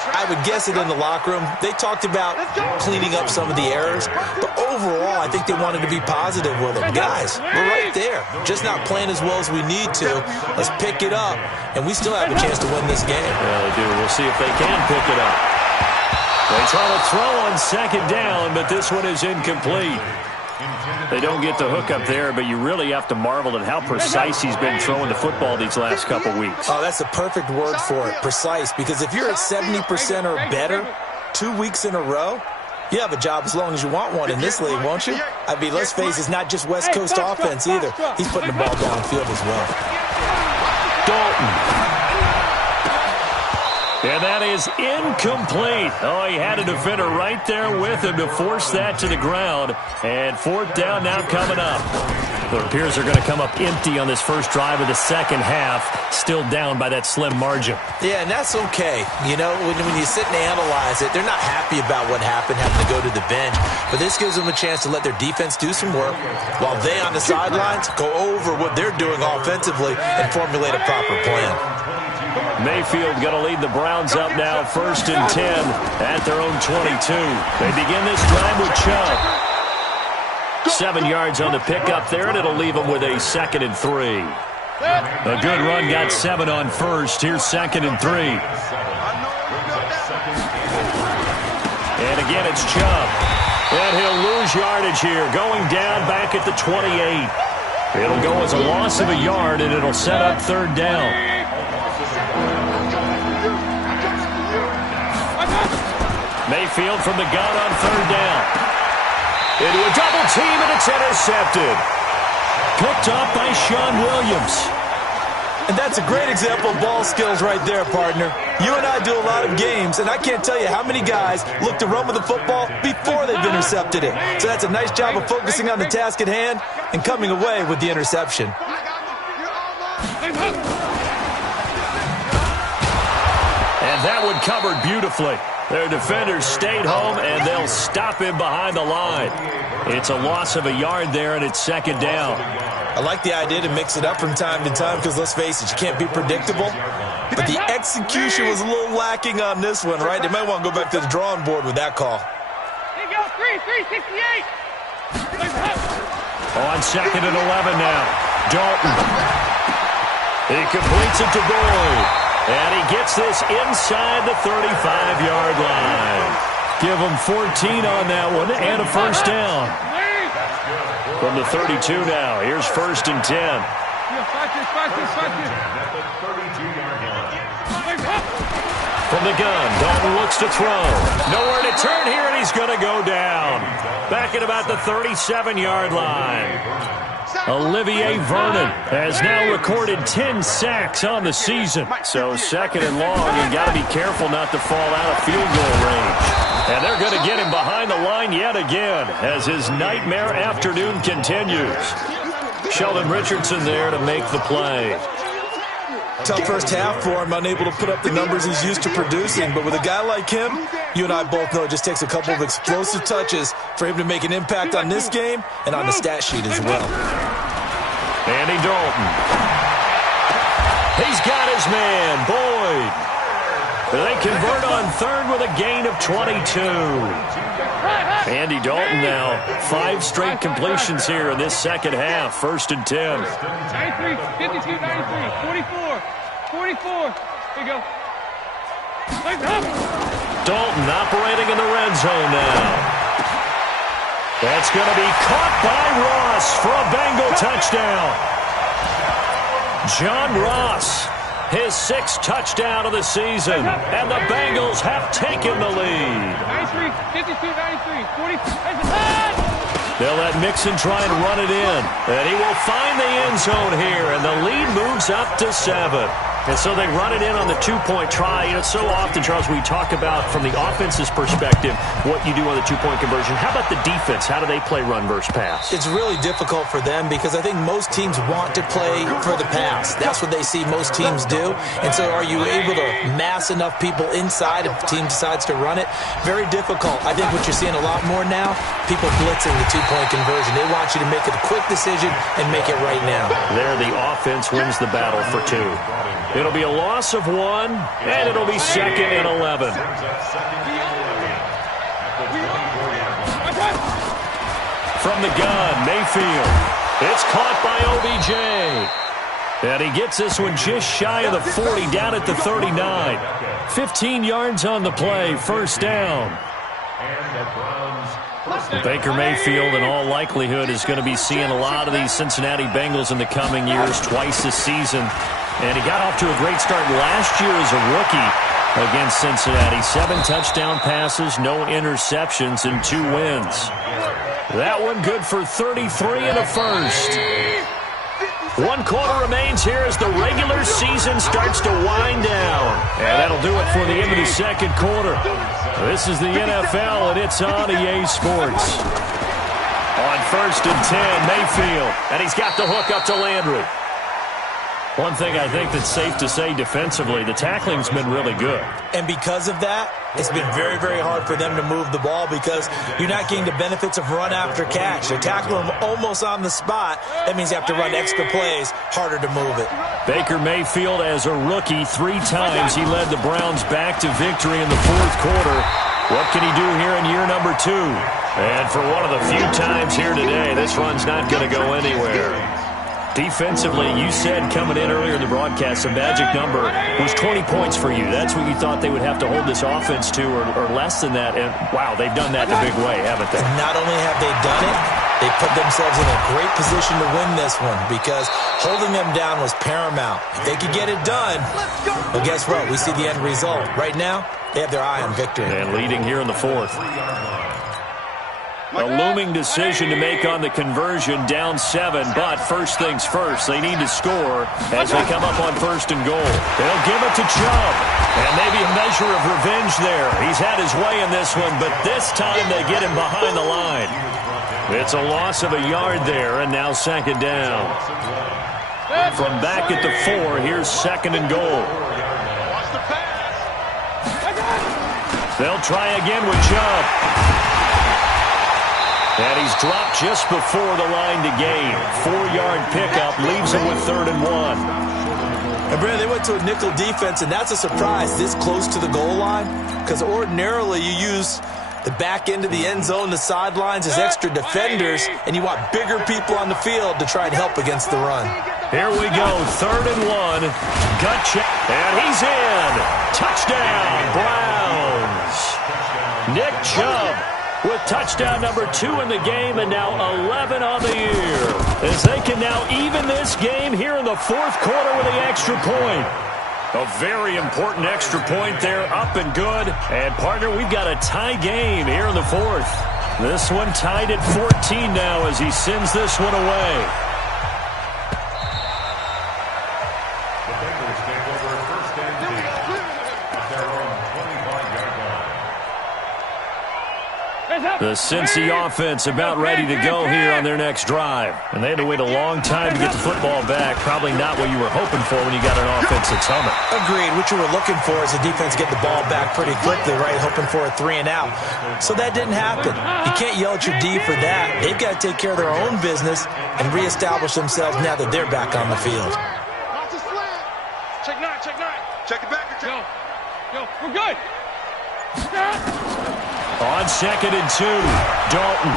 I would guess it in the locker room. They talked about cleaning up some of the errors, but overall, I think they wanted to be positive with them. Guys, we're right there. Just not playing as well as we need to. Let's pick it up, and we still have a chance to win this game. Yeah, they do. We'll see if they can pick it up. They try to throw on 2nd down, but this one is incomplete. They don't get the hook up there, but you really have to marvel at how precise he's been throwing the football these last couple weeks. Oh, that's the perfect word for it, precise, because if you're at 70% or better 2 weeks in a row, you have a job as long as you want one in this league, won't you? I mean, let's face it, it's not just West Coast offense either. He's putting the ball downfield as well. Dalton. And that is incomplete. Oh, he had a defender right there with him to force that to the ground. And 4th down now coming up. It appears they're going to come up empty on this first drive of the second half, still down by that slim margin. Yeah, and that's okay. You know, when you sit and analyze it, they're not happy about what happened, having to go to the bench. But this gives them a chance to let their defense do some work while they on the sidelines go over what they're doing offensively and formulate a proper plan. Mayfield going to lead the Browns up now, 1st and 10 at their own 22. They begin this drive with Chubb. 7 yards on the pickup there, and it'll leave them with a 2nd and 3. A good run, got 7 on first. Here's 2nd and 3. And again, it's Chubb. And he'll lose yardage here, going down back at the 28. It'll go as a loss of a yard, and it'll set up 3rd down. Mayfield from the gun on 3rd down. Into a double team, and it's intercepted. Picked up by Sean Williams. And that's a great example of ball skills right there, partner. You and I do a lot of games, and I can't tell you how many guys look to run with the football before they've intercepted it. So that's a nice job of focusing on the task at hand and coming away with the interception. And that one covered beautifully. Their defenders stayed home, and they'll stop him behind the line. It's a loss of a yard there, and it's second down. I like the idea to mix it up from time to time because, let's face it, you can't be predictable. But the execution was a little lacking on this one, right? They might want to go back to the drawing board with that call. Here you go, 368. On second and 11 now. Dalton. He completes it to Boyd. And he gets this inside the 35-yard line. Give him 14 on that one and a first down. From the 32 now, here's first and 10. From the gun, Dalton looks to throw. Nowhere to turn here, and he's going to go down. Back at about the 37-yard line. Olivier Vernon has now recorded 10 sacks on the season. So second and long, you got to be careful not to fall out of field goal range. And they're going to get him behind the line yet again as his nightmare afternoon continues. Sheldon Richardson there to make the play. Tough first half for him, unable to put up the numbers he's used to producing. But with a guy like him, you and I both know it just takes a couple of explosive touches for him to make an impact on this game and on the stat sheet as well. Andy Dalton. He's got his man, Boyd. They convert on third with a gain of 22. Andy Dalton now, 5 straight completions here in this second half. First and 10. 93, 52, 93, 44, 44. Here you go. Dalton operating in the red zone now. That's going to be caught by Ross for a Bengal touchdown. John Ross, his 6th touchdown of the season, and the Bengals have taken the lead. 93, 52, 93, 40. They'll let Mixon try and run it in, and he will find the end zone here, and the lead moves up to 7. And so they run it in on the 2-point try. You know, so often, Charles, we talk about from the offense's perspective what you do on the 2-point conversion. How about the defense? How do they play run versus pass? It's really difficult for them because I think most teams want to play for the pass. That's what they see most teams do. And so are you able to mass enough people inside if the team decides to run it? Very difficult. I think what you're seeing a lot more now, people blitzing the 2-point conversion. They want you to make a quick decision and make it right now. There, the offense wins the battle for 2. It'll be a loss of 1, and it'll be second and 11. From the gun, Mayfield. It's caught by OBJ. And he gets this one just shy of the 40, down at the 39. 15 yards on the play, first down. Baker Mayfield, in all likelihood, is going to be seeing a lot of these Cincinnati Bengals in the coming years, twice this season. And he got off to a great start last year as a rookie against Cincinnati. 7 touchdown passes, no interceptions, and 2 wins. That one good for 33 and a first. 1 quarter remains here as the regular season starts to wind down. And that'll do it for the end of the second quarter. This is the NFL, and it's on EA Sports. On first and 10, Mayfield. And he's got the hook up to Landry. One thing I think that's safe to say defensively, the tackling's been really good. And because of that, it's been very, very hard for them to move the ball because you're not getting the benefits of run after catch. They're tackling them almost on the spot. That means you have to run extra plays, harder to move it. Baker Mayfield, as a rookie, 3 times he led the Browns back to victory in the 4th quarter. What can he do here in year number 2? And for one of the few times here today, this run's not going to go anywhere. Defensively, you said coming in earlier in the broadcast, the magic number was 20 points for you. That's what you thought they would have to hold this offense to, or less than that. And, wow, they've done that in a big way, haven't they? Not only have they done it, they put themselves in a great position to win this one because holding them down was paramount. If they could get it done, well, guess what? We see the end result. Right now, they have their eye on victory. And leading here in the 4th. A looming decision to make on the conversion, down 7, but first things first, they need to score as they come up on 1st and goal. They'll give it to Chubb, and maybe a measure of revenge there. He's had his way in this one, but this time they get him behind the line. It's a loss of a yard there, and now 2nd down. From back at the 4, here's 2nd and goal. They'll try again with Chubb. And he's dropped just before the line to gain. 4-yard pickup leaves him with 3rd and 1. And, Brandon, they went to a nickel defense, and that's a surprise this close to the goal line, because ordinarily you use the back end of the end zone, the sidelines as extra defenders, and you want bigger people on the field to try and help against the run. Here we go, 3rd and 1. Gut check, and he's in. Touchdown, Browns. Nick Chubb with touchdown number 2 in the game, and now 11 on the year, as they can now even this game here in the 4th quarter with the extra point. A very important extra point there, up and good. And, partner, we've got a tie game here in the 4th. This one tied at 14 now as he sends this one away. The Bengals take over 1st and 10 at their own 25-yard line. The Cincy offense about ready to go here on their next drive. And they had to wait a long time to get the football back. Probably not what you were hoping for when you got an offense that's humming. Agreed. What you were looking for is the defense get the ball back pretty quickly, right? Hoping for a 3 and out. So that didn't happen. You can't yell at your D for that. They've got to take care of their own business and reestablish themselves now that they're back on the field. Check 9, check 9. Check it back. Yo, we're good. On 2nd and 2, Dalton.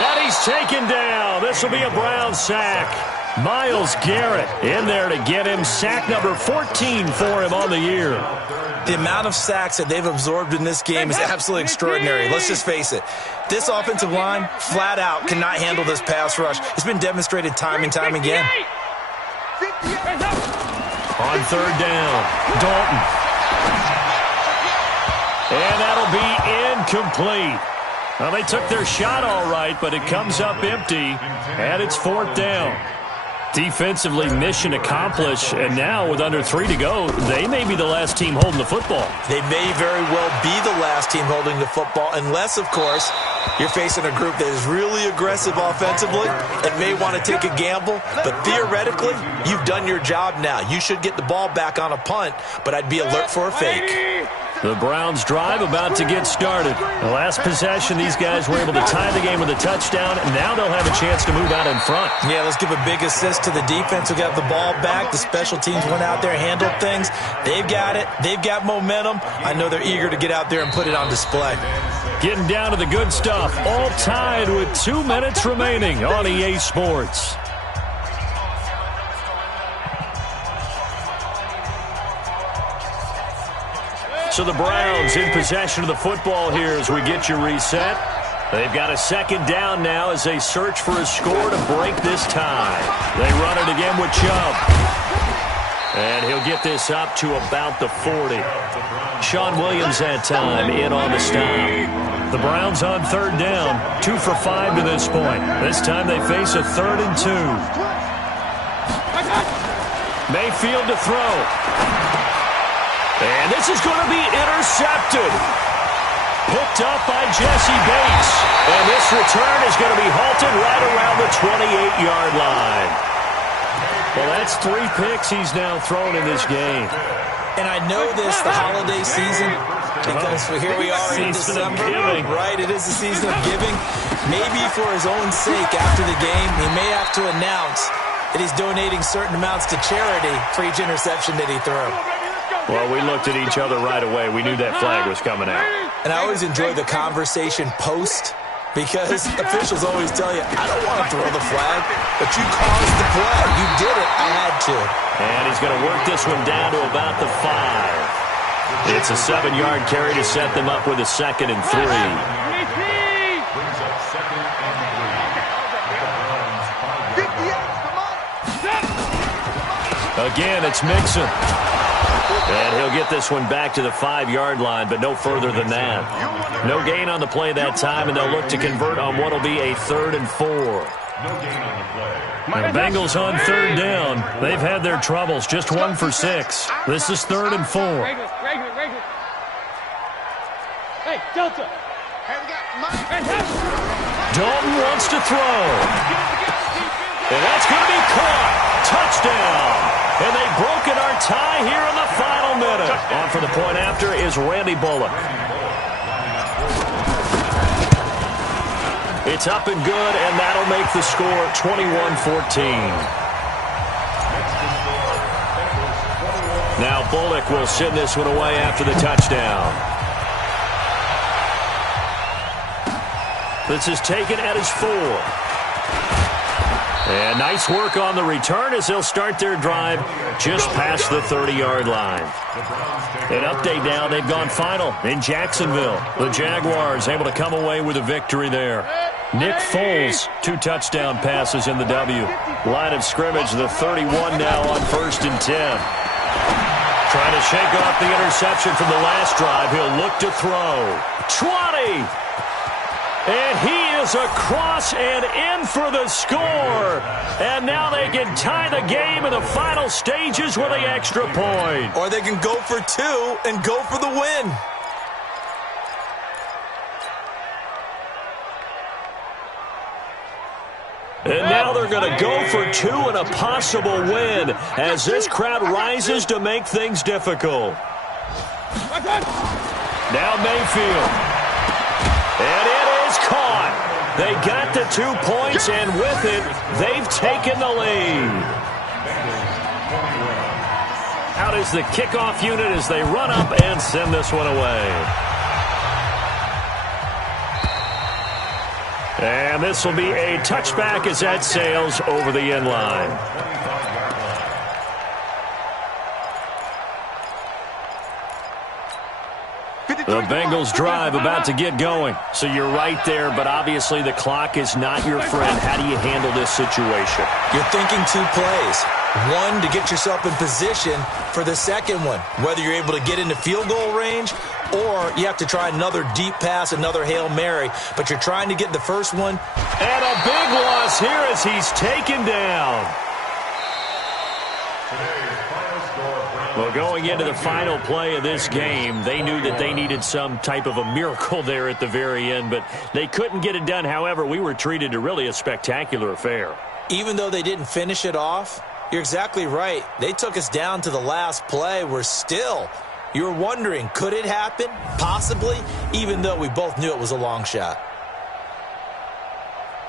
And he's taken down. This will be a Brown sack. Myles Garrett in there to get him. Sack number 14 for him on the year. The amount of sacks that they've absorbed in this game is absolutely extraordinary. Let's just face it. This offensive line, flat out, cannot handle this pass rush. It's been demonstrated time and time again. On 3rd down, Dalton. And that'll be incomplete. Well, they took their shot all right, but it comes up empty, and it's 4th down. Defensively, mission accomplished, and now with under 3 to go, they may be the last team holding the football. They may very well be the last team holding the football, unless, of course, you're facing a group that is really aggressive offensively and may want to take a gamble. But theoretically, you've done your job now. You should get the ball back on a punt, but I'd be alert for a fake. The Browns drive about to get started. The last possession, these guys were able to tie the game with a touchdown, and now they'll have a chance to move out in front. Yeah, let's give a big assist to the defense who got the ball back. The special teams went out there, handled things. They've got it. They've got momentum. I know they're eager to get out there and put it on display. Getting down to the good stuff. All tied with 2 minutes remaining on EA Sports. So the Browns in possession of the football here as we get you reset. They've got a 2nd down now as they search for a score to break this tie. They run it again with Chubb. And he'll get this up to about the 40. Sean Williams that time in on the stop. The Browns on 3rd down, 2 for 5 to this point. This time they face a 3rd and 2. Mayfield to throw. And this is going to be intercepted. Picked up by Jesse Bates. And this return is going to be halted right around the 28-yard line. Well, that's 3 picks he's now thrown in this game. And I know this, the holiday season, because here we are in December. Right, it is the season of giving. Maybe for his own sake after the game, he may have to announce that he's donating certain amounts to charity for each interception that he threw. Well, we looked at each other right away. We knew that flag was coming out. And I always enjoy the conversation post, because officials always tell you, I don't want to throw the flag, but you caused the play. You did it. I had to. And he's going to work this one down to about the 5. It's a 7-yard carry to set them up with a 2nd and 3. Brings up 2nd and 3. Again, it's Mixon. And he'll get this one back to the 5-yard line, but no further than that. No gain on the play that time, and they'll look to convert on what will be a 3rd and 4. No gain on the play. The Bengals on 3rd down. They've had their troubles, just 1 for 6. This is 3rd and 4. Regular. Hey, Delta. Dalton wants to throw. And that's going to be caught. Touchdown. And they've broken our tie here in the final minute. On for the point after is Randy Bullock. It's up and good, and that'll make the score 21-14. Now Bullock will send this one away after the touchdown. This is taken at his 4. And nice work on the return as they'll start their drive just past the 30-yard line. An update now, they've gone final in Jacksonville. The Jaguars able to come away with a victory there. Nick Foles, 2 touchdown passes in the W. Line of scrimmage, the 31 now on 1st and 10. Trying to shake off the interception from the last drive. He'll look to throw. 20! And he is across and in for the score. And now they can tie the game in the final stages with the extra point. Or they can go for 2 and go for the win. And now they're going to go for 2 and a possible win as this crowd rises to make things difficult. Now Mayfield. And it is caught. They got the 2 points, and with it, they've taken the lead. Out is the kickoff unit as they run up and send this one away. And this will be a touchback as that sails over the end line. The Bengals drive about to get going. So you're right there, but obviously the clock is not your friend. How do you handle this situation? You're thinking 2 plays. 1 to get yourself in position for the second one, whether you're able to get into field goal range or you have to try another deep pass, another Hail Mary, but you're trying to get the first one. And a big loss here as he's taken down. Well, going into the final play of this game, they knew that they needed some type of a miracle there at the very end, but they couldn't get it done. However, we were treated to really a spectacular affair. Even though they didn't finish it off, you're exactly right. They took us down to the last play. We're still, you were wondering, could it happen? Possibly, even though we both knew it was a long shot.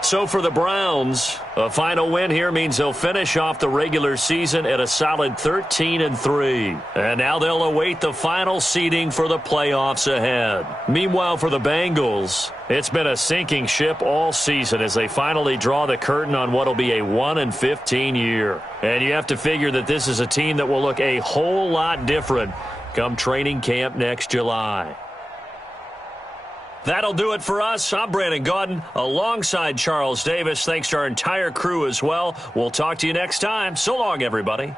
So for the Browns, a final win here means they'll finish off the regular season at a solid 13-3. And now they'll await the final seeding for the playoffs ahead. Meanwhile, for the Bengals, it's been a sinking ship all season as they finally draw the curtain on what will be a 1-15 year. And you have to figure that this is a team that will look a whole lot different come training camp next July. That'll do it for us. I'm Brandon Gaudin alongside Charles Davis. Thanks to our entire crew as well. We'll talk to you next time. So long, everybody.